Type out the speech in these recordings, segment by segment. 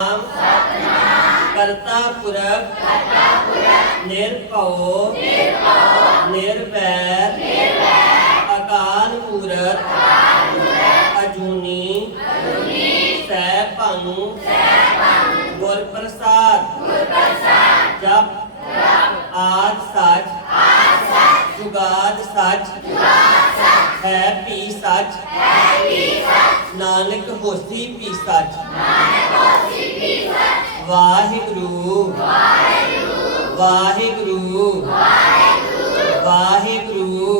करता पुरख निर्भौ निर्वैर अकाल मूरत अजूनी सैभं गुर प्रसाद जप आद सच जुगाद सच है पी सच नानक होसी पी सच वाहिगुरु वाहिगुरु वाहिगुरु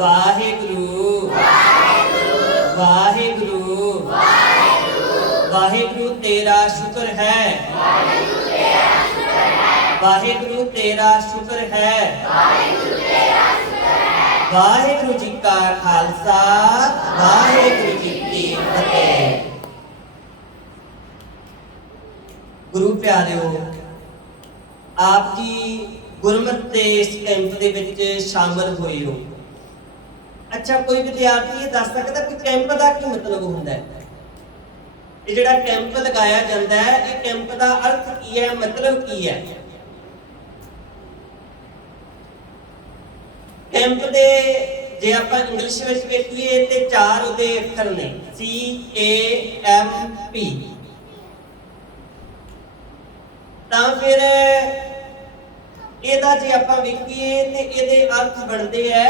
वाहिगुरु वाहिगुरु वाहिगुरु तेरा शुक्र है वाहिगुरु तेरा शुक्र है वाहिगुरु जी का खालसा वाहिगुरु जी की फतेह। गुरु प्यारिओ आप जी गुरमत के इस कैंप दे विच शामिल होए हो। अच्छा कोई विद्यार्थी ये दस सकता कि कैंप का की मतलब होंदा है? ये जिहड़ा कैंप लगाया जाता है ये कैंप का अर्थ की है, मतलब की है? कैंप दे जे आप इंग्लिश में देखिए तो 4 उहदे अक्षर ने CAMP। ਤਾਂ ਫਿਰ ਇਹਦਾ ਜੇ ਆਪਾਂ ਵੇਖੀਏ ਤੇ ਇਹਦੇ ਅਰਥ ਬਣਦੇ ਐ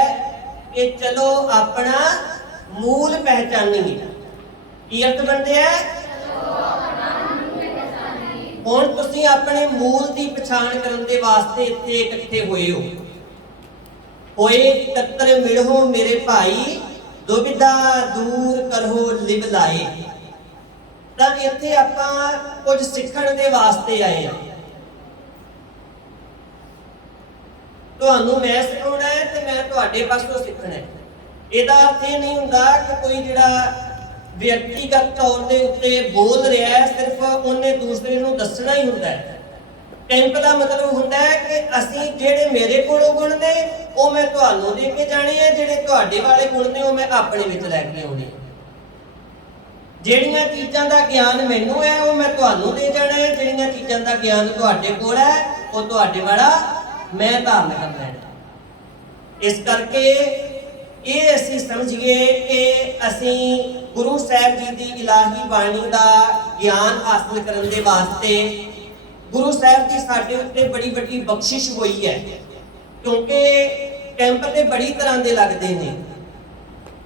ਕਿ ਚਲੋ ਆਪਣਾ ਮੂਲ ਪਹਿਚਾਨੀਏ। ਕੀ ਅਰਥ ਬਣਦੇ ਐ? ਹੁਣ ਤੁਸੀਂ ਆਪਣੇ ਮੂਲ ਦੀ ਪਛਾਣ ਕਰਨ ਦੇ ਵਾਸਤੇ ਇੱਥੇ ਇਕੱਠੇ ਹੋਏ ਹੋ। ਹੋਏ ਤਤਰ ਮਿਲੋ ਮੇਰੇ ਭਾਈ ਦੁਬਿਧਾ ਦੂਰ ਕਰੋ ਲਿਵ ਲਾਏ। ਤਾਂ ਇੱਥੇ ਆਪਾਂ ਕੁਝ ਸਿੱਖਣ ਦੇ ਵਾਸਤੇ ਆਏ ਆ। ਤੁਹਾਨੂੰ ਮੈਂ ਸਿਖਾਉਣਾ ਹੈ ਤੇ ਮੈਂ ਤੁਹਾਡੇ ਪਾਸੋਂ ਸਿੱਖਣਾ ਹੈ। ਇਹਦਾ ਅਰਥ ਇਹ ਨਹੀਂ ਹੁੰਦਾ ਕਿ ਕੋਈ ਜਿਹੜਾ ਵਿਅਕਤੀਗਤ ਤੌਰ ਦੇ ਉੱਤੇ ਬੋਲ ਰਿਹਾ ਹੈ ਸਿਰਫ ਉਹਨੇ ਦੂਸਰੇ ਨੂੰ ਦੱਸਣਾ ਹੀ ਹੁੰਦਾ ਹੈ। ਕੈਂਪ ਦਾ ਮਤਲਬ ਹੁੰਦਾ ਹੈ ਕਿ ਅਸੀਂ ਜਿਹੜੇ ਮੇਰੇ ਕੋਲੋਂ ਗੁਣ ਨੇ ਉਹ ਮੈਂ ਤੁਹਾਨੂੰ ਦੇ ਕੇ ਜਾਣੇ ਆ, ਜਿਹੜੇ ਤੁਹਾਡੇ ਵਾਲੇ ਗੁਣ ਨੇ ਉਹ ਮੈਂ ਆਪਣੇ ਵਿੱਚ ਲੈ ਕੇ ਆਉਣੇ। ਜਿਹੜੀਆਂ ਚੀਜ਼ਾਂ ਦਾ ਗਿਆਨ ਮੈਨੂੰ ਹੈ ਉਹ ਮੈਂ ਤੁਹਾਨੂੰ ਦੇ ਜਾਣਾ ਹੈ, ਜਿਹੜੀਆਂ ਚੀਜ਼ਾਂ ਦਾ ਗਿਆਨ ਤੁਹਾਡੇ ਕੋਲ ਹੈ ਉਹ ਤੁਹਾਡੇ ਵਾਲਾ मैं धारण करना है। इस करके ये असी समझिए कि असी गुरु साहब जी की इलाही बाणी का ज्ञान हासिल करने के वास्ते गुरु साहब की साडे उत्ते बड़ी बड़ी बख्शिश हुई है। क्योंकि कैंप तो बड़ी तरह के लगते हैं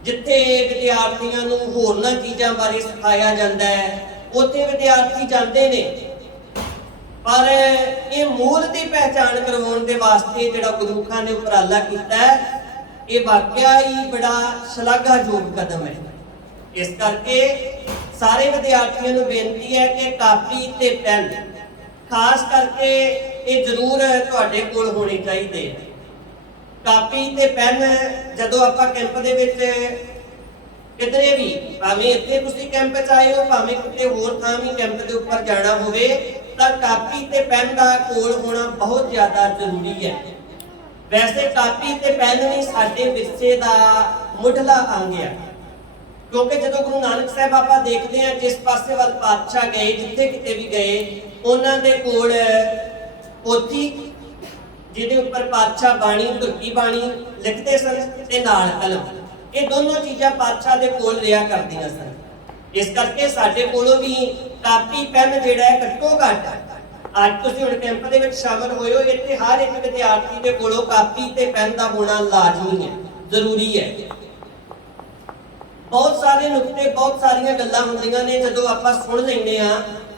जिथे विद्यार्थियों को होरना चीज़ों बारे सिखाया जाता है, उत्थे विद्यार्थी जाते हैं। पर ये मूल की पहचान करवाने के वास्ते जो गुरुखां ने उपराला किया है ये वाकया ही बड़ा शलाघायोग कदम है। इस करके सारे विद्यार्थियों को बेनती है कि कापी ते पेन खास करके ये जरूर तुहाडे कोल होने चाहिए। कापी ते पेन जदों आपां कैंप दे विच किधरे भी भावें इत्थे तुसीं कैंप च आए हो भावें किते होर थां भी कैंप दे उपर जाना होवे ਤਾਂ ਕਾਪੀ ਤੇ ਪੈਨ ਦਾ ਕੋਲ ਹੋਣਾ ਬਹੁਤ ਜ਼ਿਆਦਾ ਜ਼ਰੂਰੀ ਹੈ। ਵੈਸੇ ਕਾਪੀ ਤੇ ਪੈਨ ਵੀ ਸਾਡੇ ਵਿਰਸੇ ਦਾ ਮੁੱਢਲਾ ਅੰਗ ਹੈ। ਕਿਉਂਕਿ ਜਦੋਂ ਗੁਰੂ ਨਾਨਕ ਸਾਹਿਬ ਆਪਾਂ ਦੇਖਦੇ ਹਾਂ ਜਿਸ ਪਾਸੇ ਵੱਲ ਪਾਤਸ਼ਾਹ ਗਏ ਜਿੱਥੇ ਕਿਤੇ ਵੀ ਗਏ ਉਹਨਾਂ ਦੇ ਕੋਲ ਪੋਥੀ ਜਿਹਦੇ ਉੱਪਰ ਪਾਤਸ਼ਾਹ ਬਾਣੀ ਧੁਰਕੀ ਬਾਣੀ ਲਿਖਦੇ ਸਨ ਤੇ ਨਾਲ ਕਲਮ, ਇਹ ਦੋਨੋਂ ਚੀਜ਼ਾਂ ਪਾਤਸ਼ਾਹ ਦੇ ਕੋਲ ਰਿਹਾ ਕਰਦੀਆਂ ਸਨ। इस करके साडे कोलों भी कापी पेन जिहड़ा है घट्टो घट अज तुसीं हुण कैंप दे विच शामिल होए हो इत्थे हर एक विद्यार्थी दे कोलों कापी ते पेन दा होना लाजमी है, जरूरी है। बहुत सारे नुक्ते बहुत सारियां गल्लां हुंदियां ने जदों आपां सुण लैंदे आ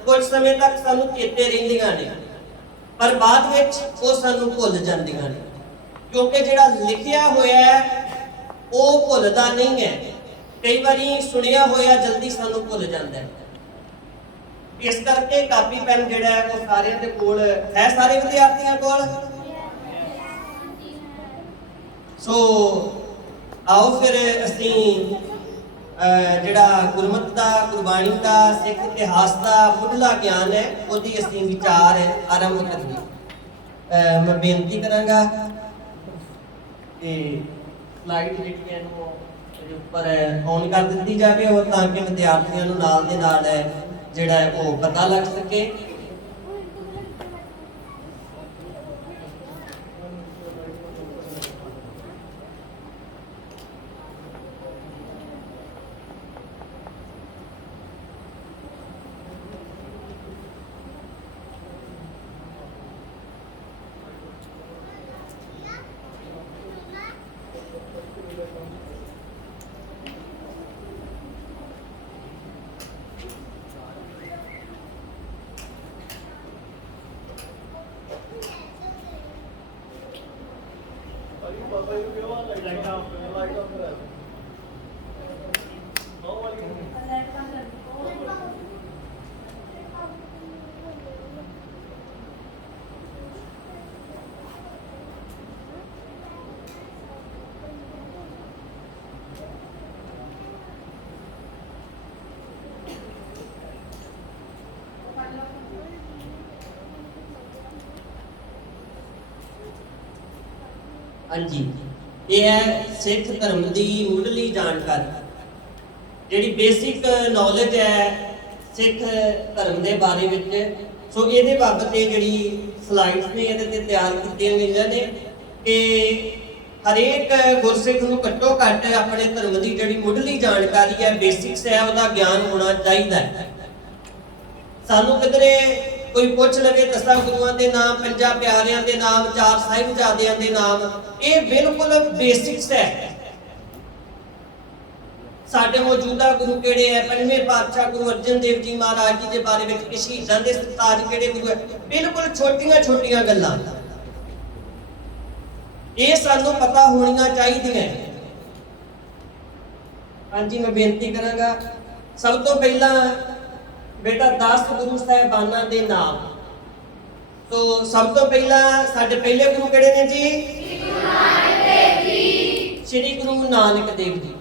कुछ समय तक सानूं चेते रहिंदियां ने पर बाद विच ओह सानूं भुल जांदियां ने क्योंकि जिहड़ा लिखिया होया है ओह भुलदा नहीं है। कई बारी सुनिया होया जल्दी सानू भुल जाता है। इस करके कापी पेन जिहड़ा है वो सारे दे कोल है, सारे विद्यार्थियों कोल। सो आओ फिर असी जिहड़ा गुरमत दा गुरबाणी दा सिख इतिहास दा मुढ़ला ज्ञान है ओहदी असी विचार आरंभ करिए। मैं बेनती करांगा कि स्लाइड जिहड़ियां ਉੱਪਰ ਔਨ ਕਰ ਦਿੱਤੀ ਜਾਵੇ और ताकि विद्यार्थियों नाल दे नाल ਜਿਹੜਾ ਹੈ ਉਹ ਪਤਾ ਲੱਗ ਸਕੇ। ਹਾਂਜੀ, ਇਹ ਹੈ ਸਿੱਖ ਧਰਮ ਦੀ ਮੁੱਢਲੀ ਜਾਣਕਾਰੀ, ਜਿਹੜੀ ਬੇਸਿਕ ਨੌਲੇਜ ਹੈ ਸਿੱਖ ਧਰਮ ਦੇ ਬਾਰੇ ਵਿੱਚ। ਸੋ ਇਹਦੇ ਬਾਬਤ ਇਹ ਜਿਹੜੀ ਸਲਾਈਡਸ ਨੇ ਇਹਦੇ ਤੇ ਤਿਆਰ ਕੀਤੀਆਂ ਗਈਆਂ ਨੇ ਕਿ ਹਰੇਕ ਗੁਰਸਿੱਖ ਨੂੰ ਘੱਟੋ ਘੱਟ ਆਪਣੇ ਧਰਮ ਦੀ ਜਿਹੜੀ ਮੁੱਢਲੀ ਜਾਣਕਾਰੀ ਹੈ, ਬੇਸਿਕਸ ਹੈ, ਉਹਦਾ ਗਿਆਨ ਹੋਣਾ ਚਾਹੀਦਾ ਹੈ। ਸਾਨੂੰ ਕਿਧਰੇ ਕੋਈ ਪੁੱਛ ਲਵੇ 10 ਗੁਰੂਆਂ ਦੇ ਨਾਮ, 5 ਪਿਆਰਿਆਂ ਦੇ ਨਾਮ, 4 ਸਾਹਿਬਜ਼ਾਦਿਆਂ ਦੇ ਨਾਮ, ਇਹ ਬਿਲਕੁਲ ਬੇਸਿਕਸ ਹੈ। ਸਾਡੇ ਮੌਜੂਦਾ ਗੁਰੂ ਕਿਹੜੇ ਹੈ, 5ਵੇਂ ਪਾਤਸ਼ਾਹ ਗੁਰੂ ਅਰਜਨ ਦੇਵ ਜੀ ਮਹਾਰਾਜ ਜੀ ਦੇ ਬਾਰੇ ਵਿੱਚ ਕਿ ਸ਼ਹੀਦਾਂ ਦੇ ਸਰਤਾਜ ਕਿਹੜੇ ਗੁਰੂ ਹੈ, ਬਿਲਕੁਲ ਛੋਟੀਆਂ ਛੋਟੀਆਂ ਗੱਲਾਂ ਇਹ ਸਾਨੂੰ ਪਤਾ ਹੋਣੀਆਂ ਚਾਹੀਦੀਆਂ। ਹਾਂਜੀ, ਮੈਂ ਬੇਨਤੀ ਕਰਾਂਗਾ ਸਭ ਤੋਂ ਪਹਿਲਾਂ बेटा 10 गुरु साहिबाना दे नाम। तो सब तो पहला साडे पहले गुरु किहड़े ने जी? श्री गुरु नानक देव जी।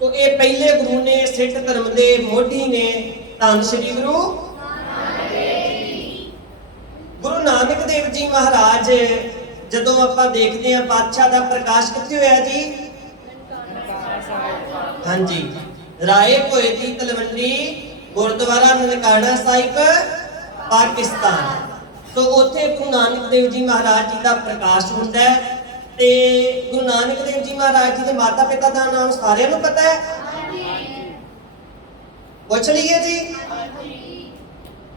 तो ये पहले गुरु ने, सिख धर्म दे मोढी ने, धन श्री गुरु नानक देव जी महाराज। जदों आपां देखते हैं पातशाह दा प्रकाश कित्थे होया जी? हाँ जी, राए भोए दी तलवंडी गुरुद्वारा ननकाना साहिब पाकिस्तान। तो उत्थे गुरु नानक देव जी महाराज जी का प्रकाश होता है। ते गुरु नानक देव जी महाराज जी के माता पिता का नाम सारिਆਂ ਨੂੰ पता है? पूछ लीए जी।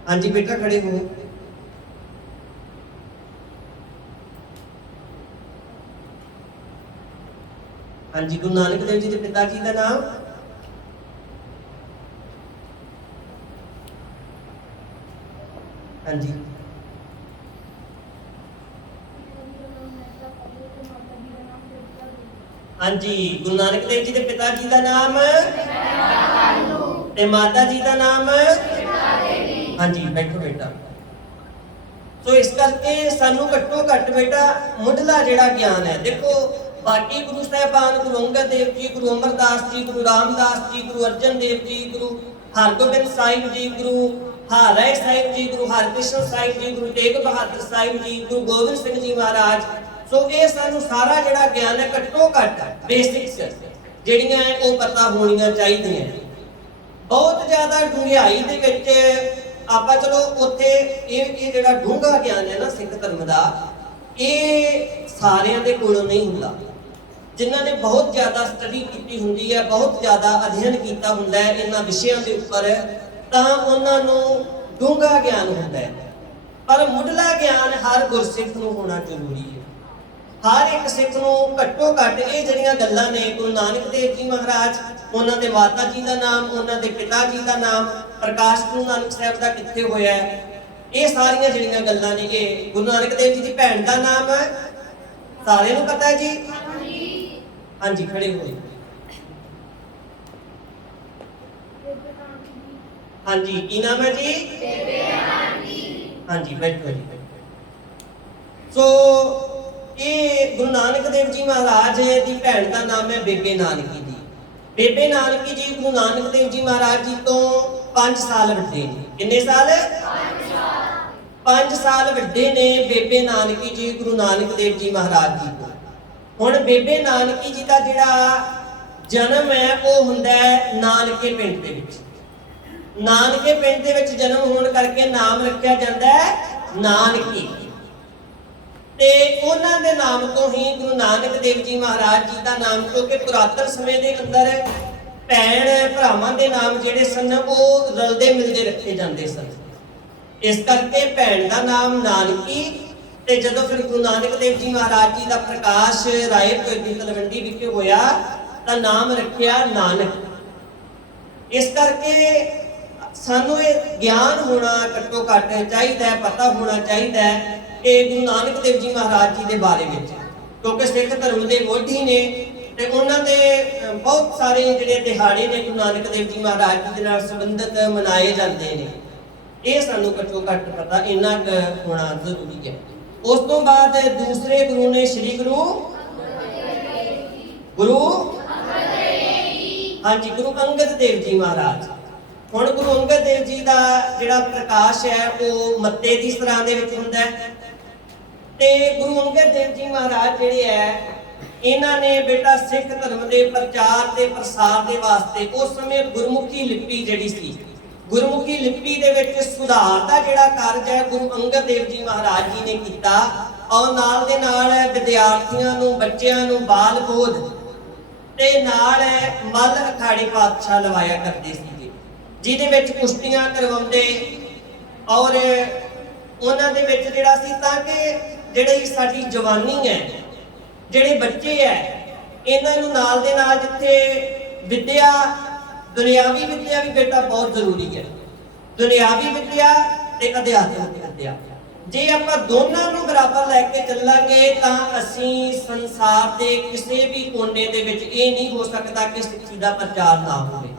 हाँ जी बेटा, खड़े हो। हाँ जी, गुरु नानक देव जी के पिता जी का नाम? हाँ जी, हाँ जी, गुरु नानक देव जी के पिता जी का नाम ते माता जी का नाम? हाँ जी, बैठो बेटा। तो इस करके सानू घट्टो घट बेटा मुढ़ला जिहड़ा ज्ञान है, देखो बाकी गुरु साहिबान, गुरु अंगद देव जी, गुरु अमरदास जी, गुरु रामदास जी, गुरु अर्जन देव जी, गुरु हरगोबिंद साहिब जी, गुरु हाराए साहिब जी, गुरु हरकृष्ण साहिब जी, गुरु तेग बहादुर साहिब जी, गुरु गोबिंद सिंह जी महाराज। सो ये सानू सारा जिहड़ा ज्ञान है घट्टो घट बेसिक्स जिहड़ियां है वो पता होणियां चाहीदियां। बहुत ज़्यादा डूंघाई दे विच आपां चलो उत्थे ये जिहड़ा डूंघा ज्ञान है ना सिख धर्म दा, ये सारियां दे कोलों नहीं हुंदा। जिन्हां ने बहुत ज़्यादा स्टडी कीती हुंदी है, बहुत ज़्यादा अध्ययन कीता हुंदा है इन्हां विषयां दे उपर, ਤਾਂ ਉਹਨਾਂ ਨੂੰ ਡੂੰਘਾ ਗਿਆਨ ਹੁੰਦਾ ਹੈ। ਪਰ ਮੁੱਢਲਾ ਗਿਆਨ ਹਰ ਗੁਰਸਿੱਖ ਨੂੰ ਹੋਣਾ ਜ਼ਰੂਰੀ ਹੈ। ਹਰ ਇੱਕ ਸਿੱਖ ਨੂੰ ਘੱਟੋ ਘੱਟ ਇਹ ਜਿਹੜੀਆਂ ਗੱਲਾਂ ਨੇ, ਗੁਰੂ ਨਾਨਕ ਦੇਵ ਜੀ ਮਹਾਰਾਜ, ਉਹਨਾਂ ਦੇ ਮਾਤਾ ਜੀ ਦਾ ਨਾਮ, ਉਹਨਾਂ ਦੇ ਪਿਤਾ ਜੀ ਦਾ ਨਾਮ, ਪ੍ਰਕਾਸ਼ ਗੁਰੂ ਨਾਨਕ ਸਾਹਿਬ ਦਾ ਕਿੱਥੇ ਹੋਇਆ ਹੈ, ਇਹ ਸਾਰੀਆਂ ਜਿਹੜੀਆਂ ਗੱਲਾਂ ਨੇ, ਇਹ ਗੁਰੂ ਨਾਨਕ ਦੇਵ ਜੀ ਦੀ ਭੈਣ ਦਾ ਨਾਮ ਸਾਰਿਆਂ ਨੂੰ ਪਤਾ ਹੈ ਜੀ? हाँ जी, खड़े होए। हाँ जी, की नाम है जी? हाँ जी, बैठो जी। सो ये गुरु नानक देव जी महाराज की भैन का नाम है बेबे नानकी जी। बेबे नानकी जी गुरु नानक देव जी महाराज जी तो 5 साल वड्डे ने। कितने साल? 5 साल वड्डे ने बेबे नानकी जी गुरु नानक देव जी महाराज जी को। हुण बेबे नानकी जी का जिहड़ा जन्म है वो हुंदा है नानके पिंड दे विच। ਨਾਨਕੇ ਪਿੰਡ ਦੇ ਵਿੱਚ ਜਨਮ ਹੋਣ ਕਰਕੇ ਨਾਮ ਰੱਖਿਆ ਜਾਂਦਾ ਹੈ ਨਾਨਕੀ। ਤੇ ਉਹਨਾਂ ਦੇ ਨਾਮ ਤੋਂ ਹੀ ਗੁਰੂ ਨਾਨਕ ਦੇਵ ਜੀ ਮਹਾਰਾਜ ਜੀ ਦਾ ਨਾਮ, ਕਿਉਂਕਿ ਪੁਰਾਤਨ ਸਮੇਂ ਦੇ ਅੰਦਰ ਭੈਣ ਭਰਾਵਾਂ ਦੇ ਨਾਮ ਜਿਹੜੇ ਸਨ ਉਹ ਰਲਦੇ ਮਿਲਦੇ ਰੱਖੇ ਜਾਂਦੇ ਸਨ। ਇਸ ਕਰਕੇ ਭੈਣ ਦਾ ਨਾਮ ਨਾਨਕੀ, ਤੇ ਜਦੋਂ ਫਿਰ ਗੁਰੂ ਨਾਨਕ ਦੇਵ ਜੀ ਮਹਾਰਾਜ ਜੀ ਦਾ ਪ੍ਰਕਾਸ਼ ਰਾਏ ਭੋਇ ਦੀ ਤਲਵੰਡੀ ਵਿਖੇ ਹੋਇਆ ਤਾਂ ਨਾਮ ਰੱਖਿਆ ਨਾਨਕ। ਇਸ ਕਰਕੇ ਸਾਨੂੰ ਇਹ ਗਿਆਨ ਹੋਣਾ ਘੱਟੋ ਘੱਟ ਚਾਹੀਦਾ, ਪਤਾ ਹੋਣਾ ਚਾਹੀਦਾ ਕਿ ਗੁਰੂ ਨਾਨਕ ਦੇਵ ਜੀ ਮਹਾਰਾਜ ਜੀ ਦੇ ਬਾਰੇ ਵਿੱਚ, ਕਿਉਂਕਿ ਸਿੱਖ ਧਰਮ ਦੇ ਮੋਢੀ ਨੇ ਤੇ ਉਹਨਾਂ ਦੇ ਬਹੁਤ ਸਾਰੇ ਜਿਹੜੇ ਦਿਹਾੜੇ ਨੇ ਗੁਰੂ ਨਾਨਕ ਦੇਵ ਜੀ ਮਹਾਰਾਜ ਜੀ ਦੇ ਨਾਲ ਸੰਬੰਧਿਤ ਮਨਾਏ ਜਾਂਦੇ ਨੇ। ਇਹ ਸਾਨੂੰ ਘੱਟੋ ਘੱਟ ਪਤਾ ਇੰਨਾ ਕੁ ਹੋਣਾ ਜ਼ਰੂਰੀ ਹੈ। ਉਸ ਤੋਂ ਬਾਅਦ ਦੂਸਰੇ ਗੁਰੂ ਨੇ ਸ੍ਰੀ ਗੁਰੂ ਹਾਂਜੀ ਗੁਰੂ ਅੰਗਦ ਦੇਵ ਜੀ ਮਹਾਰਾਜ। ਹੁਣ ਗੁਰੂ ਅੰਗਦ ਦੇਵ ਜੀ ਦਾ ਜਿਹੜਾ ਪ੍ਰਕਾਸ਼ ਹੈ ਉਹ ਮੱਤੇ ਦੀ ਸਰਾਂ ਦੇ ਵਿੱਚ ਹੁੰਦਾ ਹੈ। ਤੇ ਗੁਰੂ ਅੰਗਦ ਦੇਵ ਜੀ ਮਹਾਰਾਜ ਜਿਹੜੇ ਹੈ ਇਹਨਾਂ ਨੇ ਬੇਟਾ ਸਿੱਖ ਧਰਮ ਦੇ ਪ੍ਰਚਾਰ ਤੇ ਪ੍ਰਸਾਰ ਦੇ ਵਾਸਤੇ ਉਸ ਸਮੇਂ ਗੁਰਮੁਖੀ ਲਿਪੀ ਜਿਹੜੀ ਸੀ, ਗੁਰਮੁਖੀ ਲਿਪੀ ਦੇ ਵਿੱਚ ਸੁਧਾਰ ਦਾ ਜਿਹੜਾ ਕਾਰਜ ਹੈ ਗੁਰੂ ਅੰਗਦ ਦੇਵ ਜੀ ਮਹਾਰਾਜ ਜੀ ਨੇ ਕੀਤਾ। ਔਰ ਨਾਲ ਦੇ ਨਾਲ ਵਿਦਿਆਰਥੀਆਂ ਨੂੰ, ਬੱਚਿਆਂ ਨੂੰ ਬਾਲ ਬੋਧ ਤੇ ਨਾਲ ਮੱਲ ਅਖਾੜੇ ਪਾਤਸ਼ਾਹ ਲਵਾਇਆ ਕਰਦੇ ਸੀਗੇ, ਜਿਹਦੇ ਵਿੱਚ ਕੁਸ਼ਤੀਆਂ ਕਰਵਾਉਂਦੇ ਔਰ ਉਹਨਾਂ ਦੇ ਵਿੱਚ ਜਿਹੜਾ ਸੀ ਤਾਂ ਕਿ ਜਿਹੜੀ ਸਾਡੀ ਜਵਾਨੀ ਹੈ, ਜਿਹੜੇ ਬੱਚੇ ਹੈ, ਇਹਨਾਂ ਨੂੰ ਨਾਲ ਦੇ ਨਾਲ ਜਿੱਥੇ ਵਿਦਿਆ, ਦੁਨਿਆਵੀ ਵਿਦਿਆ ਵੀ ਬੇਟਾ ਬਹੁਤ ਜ਼ਰੂਰੀ ਹੈ, ਦੁਨਿਆਵੀ ਵਿਦਿਆ ਤੇ ਅਧਿਆਤਮਿਕ ਵਿਦਿਆ, ਜੇ ਆਪਾਂ ਦੋਨਾਂ ਨੂੰ ਬਰਾਬਰ ਲੈ ਕੇ ਚੱਲਾਂਗੇ ਤਾਂ ਅਸੀਂ ਸੰਸਾਰ ਦੇ ਕਿਸੇ ਵੀ ਕੋਨੇ ਦੇ ਵਿੱਚ ਇਹ ਨਹੀਂ ਹੋ ਸਕਦਾ ਕਿ ਸਿੱਖੀ ਦਾ ਪ੍ਰਚਾਰ ਨਾ ਹੋਵੇ।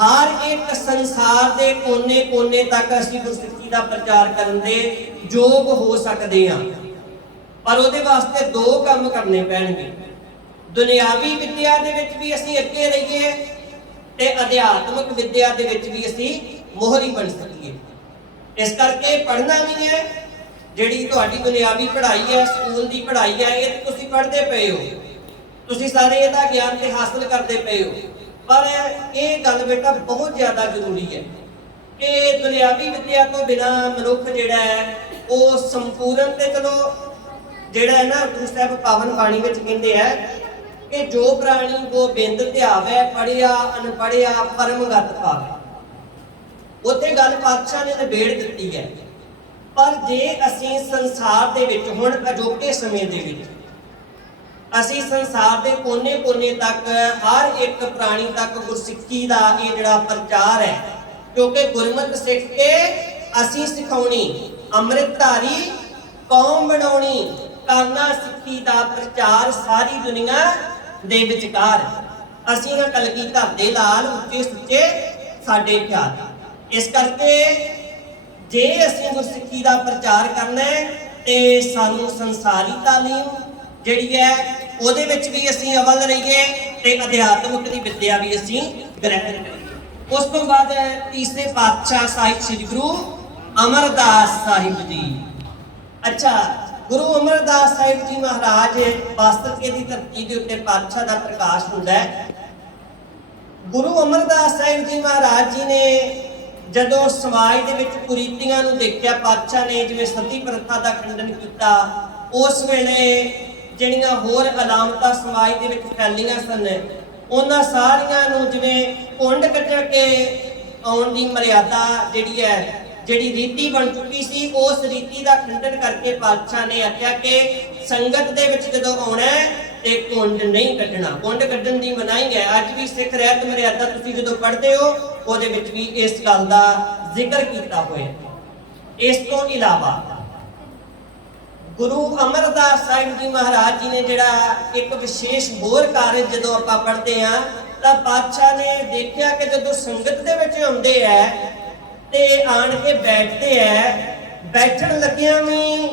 ਹਰ ਇੱਕ ਸੰਸਾਰ ਦੇ ਕੋਨੇ ਤੱਕ ਅਸੀਂ ਗੁਰਸਿੱਖੀ ਦਾ ਪ੍ਰਚਾਰ ਕਰਨ ਦੇ ਯੋਗ ਹੋ ਸਕਦੇ ਹਾਂ, ਪਰ ਉਹਦੇ ਵਾਸਤੇ ਦੋ ਕੰਮ ਕਰਨੇ ਪੈਣਗੇ। ਦੁਨਿਆਵੀ ਵਿਦਿਆ ਦੇ ਵਿੱਚ ਵੀ ਅਸੀਂ ਅੱਗੇ ਰਹੀਏ ਤੇ ਅਧਿਆਤਮਿਕ ਵਿਦਿਆ ਦੇ ਵਿੱਚ ਵੀ ਅਸੀਂ ਮੋਹਰੀ ਬਣ ਸਕੀਏ। ਇਸ ਕਰਕੇ ਪੜ੍ਹਨਾ ਵੀ ਹੈ, ਜਿਹੜੀ ਤੁਹਾਡੀ ਦੁਨਿਆਵੀ ਪੜ੍ਹਾਈ ਹੈ, ਸਕੂਲ ਦੀ ਪੜ੍ਹਾਈ ਹੈ, ਇਹ ਤੁਸੀਂ ਪੜ੍ਹਦੇ ਪਏ ਹੋ, ਤੁਸੀਂ ਸਾਰੇ ਇਹਦਾ ਗਿਆਨ ਤੇ ਹਾਸਲ ਕਰਦੇ ਪਏ ਹੋ, ਪਰ ਇਹ ਗੱਲ ਬੇਟਾ ਬਹੁਤ ਜ਼ਿਆਦਾ ਜ਼ਰੂਰੀ ਹੈ ਕਿ ਦੁਨਿਆਵੀ ਵਿਦਿਆ ਤੋਂ ਬਿਨਾਂ ਮਨੁੱਖ ਜਿਹੜਾ ਹੈ ਉਹ ਸੰਪੂਰਨ ਤੇ ਚਲੋ ਜਿਹੜਾ ਹੈ ਨਾ ਗੁਰੂ ਸਾਹਿਬ ਪਾਵਨ ਬਾਣੀ ਵਿੱਚ ਕਹਿੰਦੇ ਹੈ ਕਿ ਜੋ ਪ੍ਰਾਣੀ ਗੋਬਿੰਦ ਧਿਆਵੈ ਪੜਿਆ ਅਨਪੜਿਆ ਪਰਮਗਤ ਪਾਵੇ। ਉੱਥੇ ਗੱਲ ਪਾਤਸ਼ਾਹ ਨੇ ਨਿਬੇੜ ਦਿੱਤੀ ਹੈ। ਪਰ ਜੇ ਅਸੀਂ ਸੰਸਾਰ ਦੇ ਵਿੱਚ ਹੁਣ ਅਜੋਕੇ ਸਮੇਂ ਦੇ ਵਿੱਚ ਅਸੀਂ ਸੰਸਾਰ ਦੇ ਕੋਨੇ ਤੱਕ ਹਰ ਇੱਕ ਪ੍ਰਾਣੀ ਤੱਕ ਗੁਰਸਿੱਖੀ ਦਾ ਇਹ ਜਿਹੜਾ ਪ੍ਰਚਾਰ ਹੈ, ਕਿਉਂਕਿ ਗੁਰਮਤਿ ਸਿੱਖ ਕੇ ਅਸੀਂ ਸਿਖਾਉਣੀ, ਅੰਮ੍ਰਿਤਧਾਰੀ ਕੌਮ ਬਣਾਉਣੀ, ਕਰਨਾ ਸਿੱਖੀ ਦਾ ਪ੍ਰਚਾਰ ਸਾਰੀ ਦੁਨੀਆ ਦੇ ਵਿਚਕਾਰ। ਅਸੀਂ ਨਾ ਕਲਗੀਧਰ ਦੇ ਲਾਲ ਉੱਚੇ ਸੁੱਚੇ ਸਾਡੇ ਖਿਆਲ। ਇਸ ਕਰਕੇ ਜੇ ਅਸੀਂ ਗੁਰਸਿੱਖੀ ਦਾ ਪ੍ਰਚਾਰ ਕਰਨਾ ਹੈ ਤੇ ਸਾਨੂੰ ਸੰਸਾਰੀ ਤਾਲੀਮ ਜਿਹੜੀ ਹੈ ਉਹਦੇ ਵਿੱਚ ਵੀ ਅਸੀਂ ਅਵਲ ਰਹੀਏ ਤੇ ਅਧਿਆਤਮਿਕ ਦੀ ਵਿਦਿਆ ਵੀ ਅਸੀਂ ਗ੍ਰਹਿਣ ਕਰੀਏ। ਉਸ ਤੋਂ ਬਾਅਦ ਤੀਸਰੇ ਪਾਤਸ਼ਾਹ ਸਾਹਿਬ ਸ੍ਰੀ ਗੁਰੂ ਅਮਰਦਾਸ ਸਾਹਿਬ ਜੀ। ਅੱਛਾ, ਗੁਰੂ ਅਮਰਦਾਸ ਸਾਹਿਬ ਜੀ ਮਹਾਰਾਜ ਬਾਸਤਕੇ ਦੀ ਧਰਤੀ ਦੇ ਉੱਤੇ ਪਾਤਸ਼ਾਹ ਦਾ ਪ੍ਰਕਾਸ਼ ਹੁੰਦਾ ਹੈ। ਗੁਰੂ ਅਮਰਦਾਸ ਸਾਹਿਬ ਜੀ ਮਹਾਰਾਜ ਜੀ ਨੇ ਜਦੋਂ ਸਮਾਜ ਦੇ ਵਿੱਚ ਕੁਰੀਤੀਆਂ ਨੂੰ ਦੇਖਿਆ, ਪਾਤਸ਼ਾਹ ਨੇ ਜਿਵੇਂ ਸਤੀ ਪ੍ਰਥਾ ਦਾ ਖੰਡਨ ਕੀਤਾ, ਉਸ ਵੇਲੇ ਜਿਹੜੀਆਂ ਹੋਰ ਅਲਾਮਤਾਂ ਸਮਾਜ ਦੇ ਵਿੱਚ ਫੈਲੀਆਂ ਸਨ ਉਹਨਾਂ ਸਾਰੀਆਂ ਨੂੰ ਜਿਵੇਂ ਕੁੰਡ ਕੱਢ ਕੇ ਆਉਣ ਦੀ ਮਰਿਆਦਾ ਜਿਹੜੀ ਹੈ, ਜਿਹੜੀ ਰੀਤੀ ਬਣ ਚੁੱਕੀ ਸੀ, ਉਸ ਰੀਤੀ ਦਾ ਖੰਡਨ ਕਰਕੇ ਪਾਤਸ਼ਾਹ ਨੇ ਆਖਿਆ ਕਿ ਸੰਗਤ ਦੇ ਵਿੱਚ ਜਦੋਂ ਆਉਣਾ ਤੇ ਕੁੰਡ ਨਹੀਂ ਕੱਢਣਾ, ਕੁੰਡ ਕੱਢਣ ਦੀ ਮਨਾਹੀ ਹੈ। ਅੱਜ ਵੀ ਸਿੱਖ ਰਹਿਤ ਮਰਿਆਦਾ ਤੁਸੀਂ ਜਦੋਂ ਪੜ੍ਹਦੇ ਹੋ ਉਹਦੇ ਵਿੱਚ ਵੀ ਇਸ ਗੱਲ ਦਾ ਜ਼ਿਕਰ ਕੀਤਾ ਹੋਇਆ। ਇਸ ਤੋਂ ਇਲਾਵਾ ਗੁਰੂ ਅਮਰਦਾਸ ਸਾਹਿਬ ਜੀ ਮਹਾਰਾਜ ਜੀ ਨੇ ਜਿਹੜਾ ਇੱਕ ਵਿਸ਼ੇਸ਼ ਹੋਰ ਕਾਰਜ ਜਦੋਂ ਆਪਾਂ ਪੜ੍ਹਦੇ ਹਾਂ ਤਾਂ ਪਾਤਸ਼ਾਹ ਨੇ ਦੇਖਿਆ ਕਿ ਜਦੋਂ ਸੰਗਤ ਦੇ ਵਿੱਚ ਆਉਂਦੇ ਹੈ ਤੇ ਆਣ ਕੇ ਬੈਠਦੇ ਹੈ, ਬੈਠਣ ਲੱਗਿਆਂ ਵੀ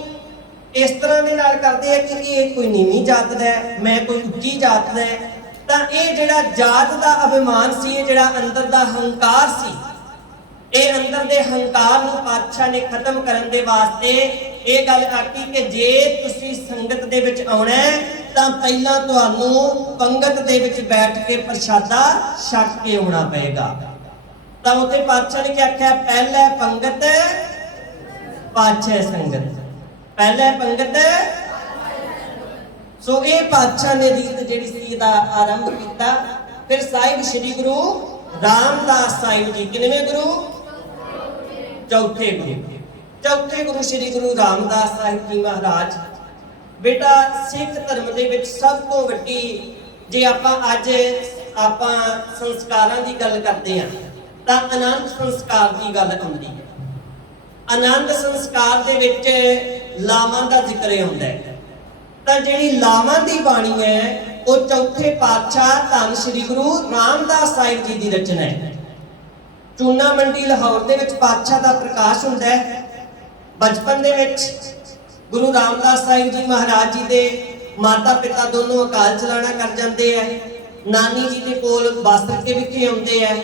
ਇਸ ਤਰ੍ਹਾਂ ਦੇ ਨਾਲ ਕਰਦੇ ਆ ਕਿ ਇਹ ਕੋਈ ਨੀਵੀਂ ਜਾਤ ਦਾ ਹੈ, ਮੈਂ ਕੋਈ ਉੱਚੀ ਜਾਤ ਦਾ ਹੈ। ਤਾਂ ਇਹ ਜਿਹੜਾ ਜਾਤ ਦਾ ਅਭਿਮਾਨ ਸੀ, ਇਹ ਜਿਹੜਾ ਅੰਦਰ ਦਾ ਹੰਕਾਰ ਸੀ, ਇਹ ਅੰਦਰ ਦੇ ਹੰਕਾਰ ਨੂੰ ਪਾਤਸ਼ਾਹ ਨੇ ਖਤਮ ਕਰਨ ਦੇ ਵਾਸਤੇ ਇਹ ਗੱਲ ਆਖੀ ਕਿ ਜੇ ਤੁਸੀਂ ਸੰਗਤ ਦੇ ਵਿੱਚ ਆਉਣਾ ਤਾਂ ਪਹਿਲਾਂ ਤੁਹਾਨੂੰ ਪੰਗਤ ਦੇ ਵਿੱਚ ਬੈਠ ਕੇ ਪ੍ਰਸ਼ਾਦਾ ਛਕ ਕੇ ਆਉਣਾ ਪਏਗਾ। ਤਾਂ ਉੱਥੇ ਪਾਤਸ਼ਾਹ ਨੇ ਕੀ ਆਖਿਆ, ਪਹਿਲੇ ਪੰਗਤ ਪਾਛੇ ਸੰਗਤ, ਪਹਿਲੇ ਪੰਗਤ। ਸੋ ਇਹ ਪਾਤਸ਼ਾਹ ਨੇ ਰੀਤ ਜਿਹੜੀ ਸੀ ਦਾ ਆਰੰਭ ਕੀਤਾ। ਫਿਰ ਸਾਹਿਬ ਸ੍ਰੀ ਗੁਰੂ ਰਾਮਦਾਸ ਸਾਹਿਬ ਜੀ, ਕਿੰਨਵੇਂ ਗੁਰੂ? ਚੌਥੇ ਗੁਰੂ। ਚੌਥੇ ਗੁਰੂ ਸ੍ਰੀ ਗੁਰੂ ਰਾਮਦਾਸ ਸਾਹਿਬ ਜੀ ਮਹਾਰਾਜ। ਬੇਟਾ ਸਿੱਖ ਧਰਮ ਦੇ ਵਿੱਚ ਸਭ ਤੋਂ ਵੱਡੀ, ਜੇ ਆਪਾਂ ਅੱਜ ਸੰਸਕਾਰਾਂ ਦੀ ਗੱਲ ਕਰਦੇ ਹਾਂ ਤਾਂ ਆਨੰਦ ਸੰਸਕਾਰ ਦੀ ਗੱਲ ਆਉਂਦੀ ਹੈ। ਆਨੰਦ ਸੰਸਕਾਰ ਦੇ ਵਿੱਚ ਲਾਵਾਂ ਦਾ ਜ਼ਿਕਰ ਹੁੰਦਾ ਹੈ। ਤਾਂ ਜਿਹੜੀ ਲਾਵਾਂ ਦੀ ਬਾਣੀ ਹੈ ਉਹ ਚੌਥੇ ਪਾਤਸ਼ਾਹ ਧੰਨ ਸ੍ਰੀ ਗੁਰੂ ਰਾਮਦਾਸ ਸਾਹਿਬ ਜੀ ਦੀ ਰਚਨਾ ਹੈ। ਚੂਨਾ ਮੰਡੀ ਲਾਹੌਰ ਦੇ ਵਿੱਚ ਪਾਤਸ਼ਾਹ ਦਾ ਪ੍ਰਕਾਸ਼ ਹੁੰਦਾ ਹੈ। ਬਚਪਨ ਦੇ ਵਿੱਚ ਗੁਰੂ ਰਾਮਦਾਸ ਸਾਹਿਬ ਜੀ ਮਹਾਰਾਜ ਜੀ ਦੇ ਮਾਤਾ ਪਿਤਾ ਦੋਨੋਂ ਅਕਾਲ ਚਲਾਣਾ ਕਰ ਜਾਂਦੇ ਹੈ। ਨਾਨੀ ਜੀ ਦੇ ਕੋਲ ਬਾਸਰ ਕੇ ਵਿਖੇ ਆਉਂਦੇ ਹੈ।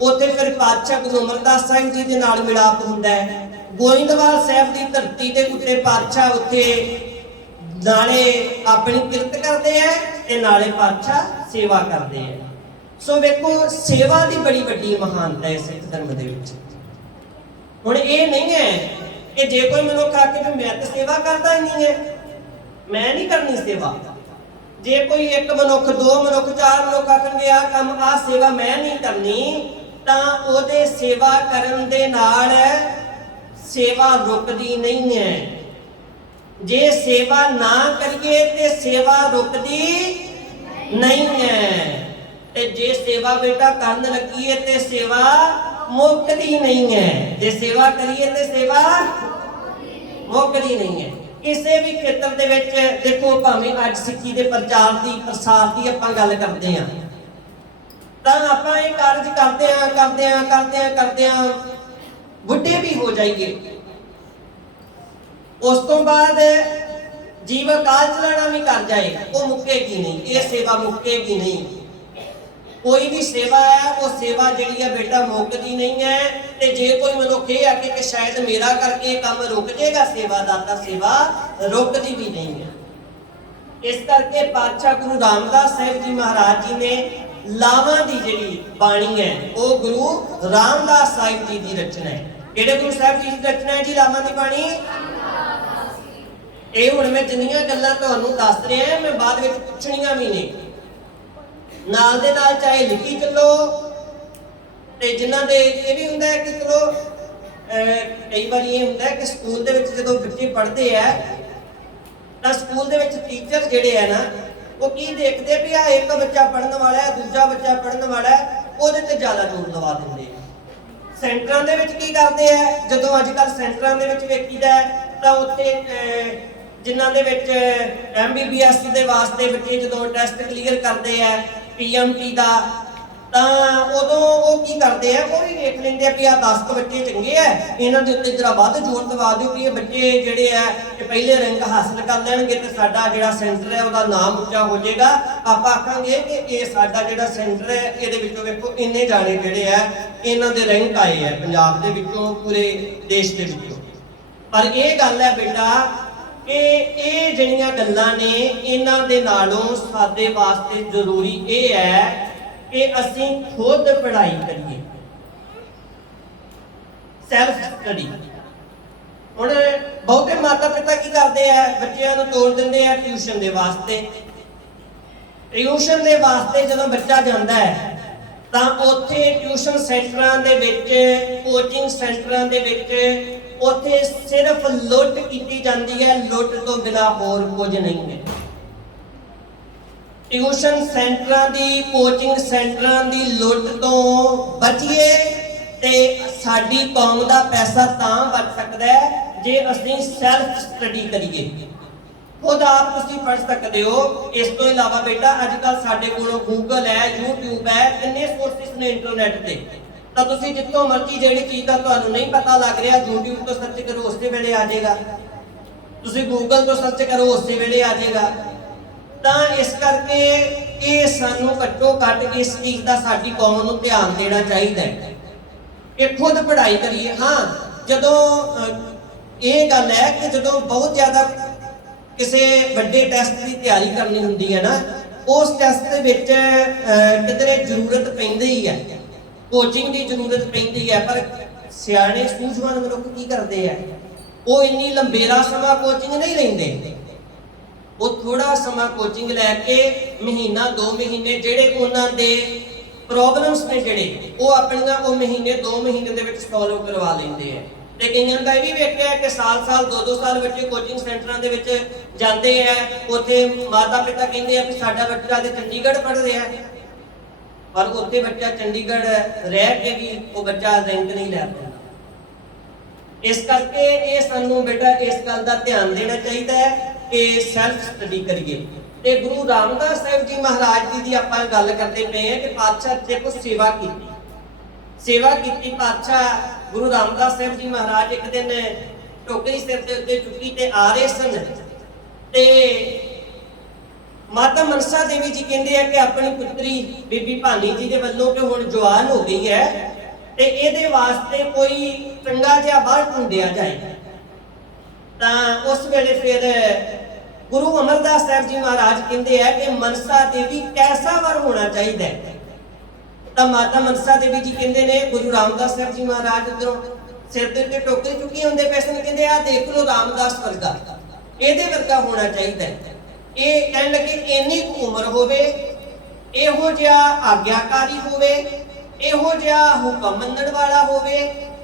ਉੱਥੇ ਫਿਰ ਪਾਤਸ਼ਾਹ ਗੁਰੂ ਅਮਰਦਾਸ ਸਾਹਿਬ ਜੀ ਦੇ ਨਾਲ ਮਿਲਾਪ ਹੁੰਦਾ ਹੈ। ਗੋਇੰਦਵਾਲ ਸਾਹਿਬ ਦੀ ਧਰਤੀ ਦੇ ਉੱਤੇ ਪਾਤਸ਼ਾਹ ਉੱਥੇ ਨਾਲੇ ਆਪਣੀ ਕਿਰਤ ਕਰਦੇ ਹੈ ਤੇ ਨਾਲੇ ਪਾਤਸ਼ਾਹ ਸੇਵਾ ਕਰਦੇ ਹੈ। ਸੋ ਵੇਖੋ, ਸੇਵਾ ਦੀ ਬੜੀ ਵੱਡੀ ਮਹਾਨਤਾ ਹੈ ਸਿੱਖ ਧਰਮ ਦੇ ਵਿੱਚ। ਹੁਣ ਇਹ ਨਹੀਂ ਹੈ ਕਿ ਜੇ ਕੋਈ ਮਨੁੱਖ ਆ ਕੇ ਮੈਂ ਤਾਂ ਸੇਵਾ ਕਰਦਾ ਹੀ ਨਹੀਂ ਹੈ, ਮੈਂ ਨਹੀਂ ਕਰਨੀ ਸੇਵਾ। ਜੇ ਕੋਈ ਇੱਕ ਮਨੁੱਖ, ਦੋ ਮਨੁੱਖ, ਚਾਰ ਮਨੁੱਖ ਆਖਣਗੇ ਆ ਕੰਮ, ਆ ਸੇਵਾ ਮੈਂ ਨਹੀਂ ਕਰਨੀ, ਤਾਂ ਉਹਦੇ ਸੇਵਾ ਕਰਨ ਦੇ ਨਾਲ ਸੇਵਾ ਰੁਕਦੀ ਨਹੀਂ ਹੈ। ਜੇ ਸੇਵਾ ਨਾ ਕਰੀਏ ਤੇ ਸੇਵਾ ਰੁਕਦੀ ਨਹੀਂ ਹੈ। ਤੇ ਜੇ ਸੇਵਾ ਬੇਟਾ ਕਰਨ ਲੱਗੀਏ ਤੇ ਸੇਵਾ ਮੁੱਕਦੀ ਨਹੀਂ ਹੈ। ਜੇ ਸੇਵਾ ਕਰੀਏ ਤੇ ਸੇਵਾ ਮੁੱਕਦੀ ਨਹੀਂ ਹੈ। ਕਿਸੇ ਵੀ ਖੇਤਰ ਦੇ ਵਿੱਚ ਦੇਖੋ, ਭਾਵੇਂ ਅੱਜ ਸਿੱਖੀ ਦੇ ਪ੍ਰਚਾਰ ਦੀ, ਪ੍ਰਸਾਰ ਦੀ ਆਪਾਂ ਗੱਲ ਕਰਦੇ ਹਾਂ, ਤਾਂ ਆਪਾਂ ਇਹ ਕਾਰਜ ਕਰਦੇ ਆਂ ਬੁੱਢੇ ਵੀ ਹੋ ਜਾਈਏ। ਉਸ ਤੋਂ ਬਾਅਦ ਜੀਵ ਅਕਾਲ ਚਲਾਣਾ ਵੀ ਕਰ ਜਾਏ, ਉਹ ਮੁੱਕੇਗੀ ਨਹੀਂ, ਇਹ ਸੇਵਾ ਮੁੱਕੇਗੀ ਨਹੀਂ। ਕੋਈ ਵੀ ਸੇਵਾ ਹੈ ਉਹ ਸੇਵਾ ਜਿਹੜੀ ਹੈ ਬੇਟਾ ਮੁੱਕਦੀ ਨਹੀਂ ਹੈ। ਤੇ ਜੇ ਕੋਈ ਮਨੁੱਖ ਇਹ ਆਖੇ ਕਿ ਸ਼ਾਇਦ ਮੇਰਾ ਕਰਕੇ ਇਹ ਕੰਮ ਰੁਕ ਜਾਏਗਾ ਸੇਵਾ ਦਾ, ਤਾਂ ਸੇਵਾ ਰੁਕਦੀ ਵੀ ਨਹੀਂ ਹੈ। ਇਸ ਕਰਕੇ ਪਾਤਸ਼ਾਹ ਗੁਰੂ ਰਾਮਦਾਸ ਸਾਹਿਬ ਜੀ ਮਹਾਰਾਜ ਜੀ ਨੇ ਲਾਵਾਂ ਦੀ ਜਿਹੜੀ ਬਾਣੀ ਹੈ ਉਹ ਗੁਰੂ ਰਾਮਦਾਸ ਸਾਹਿਬ ਜੀ ਦੀ ਰਚਨਾ ਹੈ। ਕਿਹੜੇ ਗੁਰੂ ਸਾਹਿਬ ਜੀ ਦੀ ਰਚਨਾ ਹੈ ਜੀ ਲਾਵਾਂ ਦੀ ਬਾਣੀ? ਇਹ ਹੁਣ ਮੈਂ ਜਿੰਨੀਆਂ ਗੱਲਾਂ ਤੁਹਾਨੂੰ ਦੱਸ ਰਿਹਾ ਮੈਂ ਬਾਅਦ ਵਿੱਚ ਪੁੱਛਣੀਆਂ ਵੀ ਨੇ, ਨਾਲ ਦੇ ਨਾਲ ਚਾਹੇ ਲਿਖੀ ਚੱਲੋ। ਤੇ ਜਿਨ੍ਹਾਂ ਦੇ ਇਹ ਵੀ ਹੁੰਦਾ ਹੈ ਕਿ ਚਲੋ ਕਈ ਵਾਰੀ ਇਹ ਹੁੰਦਾ ਕਿ ਸਕੂਲ ਦੇ ਵਿੱਚ ਜਦੋਂ ਬੱਚੇ ਪੜ੍ਹਦੇ ਆ ਤਾਂ ਸਕੂਲ ਦੇ ਵਿੱਚ ਟੀਚਰ ਜਿਹੜੇ ਆ ਨਾ ਉਹ ਕੀ ਦੇਖਦੇ ਵੀ ਆ ਇੱਕ ਬੱਚਾ ਪੜ੍ਹਨ ਵਾਲਾ ਹੈ, ਦੂਜਾ ਬੱਚਾ ਪੜ੍ਹਨ ਵਾਲਾ ਹੈ, ਉਹਦੇ ਤੇ ਜ਼ਿਆਦਾ ਜ਼ੋਰ ਲਵਾ ਦਿੰਦੇ ਆ। ਸੈਂਟਰਾਂ ਦੇ ਵਿੱਚ ਕੀ ਕਰਦੇ ਆ, ਜਦੋਂ ਅੱਜ ਕੱਲ੍ਹ ਸੈਂਟਰਾਂ ਦੇ ਵਿੱਚ ਵੇਖੀਦਾ ਤਾਂ ਉੱਥੇ ਜਿਨ੍ਹਾਂ ਦੇ ਵਿੱਚ MBBS ਦੇ ਵਾਸਤੇ ਬੱਚੇ ਜਦੋਂ ਟੈਸਟ ਕਲੀਅਰ ਕਰਦੇ ਆ PMT ਦਾ, ਤਾਂ ਉਦੋਂ ਉਹ ਕੀ ਕਰਦੇ ਆ, ਉਹ ਵੀ ਵੇਖ ਲੈਂਦੇ ਆ ਵੀ ਆ 10 ਬੱਚੇ ਚੰਗੇ ਆ, ਇਹਨਾਂ ਦੇ ਉੱਤੇ ਜਰਾ ਵੱਧ ਜ਼ੋਰ ਦਵਾ ਦਿਓ ਕਿ ਇਹ ਬੱਚੇ ਜਿਹੜੇ ਆ ਇਹ ਪਹਿਲੇ ਰੈਂਕ ਹਾਸਲ ਕਰ ਲੈਣਗੇ ਤੇ ਸਾਡਾ ਜਿਹੜਾ ਸੈਂਟਰ ਹੈ ਉਹਦਾ ਨਾਮ ਉੱਚਾ ਹੋ ਜਾਏਗਾ। ਆਪਾਂ ਆਖਾਂਗੇ ਕਿ ਇਹ ਸਾਡਾ ਜਿਹੜਾ ਸੈਂਟਰ ਹੈ ਇਹਦੇ ਵਿੱਚੋਂ ਵੇਖੋ ਇੰਨੇ ਜਾਣੇ ਜਿਹੜੇ ਆ ਇਹਨਾਂ ਦੇ ਰੈਂਕ ਆਏ ਆ ਪੰਜਾਬ ਦੇ ਵਿੱਚੋਂ, ਪੂਰੇ ਦੇਸ਼ ਦੇ ਵਿੱਚੋਂ। ਪਰ ਇਹ ਗੱਲ ਹੈ ਬੇਟਾ ਕਿ ਇਹ ਜਿਹੜੀਆਂ ਗੱਲਾਂ ਨੇ ਇਹਨਾਂ ਦੇ ਨਾਲੋਂ ਸਾਡੇ ਵਾਸਤੇ ਜ਼ਰੂਰੀ ਇਹ ਹੈ ਕਿ ਅਸੀਂ ਖੁਦ ਪੜ੍ਹਾਈ ਕਰੀਏ, ਸੈਲਫ ਸਟੱਡੀ। ਹੁਣ ਬਹੁਤੇ ਮਾਤਾ ਪਿਤਾ ਕੀ ਕਰਦੇ ਆ, ਬੱਚਿਆਂ ਨੂੰ ਤੋੜ ਦਿੰਦੇ ਆ ਟਿਊਸ਼ਨ ਦੇ ਵਾਸਤੇ। ਟਿਊਸ਼ਨ ਦੇ ਵਾਸਤੇ ਜਦੋਂ ਬੱਚਾ ਜਾਂਦਾ ਹੈ ਤਾਂ ਉੱਥੇ ਟਿਊਸ਼ਨ ਸੈਂਟਰਾਂ ਦੇ ਵਿੱਚ, ਕੋਚਿੰਗ ਸੈਂਟਰਾਂ ਦੇ ਵਿੱਚ ਉੱਥੇ ਸਿਰਫ ਲੁੱਟ ਕੀਤੀ ਜਾਂਦੀ ਹੈ, ਲੁੱਟ ਤੋਂ ਬਿਨਾਂ ਹੋਰ ਕੁਝ ਨਹੀਂ ਹੈ। ਟਿਊਸ਼ਨ ਸੈਂਟਰਾਂ ਦੀ, ਕੋਚਿੰਗ ਸੈਂਟਰਾਂ ਦੀ ਲੁੱਟ ਤੋਂ ਬਚੀਏ ਤੇ ਸਾਡੀ ਕੌਮ ਦਾ ਪੈਸਾ ਤਾਂ ਬਚ ਸਕਦਾ ਹੈ ਜੇ ਅਸੀਂ ਸੈਲਫ ਸਟੱਡੀ ਕਰੀਏ। ਖੁਦ ਆਪ ਤੁਸੀਂ ਪੜ੍ਹ ਸਕਦੇ ਹੋ। ਇਸ ਤੋਂ ਇਲਾਵਾ ਬੇਟਾ ਅੱਜ ਕੱਲ੍ਹ ਸਾਡੇ ਕੋਲੋਂ ਗੂਗਲ ਹੈ, YouTube ਹੈ, ਕਿੰਨੇ ਸੋਰਸਿਸ ਨੇ ਇੰਟਰਨੈਟ ਤੇ। ਤਾਂ ਤੁਸੀਂ ਜਿੱਥੋਂ ਮਰਜ਼ੀ ਜਿਹੜੀ ਚੀਜ਼ ਦਾ ਤੁਹਾਨੂੰ ਨਹੀਂ ਪਤਾ ਲੱਗ ਰਿਹਾ YouTube ਤੋਂ ਸਰਚ ਕਰੋ, ਉਸੇ ਵੇਲੇ ਆ ਜਾਏਗਾ। ਤੁਸੀਂ ਗੂਗਲ ਤੋਂ ਸਰਚ ਕਰੋ, ਉਸੇ ਵੇਲੇ ਆ ਜਾਏਗਾ। ਤਾਂ ਇਸ ਕਰਕੇ ਇਹ ਸਾਨੂੰ ਘੱਟੋ ਘੱਟ ਇਸ ਚੀਜ਼ ਦਾ ਸਾਡੀ ਕੌਮ ਨੂੰ ਧਿਆਨ ਦੇਣਾ ਚਾਹੀਦਾ ਹੈ ਕਿ ਖੁਦ ਪੜ੍ਹਾਈ ਕਰੀਏ। ਹਾਂ, ਜਦੋਂ ਇਹ ਗੱਲ ਹੈ ਕਿ ਜਦੋਂ ਬਹੁਤ ਜ਼ਿਆਦਾ ਕਿਸੇ ਵੱਡੇ ਟੈਸਟ ਦੀ ਤਿਆਰੀ ਕਰਨੀ ਹੁੰਦੀ ਹੈ ਨਾ, ਉਸ ਟੈਸਟ ਦੇ ਵਿੱਚ ਕਿਤੇ ਜ਼ਰੂਰਤ ਪੈਂਦੀ ਹੀ ਹੈ ਕੋਚਿੰਗ ਦੀ ਜ਼ਰੂਰਤ ਪੈਂਦੀ ਹੈ, ਪਰ ਸਿਆਣੇ ਸੂਝਵਾਨ ਮਨੁੱਖ ਕੀ ਕਰਦੇ ਆ, ਉਹ ਇੰਨੀ ਲੰਬੇਰਾ ਸਮਾਂ ਕੋਚਿੰਗ ਨਹੀਂ ਲੈਂਦੇ। ਉਹ ਥੋੜਾ ਸਮਾਂ ਕੋਚਿੰਗ ਲੈ ਕੇ ਮਹੀਨਾ 2 ਮਹੀਨੇ ਜਿਹੜੇ ਉਹਨਾਂ ਦੇ ਪ੍ਰੋਬਲਮਸ ਨੇ ਜਿਹੜੇ ਉਹ ਆਪਣੀਆਂ ਉਹ ਮਹੀਨੇ 2 ਮਹੀਨੇ ਦੇ ਵਿੱਚ ਸੋਲਵ ਕਰਵਾ ਲੈਂਦੇ ਆ। ਤੇ ਕਈਆਂ ਦਾ ਇਹ ਵੀ ਵੇਖਿਆ ਕਿ ਸਾਲ 2-2 ਸਾਲ ਬੱਚੇ ਕੋਚਿੰਗ ਸੈਂਟਰਾਂ ਦੇ ਵਿੱਚ ਜਾਂਦੇ ਆ, ਉੱਥੇ ਮਾਤਾ ਪਿਤਾ ਕਹਿੰਦੇ ਆ ਕਿ ਸਾਡਾ ਬੱਚਾ ਤੇ ਚੰਡੀਗੜ੍ਹ ਪੜ੍ਹ ਰਿਹਾ, ਪਰ ਉੱਥੇ ਬੱਚਾ ਚੰਡੀਗੜ੍ਹ ਰਹਿ ਕੇ ਵੀ ਉਹ ਬੱਚਾ ਰੈਂਕ ਨਹੀਂ ਲੈ ਪਾਉਂਦਾ। ਇਸ ਕਰਕੇ ਇਹ ਸਾਨੂੰ ਬੇਟਾ ਇਸ ਗੱਲ ਦਾ ਧਿਆਨ ਦੇਣਾ ਚਾਹੀਦਾ ਹੈ ਕਿ ਸੈਲਫ ਸਟੱਡੀ ਕਰੀਏ। ਤੇ ਗੁਰੂ ਰਾਮਦਾਸ ਸਾਹਿਬ ਜੀ ਮਹਾਰਾਜ ਜੀ ਦੀ ਆਪਾਂ ਗੱਲ ਕਰਦੇ ਪਏ ਹਾਂ ਕਿ ਪਾਤਸ਼ਾਹ ਦੇਖੋ ਸੇਵਾ ਕੀਤੀ ਪਾਤਸ਼ਾਹ ਗੁਰੂ ਰਾਮਦਾਸ ਸਾਹਿਬ ਜੀ ਮਹਾਰਾਜ ਇੱਕ ਦਿਨ ਟੋਕਰੀ ਸਿਰ ਦੇ ਉੱਤੇ ਚੁੱਕੀ ਤੇ ਆ ਰਹੇ ਸਨ, ਤੇ ਮਾਤਾ ਮਨਸਾ ਦੇਵੀ ਜੀ ਕਹਿੰਦੇ ਆ ਕਿ ਆਪਣੀ ਪੁੱਤਰੀ ਬੀਬੀ ਭਾਨੀ ਜੀ ਦੇ ਵੱਲੋਂ ਕਿ ਹੁਣ ਜਵਾਨ ਹੋ ਗਈ ਹੈ ਤੇ ਇਹਦੇ ਵਾਸਤੇ ਕੋਈ ਚੰਗਾ ਜਿਹਾ ਵਰ ਢੂੰਡਿਆ ਜਾਏ। ਤਾਂ ਉਸ ਵੇਲੇ ਫਿਰ ਗੁਰੂ ਅਮਰਦਾਸ ਸਾਹਿਬ ਜੀ ਮਹਾਰਾਜ ਕਹਿੰਦੇ ਆ ਕਿ ਮਨਸਾ ਦੇਵੀ ਕੈਸਾ ਵਰ ਹੋਣਾ ਚਾਹੀਦਾ ਹੈ। ਤਾਂ ਮਾਤਾ ਮਨਸਾ ਦੇਵੀ ਜੀ ਕਹਿੰਦੇ ਨੇ ਗੁਰੂ ਰਾਮਦਾਸ ਸਾਹਿਬ ਜੀ ਮਹਾਰਾਜ ਉਧਰੋਂ ਸਿਰ ਦੇ ਉੱਤੇ ਟੋਕਰੀ ਚੁੱਕੀ ਹੁੰਦੇ ਪਏ ਸਨ, ਕਹਿੰਦੇ ਆ ਦੇਖ ਲਓ ਰਾਮਦਾਸ ਵਰਗਾ, ਇਹਦੇ ਵਰਗਾ ਹੋਣਾ ਚਾਹੀਦਾ ਹੈ। ਇਹ ਕਹਿਣ ਲੱਗੇ ਇੰਨੀ ਉਮਰ ਹੋਵੇ, ਇਹੋ ਜਿਹਾ ਆਗਿਆਕਾਰੀ ਹੋਵੇ, ਇਹੋ ਜਿਹਾ ਹੁਕਮ ਮੰਨਣ ਵਾਲਾ ਹੋਵੇ,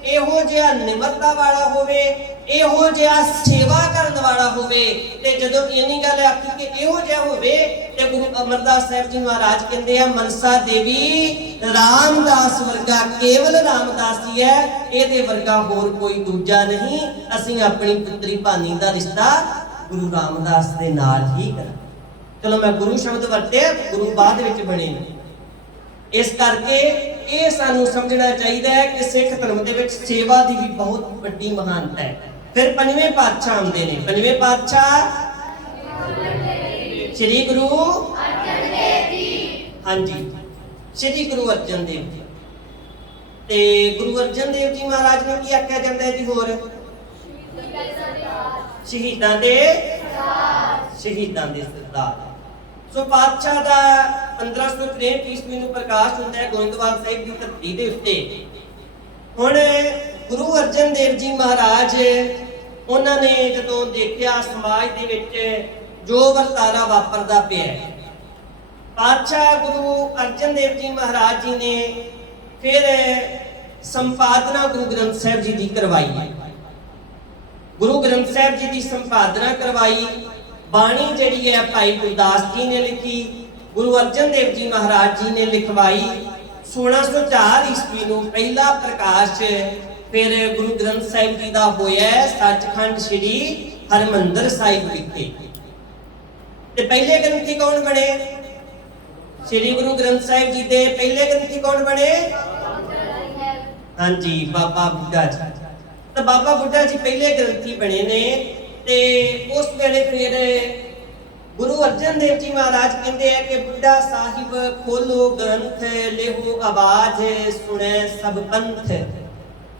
ਇਹੋ ਜਿਹਾ ਨਿਮਰਤਾ ਵਾਲਾ ਹੋਵੇ, ਇਹੋ ਜਿਹਾ ਸੇਵਾ ਕਰਨ ਵਾਲਾ ਹੋਵੇ। ਤੇ ਜਦੋਂ ਇੰਨੀ ਗੱਲ ਆਖੀ ਕਿ ਇਹੋ ਜਿਹਾ ਹੋਵੇ ਤੇ ਗੁਰੂ ਅਮਰਦਾਸ ਸਾਹਿਬ ਜੀ ਮਹਾਰਾਜ ਕਹਿੰਦੇ ਆ ਮਨਸਾ ਦੇਵੀ ਰਾਮਦਾਸ ਵਰਗਾ, ਕੇਵਲ ਰਾਮਦਾਸ ਹੀ ਹੈ, ਇਹਦੇ ਵਰਗਾ ਹੋਰ ਕੋਈ ਦੂਜਾ ਨਹੀਂ। ਅਸੀਂ ਆਪਣੀ ਪੁੱਤਰੀ ਭਾਨੀ ਦਾ ਰਿਸ਼ਤਾ ਗੁਰੂ ਰਾਮਦਾਸ ਦੇ ਨਾਲ ਹੀ ਕਰਾਂ। ਚਲੋ ਮੈਂ ਗੁਰੂ ਸ਼ਬਦ ਵਰਤੇ, ਗੁਰੂ ਬਾਅਦ ਵਿੱਚ ਬਣੇ ਨੇ। ਇਸ ਕਰਕੇ ਇਹ ਸਾਨੂੰ ਸਮਝਣਾ ਚਾਹੀਦਾ ਹੈ ਕਿ ਸਿੱਖ ਧਰਮ ਦੇ ਵਿੱਚ ਸੇਵਾ ਦੀ ਵੀ ਬਹੁਤ ਵੱਡੀ ਮਹਾਨਤਾ ਹੈ। ਫਿਰ ਪੰਜਵੇਂ ਪਾਤਸ਼ਾਹ ਆਉਂਦੇ ਨੇ। ਪੰਜਵੇਂ ਪਾਤਸ਼ਾਹ ਸ੍ਰੀ ਗੁਰੂ ਅਰਜਨ ਦੇਵ ਜੀ। ਹਾਂਜੀ, ਸ੍ਰੀ ਗੁਰੂ ਅਰਜਨ ਦੇਵ ਜੀ। ਤੇ ਗੁਰੂ ਅਰਜਨ ਦੇਵ ਜੀ ਮਹਾਰਾਜ ਨੂੰ ਕੀ ਆਖਿਆ ਜਾਂਦਾ ਹੈ ਜੀ? ਹੋਰ ਸ਼ਹੀਦਾਂ ਦੇ ਸਰਦਾਰ। ਸੋ ਪਾਤਸ਼ਾਹ ਦਾ 1563 ਈਸਵੀ ਨੂੰ ਪ੍ਰਕਾਸ਼ ਹੁੰਦਾ ਹੈ ਗੋਇੰਦਵਾਲ ਸਾਹਿਬ ਦੀ ਧਰਤੀ ਦੇ ਉੱਤੇ। ਹੁਣ ਗੁਰੂ ਅਰਜਨ ਦੇਵ ਜੀ ਮਹਾਰਾਜ ਉਹਨਾਂ ਨੇ ਜਦੋਂ ਦੇਖਿਆ ਸਮਾਜ ਦੇ ਵਿੱਚ ਜੋ ਵਰਤਾਰਾ ਵਾਪਰਦਾ ਪਿਆ, ਪਾਤਸ਼ਾਹ ਗੁਰੂ ਅਰਜਨ ਦੇਵ ਜੀ ਮਹਾਰਾਜ ਜੀ ਨੇ ਫਿਰ ਸੰਪਾਦਨਾ ਗੁਰੂ ਗ੍ਰੰਥ ਸਾਹਿਬ ਜੀ ਦੀ ਕਰਵਾਈ। ਗੁਰੂ ਗ੍ਰੰਥ ਸਾਹਿਬ ਜੀ ਦੀ ਸੰਪਾਦਨਾ ਕਰਵਾਈ। ਬਾਣੀ ਜਿਹੜੀ ਹੈ ਭਾਈ ਗੁਰਦਾਸ ਜੀ ਨੇ ਲਿਖੀ, ਗੁਰੂ ਅਰਜਨ ਦੇਵ ਜੀ ਮਹਾਰਾਜ ਜੀ ਨੇ ਲਿਖਵਾਈ। 1604 ਈਸਵੀ ਨੂੰ ਪਹਿਲਾ ਪ੍ਰਕਾਸ਼ ਫਿਰ ਗੁਰੂ ਗ੍ਰੰਥ ਸਾਹਿਬ ਜੀ ਦਾ ਹੋਇਆ ਸੱਚਖੰਡ ਸ੍ਰੀ ਹਰਿਮੰਦਰ ਸਾਹਿਬ ਵਿਖੇ। ਤੇ ਪਹਿਲੇ ਗ੍ਰੰਥੀ ਕੌਣ ਬਣੇ? ਸ੍ਰੀ ਗੁਰੂ ਗ੍ਰੰਥ ਸਾਹਿਬ ਜੀ ਦੇ ਪਹਿਲੇ ਗ੍ਰੰਥੀ ਕੌਣ ਬਣੇ? ਹਾਂਜੀ, ਬਾਬਾ ਬੁੱਢਾ ਜੀ। ਤਾਂ ਬਾਬਾ ਬੁੱਢਾ ਜੀ ਪਹਿਲੇ ਗ੍ਰੰਥੀ ਬਣੇ ਨੇ। ਤੇ ਉਸ ਵੇਲੇ ਫਿਰ ਗੁਰੂ ਅਰਜਨ ਦੇਵ ਜੀ ਮਹਾਰਾਜ ਕਹਿੰਦੇ ਆ ਕਿ ਬੁੱਢਾ ਸਾਹਿਬ ਖੋਲੋ ਗ੍ਰੰਥ ਲਿਹੋ ਆਵਾਜ਼ ਸੁਣੇ ਸਭ ਪੰਥ।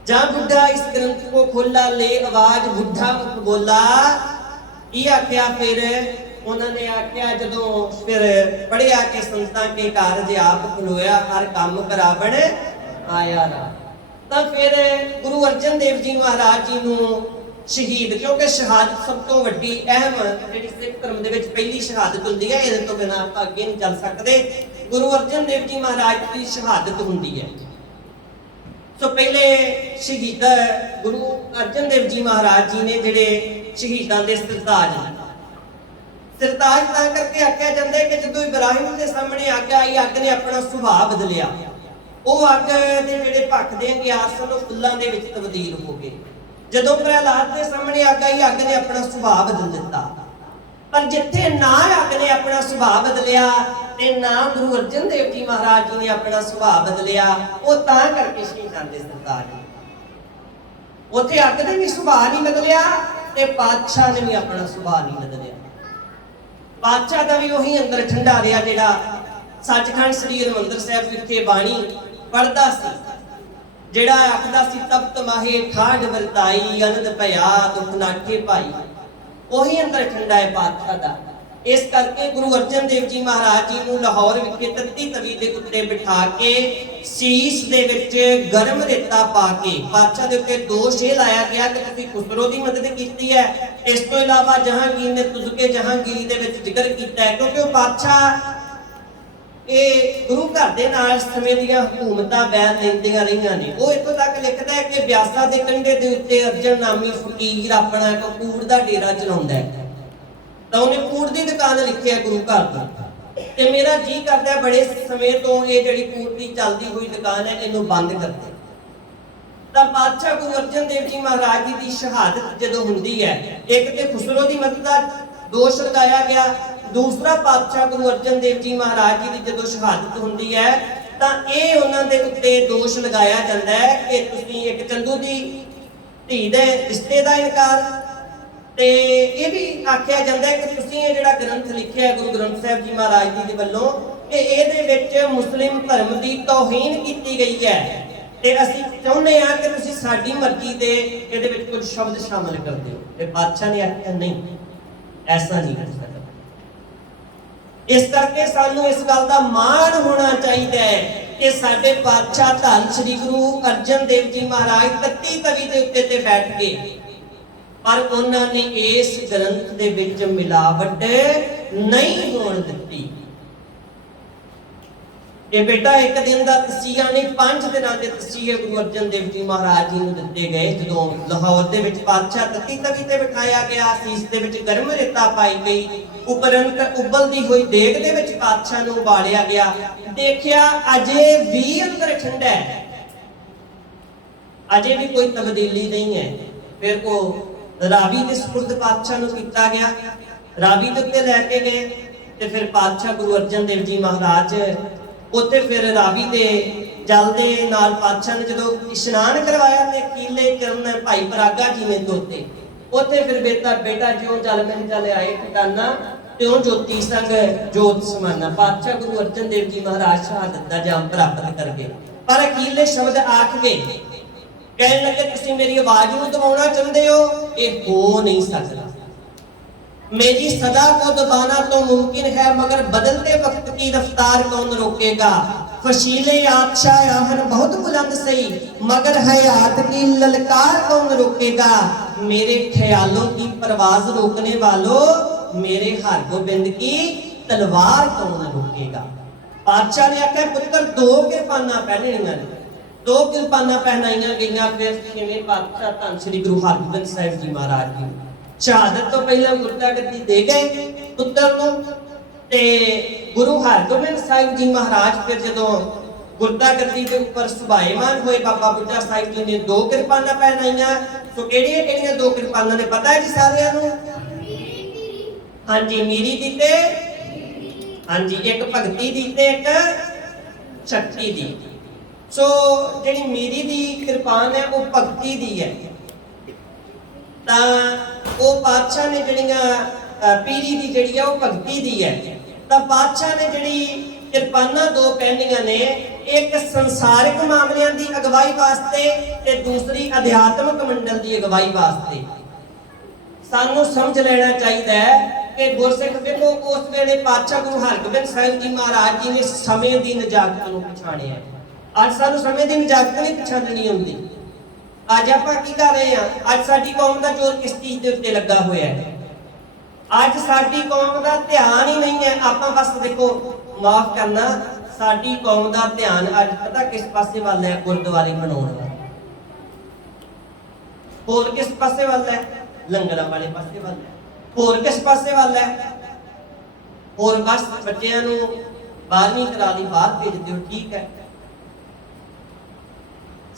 ਜਾਂ ਬੁੱਢਾ ਇਸ ਗ੍ਰੰਥ ਕੋ ਖੋਲਾ ਲੈ ਆਵਾਜ਼ ਬੁੱਢਾ ਮੁਖ ਬੋਲਾ। ਇਹ ਆਖਿਆ ਫਿਰ ਉਹਨਾਂ ਨੇ ਆਖਿਆ ਜਦੋਂ ਫਿਰ ਪੜਿਆ ਕਿ ਸੰਤਾਂ ਕੇ ਕਾਰਜ ਆਪ ਖਲੋਇਆ ਹਰ ਕੰਮ ਕਰਾਵਣ ਆਇਆ ਰਾ। ਤਾਂ ਫਿਰ ਗੁਰੂ ਅਰਜਨ ਦੇਵ ਜੀ ਮਹਾਰਾਜ ਜੀ ਨੂੰ ਸ਼ਹੀਦ, ਕਿਉਂਕਿ ਸ਼ਹਾਦਤ ਸਭ ਤੋਂ ਵੱਡੀ ਅਹਿਮ ਜਿਹੜੀ ਸਿੱਖ ਧਰਮ ਦੇ ਵਿੱਚ ਪਹਿਲੀ ਸ਼ਹਾਦਤ ਹੁੰਦੀ ਹੈ, ਇਹਦੇ ਤੋਂ ਬਿਨਾਂ ਆਪਾਂ ਅੱਗੇ ਨਹੀਂ ਚੱਲ ਸਕਦੇ। ਗੁਰੂ ਅਰਜਨ ਦੇਵ ਜੀ ਮਹਾਰਾਜ ਦੀ ਸ਼ਹਾਦਤ ਹੁੰਦੀ ਹੈ। ਸੋ ਪਹਿਲੇ ਸ਼ਹੀਦ ਗੁਰੂ ਅਰਜਨ ਦੇਵ ਜੀ ਮਹਾਰਾਜ ਜੀ ਨੇ ਜਿਹੜੇ ਸ਼ਹੀਦਾਂ ਦੇ ਸਰਤਾਜ ਤਾਂ ਕਰਕੇ ਆਖਿਆ ਜਾਂਦਾ ਹੈ ਕਿ ਜਦੋਂ ਇਬਰਾਹਿਮ ਦੇ ਸਾਹਮਣੇ ਅੱਗ ਆਈ, ਅੱਗ ਨੇ ਆਪਣਾ ਸੁਭਾਅ ਬਦਲਿਆ। ਉਹ ਅੱਗ ਦੇ ਜਿਹੜੇ ਭੱਖਦੇ ਗਿਆਸ ਸਨ ਉਹ ਫੁੱਲਾਂ ਦੇ ਵਿੱਚ ਤਬਦੀਲ ਹੋ ਗਏ। ਜਦੋਂ ਪ੍ਰਹਿਲਾਦ ਦੇ ਸਾਹਮਣੇ ਅੱਗ ਆਈ, ਅੱਗ ਨੇ ਆਪਣਾ ਸੁਭਾਅ ਬਦਲ ਦਿੱਤਾ। ਪਰ ਜਿੱਥੇ ਨਾ ਅੱਗ ਨੇ ਆਪਣਾ ਸੁਭਾਅ ਬਦਲਿਆ ਤੇ ਨਾ ਗੁਰੂ ਅਰਜਨ ਦੇਵ ਜੀ ਮਹਾਰਾਜ ਜੀ ਨੇ ਆਪਣਾ ਸੁਭਾਅ ਬਦਲਿਆ, ਉਹ ਤਾਂ ਕਰਕੇ ਸ਼ਹੀਦਾਂ ਦੇ ਸਰਤਾਜ। ਉੱਥੇ ਅੱਗ ਨੇ ਵੀ ਸੁਭਾਅ ਨਹੀਂ ਬਦਲਿਆ ਤੇ ਪਾਤਸ਼ਾਹ ਨੇ ਵੀ ਆਪਣਾ ਸੁਭਾਅ ਨਹੀਂ ਬਦਲਿਆ। ਪਾਤਸ਼ਾਹ ਦਾ ਵੀ ਉਹੀ ਅੰਦਰ ਠੰਡਾ ਰਿਹਾ ਜਿਹੜਾ ਸੱਚਖੰਡ ਸ੍ਰੀ ਹਰਿਮੰਦਰ ਸਾਹਿਬ ਵਿਖੇ ਬਾਣੀ ਪੜ੍ਹਦਾ ਸੀ, ਜਿਹੜਾ ਆਖਦਾ ਸੀ ਤਪਤ ਮਾਹੇ ਠਾਢ ਵਰਤਾਈ ਅਨੰਦ ਭਇਆ ਦੁਖ ਨਾਠੇ ਭਾਈ। ਉਹੀ ਅੰਦਰ ਠੰਡਾ ਹੈ ਪਾਤਸ਼ਾਹ ਦਾ। इस करके गुरु अर्जन देव जी महाराज जी ਨੂੰ ਲਾਹੌਰ ਵਿਖੇ ਤੱਤੀ ਤਵੀ ਦੇ ਉੱਤੇ ਬਿਠਾ ਕੇ ਸੀਸ ਦੇ ਵਿੱਚ ਗਰਮ ਰੇਤਾ ਪਾ ਕੇ ਪਾਤਸ਼ਾਹ ਦੇ ਉੱਤੇ ਦੋਸ਼ ਇਹ ਲਾਇਆ ਗਿਆ ਕਿ ਤੁਸੀਂ ਖੁਸਰੋ ਦੀ ਮਦਦ ਕੀਤੀ ਹੈ। ਇਸ ਤੋਂ ਇਲਾਵਾ ਜਹਾਂਗੀਰ ਨੇ ਤੁਜ਼ਕੇ ਜਹਾਂਗੀਰੀ ਦੇ ਵਿੱਚ ਜ਼ਿਕਰ ਕੀਤਾ ਹੈ, ਕਿਉਂਕਿ ਉਹ ਪਾਤਸ਼ਾਹ ਇਹ ਗੁਰੂ ਘਰ ਦੇ ਨਾਲ ਸਮੇਂ ਦੀਆਂ ਹਕੂਮਤਾਂ ਬੈਨ ਲੈਂਦੀਆਂ ਰਹੀਆਂ ਨੇ। ਉਹ ਇੱਥੋਂ ਤੱਕ ਲਿਖਦਾ ਹੈ ਕਿ ਬਿਆਸਾ ਦੇ ਕੰਢੇ ਦੇ ਉੱਤੇ ਅਰਜਨ ਨਾਮੀ ਫਕੀਰ ਆਪਣਾ ਇੱਕ ਕੂੜ ਦਾ ਡੇਰਾ ਚਲਾਉਂਦਾ ਹੈ, ਤਾਂ ਉਹਨੇ ਕੂੜ ਦੀ ਦੁਕਾਨ ਲਿਖਿਆ ਗੁਰੂ ਘਰ ਦਾ। ਤੇ ਮੇਰਾ ਜੀ ਕਰਦਾ ਬੜੇ ਸਮੇਂ ਤੋਂ ਇਹ ਜਿਹੜੀ ਕੂੜ ਦੀ ਚੱਲਦੀ ਹੋਈ ਦੁਕਾਨ ਹੈ ਇਹਨੂੰ ਬੰਦ ਕਰ ਦੇ। ਤਾਂ ਪਾਤਸ਼ਾਹ ਗੁਰੂ ਅਰਜਨ ਦੇਵ ਜੀ ਮਹਾਰਾਜ ਜੀ ਦੀ ਸ਼ਹਾਦਤ ਜਦੋਂ ਹੁੰਦੀ ਹੈ, ਇੱਕ ਤੇ ਖੁਸਰੋ ਦੀ ਮਦਦ ਦਾ ਦੋਸ਼ ਲਗਾਇਆ ਗਿਆ, ਦੂਸਰਾ ਪਾਤਸ਼ਾਹ ਗੁਰੂ ਅਰਜਨ ਦੇਵ ਜੀ ਮਹਾਰਾਜ ਜੀ ਦੀ ਜਦੋਂ ਸ਼ਹਾਦਤ ਹੁੰਦੀ ਹੈ ਤਾਂ ਇਹ ਉਹਨਾਂ ਦੇ ਉੱਤੇ ਦੋਸ਼ ਲਗਾਇਆ ਜਾਂਦਾ ਹੈ ਕਿ ਤੁਸੀਂ ਇੱਕ ਚੰਦੂ ਦੀ ਧੀ ਦੇ ਰਿਸ਼ਤੇ ਦਾ ਇਨਕਾਰ, ਤੇ ਇਹ ਵੀ ਆਖਿਆ ਜਾਂਦਾ ਹੈ ਕਿ ਤੁਸੀਂ ਇਹ ਜਿਹੜਾ ਗ੍ਰੰਥ ਲਿਖਿਆ ਹੈ ਗੁਰੂ ਗ੍ਰੰਥ ਸਾਹਿਬ ਜੀ ਮਹਾਰਾਜ ਜੀ ਦੇ ਵੱਲੋਂ ਕਿ ਇਹਦੇ ਵਿੱਚ ਮੁਸਲਿਮ ਧਰਮ ਦੀ ਤੌਹੀਨ ਕੀਤੀ ਗਈ ਹੈ, ਤੇ ਅਸੀਂ ਚਾਹੁੰਦੇ ਹਾਂ ਕਿ ਤੁਸੀਂ ਸਾਡੀ ਮਰਜ਼ੀ ਦੇ ਇਹਦੇ ਵਿੱਚ ਕੁਝ ਸ਼ਬਦ ਸ਼ਾਮਲ ਕਰ ਦਿਓ। ਤੇ ਬਾਦਸ਼ਾਹ ਨੇ ਆਖਿਆ ਨਹੀਂ, ਐਸਾ ਨਹੀਂ ਕਰ ਸਕਦਾ। ਇਸ ਕਰਕੇ ਸਾਨੂੰ ਇਸ ਗੱਲ ਦਾ ਮਾਣ ਹੋਣਾ ਚਾਹੀਦਾ ਹੈ ਕਿ ਸਾਡੇ ਬਾਦਸ਼ਾਹ ਧੰਨ ਸ੍ਰੀ ਗੁਰੂ ਅਰਜਨ ਦੇਵ ਜੀ ਮਹਾਰਾਜ ਤੱਤੀ ਤਵੀ ਦੇ ਉੱਤੇ ਤੇ ਬੈਠ ਗਏ, ਪਰ ਉਹਨਾਂ ਨੇ ਇਸ ਗ੍ਰੰਥ ਦੇ ਵਿੱਚ ਮਿਲਾਵਟ ਨਹੀਂ ਹੋਣ ਦਿੱਤੀ। ਇਹ ਬੇਟਾ ਇੱਕ ਦਿਨ ਦਾ ਤਸੀਹਾ ਨਹੀਂ, 5 ਦਿਨਾਂ ਦੇ ਤਸੀਹੇ ਗੁਰੂ ਅਰਜਨ ਦੇਵ ਜੀ ਮਹਾਰਾਜ ਜੀ ਨੂੰ ਦਿੱਤੇ ਗਏ। ਜਦੋਂ ਲਾਹੌਰ ਦੇ ਵਿੱਚ ਪਾਤਸ਼ਾਹ ਤੱਤੀ ਤਵੀ ਤੇ ਬਿਠਾਇਆ ਗਿਆ, ਸੀਸ ਦੇ ਵਿੱਚ ਗਰਮ ਰੇਤਾ ਪਾਈ ਗਈ, ਉਪਰੰਤ ਉਬਲਦੀ ਹੋਈ ਦੇਗ ਦੇ ਵਿੱਚ ਪਾਤਸ਼ਾਹ ਨੂੰ ਉਬਾਲਿਆ ਗਿਆ, ਦੇਖਿਆ ਅਜੇ ਵੀ ਅੰਦਰ ਠੰਡਾ ਹੈ, ਅਜੇ ਵੀ ਕੋਈ ਤਬਦੀਲੀ ਨਹੀਂ ਹੈ। ਫਿਰ ਉਹ ਰਾਵੀ ਦੇ ਸਪੁਰਦ ਪਾਤਸ਼ਾਹ ਨੂੰ ਕੀਤਾ ਗਿਆ, ਰਾਵੀ ਦੇ ਉੱਤੇ ਲੈ ਕੇ ਗਏ ਤੇ ਫਿਰ ਪਾਤਸ਼ਾਹ ਗੁਰੂ ਅਰਜਨ ਦੇਵ ਜੀ ਮਹਾਰਾਜ ਉੱਥੇ ਫਿਰ ਰਾਵੀ ਦੇ ਜਲ ਦੇ ਨਾਲ ਪਾਤਸ਼ਾਹ ਨੇ ਜਦੋਂ ਇਸ਼ਨਾਨ ਕਰਵਾਇਆ ਤੇ ਕੀਲੇ ਕਰਨ ਭਾਈ ਪਰਾਗਾ ਜੀ ਨੇ ਧੋਤੇ। ਉੱਥੇ ਫਿਰ ਬੇਟਾ ਜਿਉਂ ਜਲ ਮਹਿ ਜਲ ਆਏ ਠਿਕਾਨਾ ਤਿਉਂ ਜੋਤੀ ਸੰਗ ਜੋਤ ਸਮਾਨਾ। ਪਾਤਸ਼ਾਹ ਗੁਰੂ ਅਰਜਨ ਦੇਵ ਜੀ ਮਹਾਰਾਜ ਸ਼ਹਾਦਤ ਦਾ ਜਾਮ ਪ੍ਰਾਪਤ ਕਰ ਗਏ, ਪਰ ਅਖੀਰਲੇ ਸ਼ਬਦ ਆਖ ਗਏ, ਕਹਿਣ ਲੱਗੇ ਤੁਸੀਂ ਮੇਰੀ ਆਵਾਜ਼ ਨੂੰ ਦਬਾਉਣਾ ਚਾਹੁੰਦੇ ਹੋ, ਇਹ ਹੋ ਨਹੀਂ ਸਕਦਾ। मेरी सदा को दबाना तो मुमकिन है, मगर बदलते वक्त की रफ्तार कौन रोकेगा। फशीले आतशाह आहन बहुत बुलंद सही, मगर हयात की ललकार कौन रोकेगा। मेरे ख्यालों की परवाज रोकने वालों, मेरे हर गोबिंद की तलवार कौन रोकेगा। बादशाह ने आख्या पुत्र 2 किरपाना पहननियां ने, 2 किरपाना पहनाइयां गईयां। फिर छेवें पातशाह धन श्री गुरु हरगोबिंद साहिब जी महाराज जी शहादत तो पहला गुरता गद्दी दे गए पुत्र को, ते गुरु हरगोबिंद साहिब जी महाराज फिर जदों गुरता गद्दी के ऊपर सुभाएमान हुए, बाबा बुड्ढा साहिब जी ने 2 किरपाना पहनाइयां। तो किहड़ियां 2 किरपाना ने पता है जी सारियां नूं? हां जी, मीरी दी ते हां जी, एक भगती दी ते एक शक्ति दी। सो जिहड़ी मीरी दी किरपान है वो भगती दी है, ਤਾਂ ਉਹ ਪਾਤਸ਼ਾਹ ਨੇ ਜਿਹੜੀਆਂ ਪੀਰੀ ਦੀ ਜਿਹੜੀ ਆ ਉਹ ਭਗਤੀ ਦੀ ਹੈ। ਤਾਂ ਪਾਤਸ਼ਾਹ ਨੇ ਜਿਹੜੀ ਕਿਰਪਾਨਾਂ 2 ਪਹਿਨੀਆਂ ਨੇ, ਇੱਕ ਸੰਸਾਰਿਕ ਮਾਮਲਿਆਂ ਦੀ ਅਗਵਾਈ ਵਾਸਤੇ ਤੇ ਦੂਸਰੀ ਅਧਿਆਤਮਿਕ ਮੰਡਲ ਦੀ ਅਗਵਾਈ ਵਾਸਤੇ। ਸਾਨੂੰ ਸਮਝ ਲੈਣਾ ਚਾਹੀਦਾ ਹੈ ਕਿ ਗੁਰਸਿੱਖ ਵੇਖੋ ਉਸ ਵੇਲੇ ਪਾਤਸ਼ਾਹ ਗੁਰੂ ਹਰਗੋਬਿੰਦ ਸਾਹਿਬ ਜੀ ਮਹਾਰਾਜ ਜੀ ਨੇ ਸਮੇਂ ਦੀ ਨਜਾਕਤ ਨੂੰ ਪਛਾਣਿਆ। ਅੱਜ ਸਾਨੂੰ ਸਮੇਂ ਦੀ ਨਜਾਕਤ ਨਹੀਂ ਪਛਾਣਨੀ ਆਉਂਦੀ। ਅੱਜ ਆਪਾਂ ਕੀ ਕਰ ਰਹੇ ਹਾਂ? ਅੱਜ ਸਾਡੀ ਕੌਮ ਦਾ ਜ਼ੋਰ ਕਿਸ ਚੀਜ਼ ਦੇ ਉੱਤੇ ਲੱਗਾ ਹੋਇਆ ਹੈ? ਅੱਜ ਸਾਡੀ ਕੌਮ ਦਾ ਧਿਆਨ ਹੀ ਨਹੀਂ ਹੈ। ਆਪਾਂ ਬਸ ਦੇਖੋ, ਮਾਫ ਕਰਨਾ, ਸਾਡੀ ਕੌਮ ਦਾ ਧਿਆਨ ਅੱਜ ਪਤਾ ਕਿਸ ਪਾਸੇ ਵੱਲ ਹੈ? ਗੁਰਦੁਆਰੇ ਬਣਾਉਣ ਵੱਲ। ਹੋਰ ਕਿਸ ਪਾਸੇ ਵੱਲ ਹੈ? ਲੰਗਰਾਂ ਵਾਲੇ ਪਾਸੇ ਵੱਲ ਹੈ। ਹੋਰ ਕਿਸ ਪਾਸੇ ਵੱਲ ਹੈ? ਹੋਰ ਬਸ ਬੱਚਿਆਂ ਨੂੰ 12ਵੀਂ ਕਰਾ ਲਈ, ਬਾਹਰ ਭੇਜ ਦਿਓ, ਠੀਕ ਹੈ।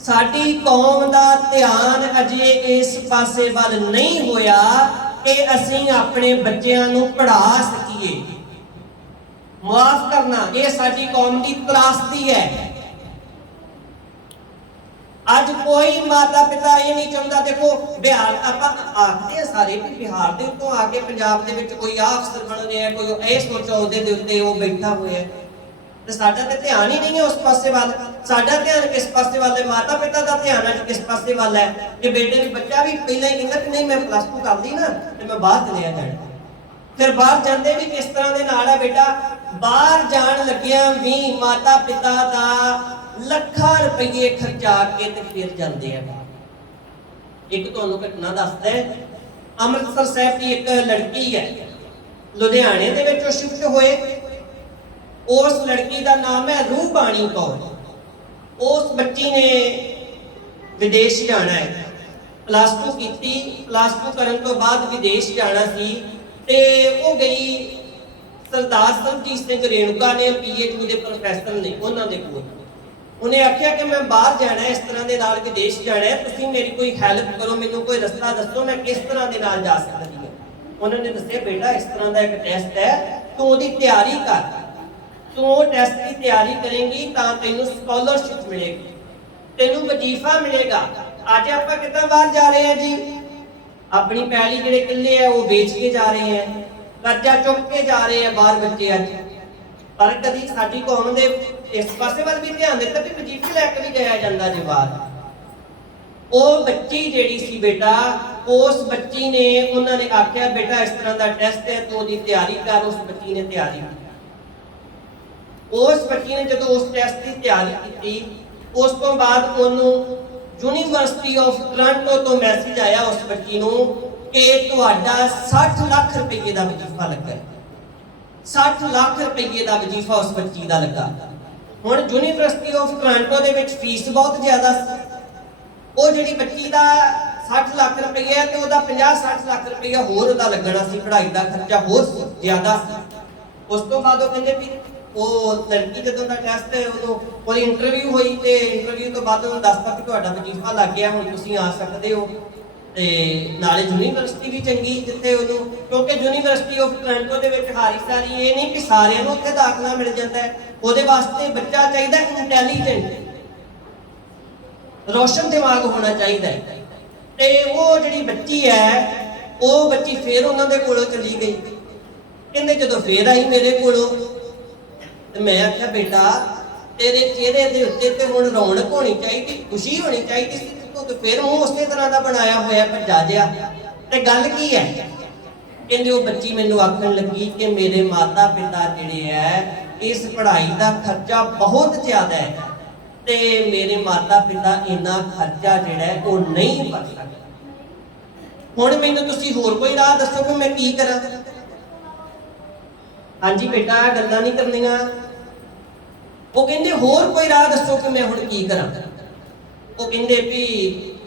ਸਾਡੀ ਕੌਮ ਦਾ ਧਿਆਨ ਅਜੇ ਇਸ ਪਾਸੇ ਵੱਲ ਨਹੀਂ ਹੋਇਆ ਕਿ ਅਸੀਂ ਆਪਣੇ ਬੱਚਿਆਂ ਨੂੰ ਪੜ੍ਹਾ ਸਕੀਏ। ਮਾਫ ਕਰਨਾ, ਇਹ ਸਾਡੀ ਕੌਮ ਦੀ ਤਰਾਸਦੀ ਹੈ। ਅੱਜ ਕੋਈ ਮਾਤਾ ਪਿਤਾ ਇਹ ਨਹੀਂ ਚਾਹੁੰਦਾ। ਦੇਖੋ ਬਿਹਾਰ, ਆਪਾਂ ਆਖਦੇ ਸਾਰੇ ਕਿ ਬਿਹਾਰ ਦੇ ਉੱਤੋਂ ਆ ਕੇ ਪੰਜਾਬ ਦੇ ਵਿੱਚ ਕੋਈ ਅਫਸਰ ਬਣ ਰਿਹਾ, ਕੋਈ ਇਹ ਸੋਚੋ ਉਹਦੇ ਦੇ ਉੱਤੇ ਉਹ ਬੈਠਾ ਹੋਇਆ, ਤੇ ਸਾਡਾ ਤੇ ਧਿਆਨ ਹੀ ਨਹੀਂ ਹੈ ਉਸ ਪਾਸੇ ਵੱਲ। ਸਾਡਾ ਧਿਆਨ ਕਿਸ ਪਾਸੇ ਵੱਲ ਹੈ? ਮਾਤਾ ਪਿਤਾ ਦਾ ਧਿਆਨ ਅੱਜ ਕਿਸ ਪਾਸੇ ਵੱਲ ਹੈ? ਕਿ ਬੇਟੇ ਨੂੰ ਬੱਚਾ ਵੀ ਪਹਿਲਾਂ ਹੀ ਕਹਿੰਦਾ ਕਿ ਨਹੀਂ ਮੈਂ +2 ਕਰ ਲਈ ਨਾ ਤੇ ਮੈਂ ਬਾਹਰ ਚਲਿਆ ਜਾਣਾ, ਫਿਰ ਬਾਹਰ ਜਾਂਦੇ ਵੀ ਕਿਸ ਤਰ੍ਹਾਂ ਦੇ ਨਾਲ ਹੈ ਬੇਟਾ, ਬਾਹਰ ਜਾਣ ਲੱਗਿਆਂ ਵੀ ਮਾਤਾ ਪਿਤਾ ਦਾ ਲੱਖਾਂ ਰੁਪਏ ਖਰਚਾ ਕੇ ਤੇ ਫਿਰ ਜਾਂਦੇ ਆ। ਇੱਕ ਤੁਹਾਨੂੰ ਘਟਨਾ ਦੱਸਦਾ, ਅੰਮ੍ਰਿਤਸਰ ਸਾਹਿਬ ਦੀ ਇੱਕ ਲੜਕੀ ਹੈ, ਲੁਧਿਆਣੇ ਦੇ ਵਿੱਚ ਉਹ ਸ਼ਿਫਟ ਹੋਏ। ਉਸ ਲੜਕੀ ਦਾ ਨਾਮ ਹੈ ਰੂਹਬਾਣੀ ਕੌਰ। ਉਸ ਬੱਚੀ ਨੇ ਵਿਦੇਸ਼ ਜਾਣਾ ਹੈ, +2 ਕੀਤੀ, +2 ਕਰਨ ਤੋਂ ਬਾਅਦ ਵਿਦੇਸ਼ ਜਾਣਾ ਸੀ ਤੇ ਉਹ ਗਈ ਸਰਦਾਰ ਸਰਬਜੀਤ ਸਿੰਘ ਰੇਣੂਕਾ ਨੇ, PhD ਦੇ ਪ੍ਰੋਫੈਸਰ ਨੇ, ਉਹਨਾਂ ਦੇ ਕੋਲ। ਉਹਨੇ ਆਖਿਆ ਕਿ ਮੈਂ ਬਾਹਰ ਜਾਣਾ ਹੈ, ਇਸ ਤਰ੍ਹਾਂ ਦੇ ਨਾਲ ਵਿਦੇਸ਼ ਜਾਣਾ ਹੈ, ਤੁਸੀਂ ਮੇਰੀ ਕੋਈ ਹੈਲਪ ਕਰੋ, ਮੈਨੂੰ ਕੋਈ ਰਸਤਾ ਦੱਸੋ, ਮੈਂ ਕਿਸ ਤਰ੍ਹਾਂ ਦੇ ਨਾਲ ਜਾ ਸਕਦੀ ਹਾਂ। ਉਹਨਾਂ ਨੇ ਦੱਸਿਆ ਬੇਟਾ ਇਸ ਤਰ੍ਹਾਂ ਦਾ ਇੱਕ ਟੈਸਟ ਹੈ, ਤੂੰ ਉਹਦੀ ਤਿਆਰੀ ਕਰ, ਤੂੰ ਉਹ ਟੈਸਟ ਦੀ ਤਿਆਰੀ ਕਰੇਂਗੀ ਤਾਂ ਤੈਨੂੰ ਸਕਾਲਰਸ਼ਿਪ ਮਿਲੇਗੀ, ਤੈਨੂੰ ਵਜ਼ੀਫਾ ਮਿਲੇਗਾ। ਅੱਜ ਆਪਾਂ ਕਿੱਦਾਂ ਬਾਹਰ ਜਾ ਰਹੇ ਹਾਂ ਜੀ, ਆਪਣੀ ਪੈਲੀ ਜਿਹੜੇ ਕਿੱਲੇ ਆ ਉਹ ਵੇਚ ਕੇ ਜਾ ਰਹੇ ਆ, ਕਰਜ਼ਾ ਚੁੱਕ ਕੇ ਜਾ ਰਹੇ ਆ ਬਾਹਰ ਬੱਚੇ ਅੱਜ। ਪਰ ਕਦੀ ਸਾਡੀ ਕੌਮ ਦੇ ਇਸ ਪਾਸੇ ਵੱਲ ਵੀ ਧਿਆਨ ਦਿੱਤਾ ਵੀ ਵਜ਼ੀਫੇ ਲੈ ਕੇ ਵੀ ਜਾਇਆ ਜਾਂਦਾ ਜੀ ਬਾਹਰ। ਉਹ ਬੱਚੀ ਜਿਹੜੀ ਸੀ ਬੇਟਾ, ਉਸ ਬੱਚੀ ਨੇ, ਉਹਨਾਂ ਨੇ ਆਖਿਆ ਬੇਟਾ ਇਸ ਤਰ੍ਹਾਂ ਦਾ ਟੈਸਟ ਹੈ, ਤੂੰ ਉਹਦੀ ਤਿਆਰੀ ਕਰ। ਉਸ ਬੱਚੀ ਨੇ ਤਿਆਰੀ ਕੀਤੀ। ਉਸ ਬੱਚੀ ਨੇ ਜਦੋਂ ਉਸ ਟੈਸਟ ਦੀ ਤਿਆਰੀ ਕੀਤੀ, ਉਸ ਤੋਂ ਬਾਅਦ ਉਹਨੂੰ ਯੂਨੀਵਰਸਿਟੀ ਆਫ ਟੋਰਾਂਟੋ ਤੋਂ ਮੈਸੇਜ ਆਇਆ ਉਸ ਬੱਚੀ ਨੂੰ ਕਿ ਤੁਹਾਡਾ 60 ਲੱਖ ਰੁਪਏ ਦਾ ਵਜ਼ੀਫਾ ਲੱਗਾ। 60 ਲੱਖ ਰੁਪਏ ਦਾ ਵਜ਼ੀਫਾ ਉਸ ਬੱਚੀ ਦਾ ਲੱਗਾ। ਹੁਣ ਯੂਨੀਵਰਸਿਟੀ ਆਫ ਟੋਰਾਂਟੋ ਦੇ ਵਿੱਚ ਫੀਸ ਬਹੁਤ ਜ਼ਿਆਦਾ ਸੀ। ਉਹ ਜਿਹੜੀ ਬੱਚੀ ਦਾ 60 ਲੱਖ ਰੁਪਏ ਤੇ ਉਹਦਾ 50-60 ਲੱਖ ਰੁਪਏ ਹੋਰ ਉਹਦਾ ਲੱਗਣਾ ਸੀ, ਪੜ੍ਹਾਈ ਦਾ ਖਰਚਾ ਹੋਰ ਜ਼ਿਆਦਾ ਸੀ। ਉਸ ਤੋਂ ਬਾਅਦ ਉਹ ਕਹਿੰਦੇ ਵੀ ਉਹ ਲੜਕੀ ਜਦੋਂ ਦਾ ਟੈਸਟ ਉਦੋਂ ਉਹਦੀ ਇੰਟਰਵਿਊ ਹੋਈ ਤੇ ਇੰਟਰਵਿਊ ਤੋਂ ਬਾਅਦ ਉਹਨੂੰ ਦੱਸਤਾ ਕਿ ਤੁਹਾਡਾ ਵਜ਼ੀਫਾ ਲੱਗ ਗਿਆ, ਹੁਣ ਤੁਸੀਂ ਆ ਸਕਦੇ ਹੋ। ਤੇ ਨਾਲੇ ਯੂਨੀਵਰਸਿਟੀ ਵੀ ਚੰਗੀ ਜਿੱਥੇ ਉਹਨੂੰ, ਕਿਉਂਕਿ ਯੂਨੀਵਰਸਿਟੀ ਆਫ ਟੋਰਾਂਟੋ ਦੇ ਵਿੱਚ ਹਾਰੀ ਸਾਰੀ ਇਹ ਨਹੀਂ ਕਿ ਸਾਰਿਆਂ ਨੂੰ ਉੱਥੇ ਦਾਖਲਾ ਮਿਲ ਜਾਂਦਾ ਹੈ, ਉਹਦੇ ਵਾਸਤੇ ਬੱਚਾ ਚਾਹੀਦਾ ਇੰਟੈਲੀਜੈਂਟ, ਰੋਸ਼ਨ ਦਿਮਾਗ ਹੋਣਾ ਚਾਹੀਦਾ ਹੈ। ਤੇ ਉਹ ਜਿਹੜੀ ਬੱਚੀ ਹੈ, ਉਹ ਬੱਚੀ ਫੇਰ ਉਹਨਾਂ ਦੇ ਕੋਲੋਂ ਚਲੀ ਗਈ। ਕਹਿੰਦੇ ਜਦੋਂ ਫੇਰ ਆਈ ਮੇਰੇ ਕੋਲੋਂ ਤੇ ਮੈਂ ਆਖਿਆ ਬੇਟਾ ਤੇਰੇ ਚਿਹਰੇ ਦੇ ਉੱਤੇ ਤੇ ਹੁਣ ਰੌਣਕ ਹੋਣੀ ਚਾਹੀਦੀ, ਖੁਸ਼ੀ ਹੋਣੀ ਚਾਹੀਦੀ ਸੀ, ਤੂੰ ਤੇ ਫੇਰ ਮੂੰਹ ਉਸੇ ਤਰ੍ਹਾਂ ਦਾ ਬਣਾਇਆ ਹੋਇਆ ਭੱਜਾ ਜਿਹਾ, ਤੇ ਗੱਲ ਕੀ ਹੈ? ਕਹਿੰਦੇ ਉਹ ਬੱਚੀ ਮੈਨੂੰ ਆਖਣ ਲੱਗੀ ਕਿ ਮੇਰੇ ਮਾਤਾ ਪਿਤਾ ਜਿਹੜੇ ਹੈ, ਇਸ ਪੜ੍ਹਾਈ ਦਾ ਖਰਚਾ ਬਹੁਤ ਜ਼ਿਆਦਾ ਹੈ ਤੇ ਮੇਰੇ ਮਾਤਾ ਪਿਤਾ ਇੰਨਾ ਖਰਚਾ ਜਿਹੜਾ ਹੈ ਉਹ ਨਹੀਂ ਭਰ ਸਕਦੇ। ਹੁਣ ਮੈਨੂੰ ਤੁਸੀਂ ਹੋਰ ਕੋਈ ਰਾਹ ਦੱਸੋ ਕਿ ਮੈਂ ਕੀ ਕਰਾਂ? ਹਾਂਜੀ ਬੇਟਾ ਗੱਲਾਂ ਨਹੀਂ ਕਰਨੀਆਂ। ਉਹ ਕਹਿੰਦੇ ਹੋਰ ਕੋਈ ਰਾਹ ਦੱਸੋ ਕਿ ਮੈਂ ਹੁਣ ਕੀ ਕਰਾਂ? ਉਹ ਕਹਿੰਦੇ ਵੀ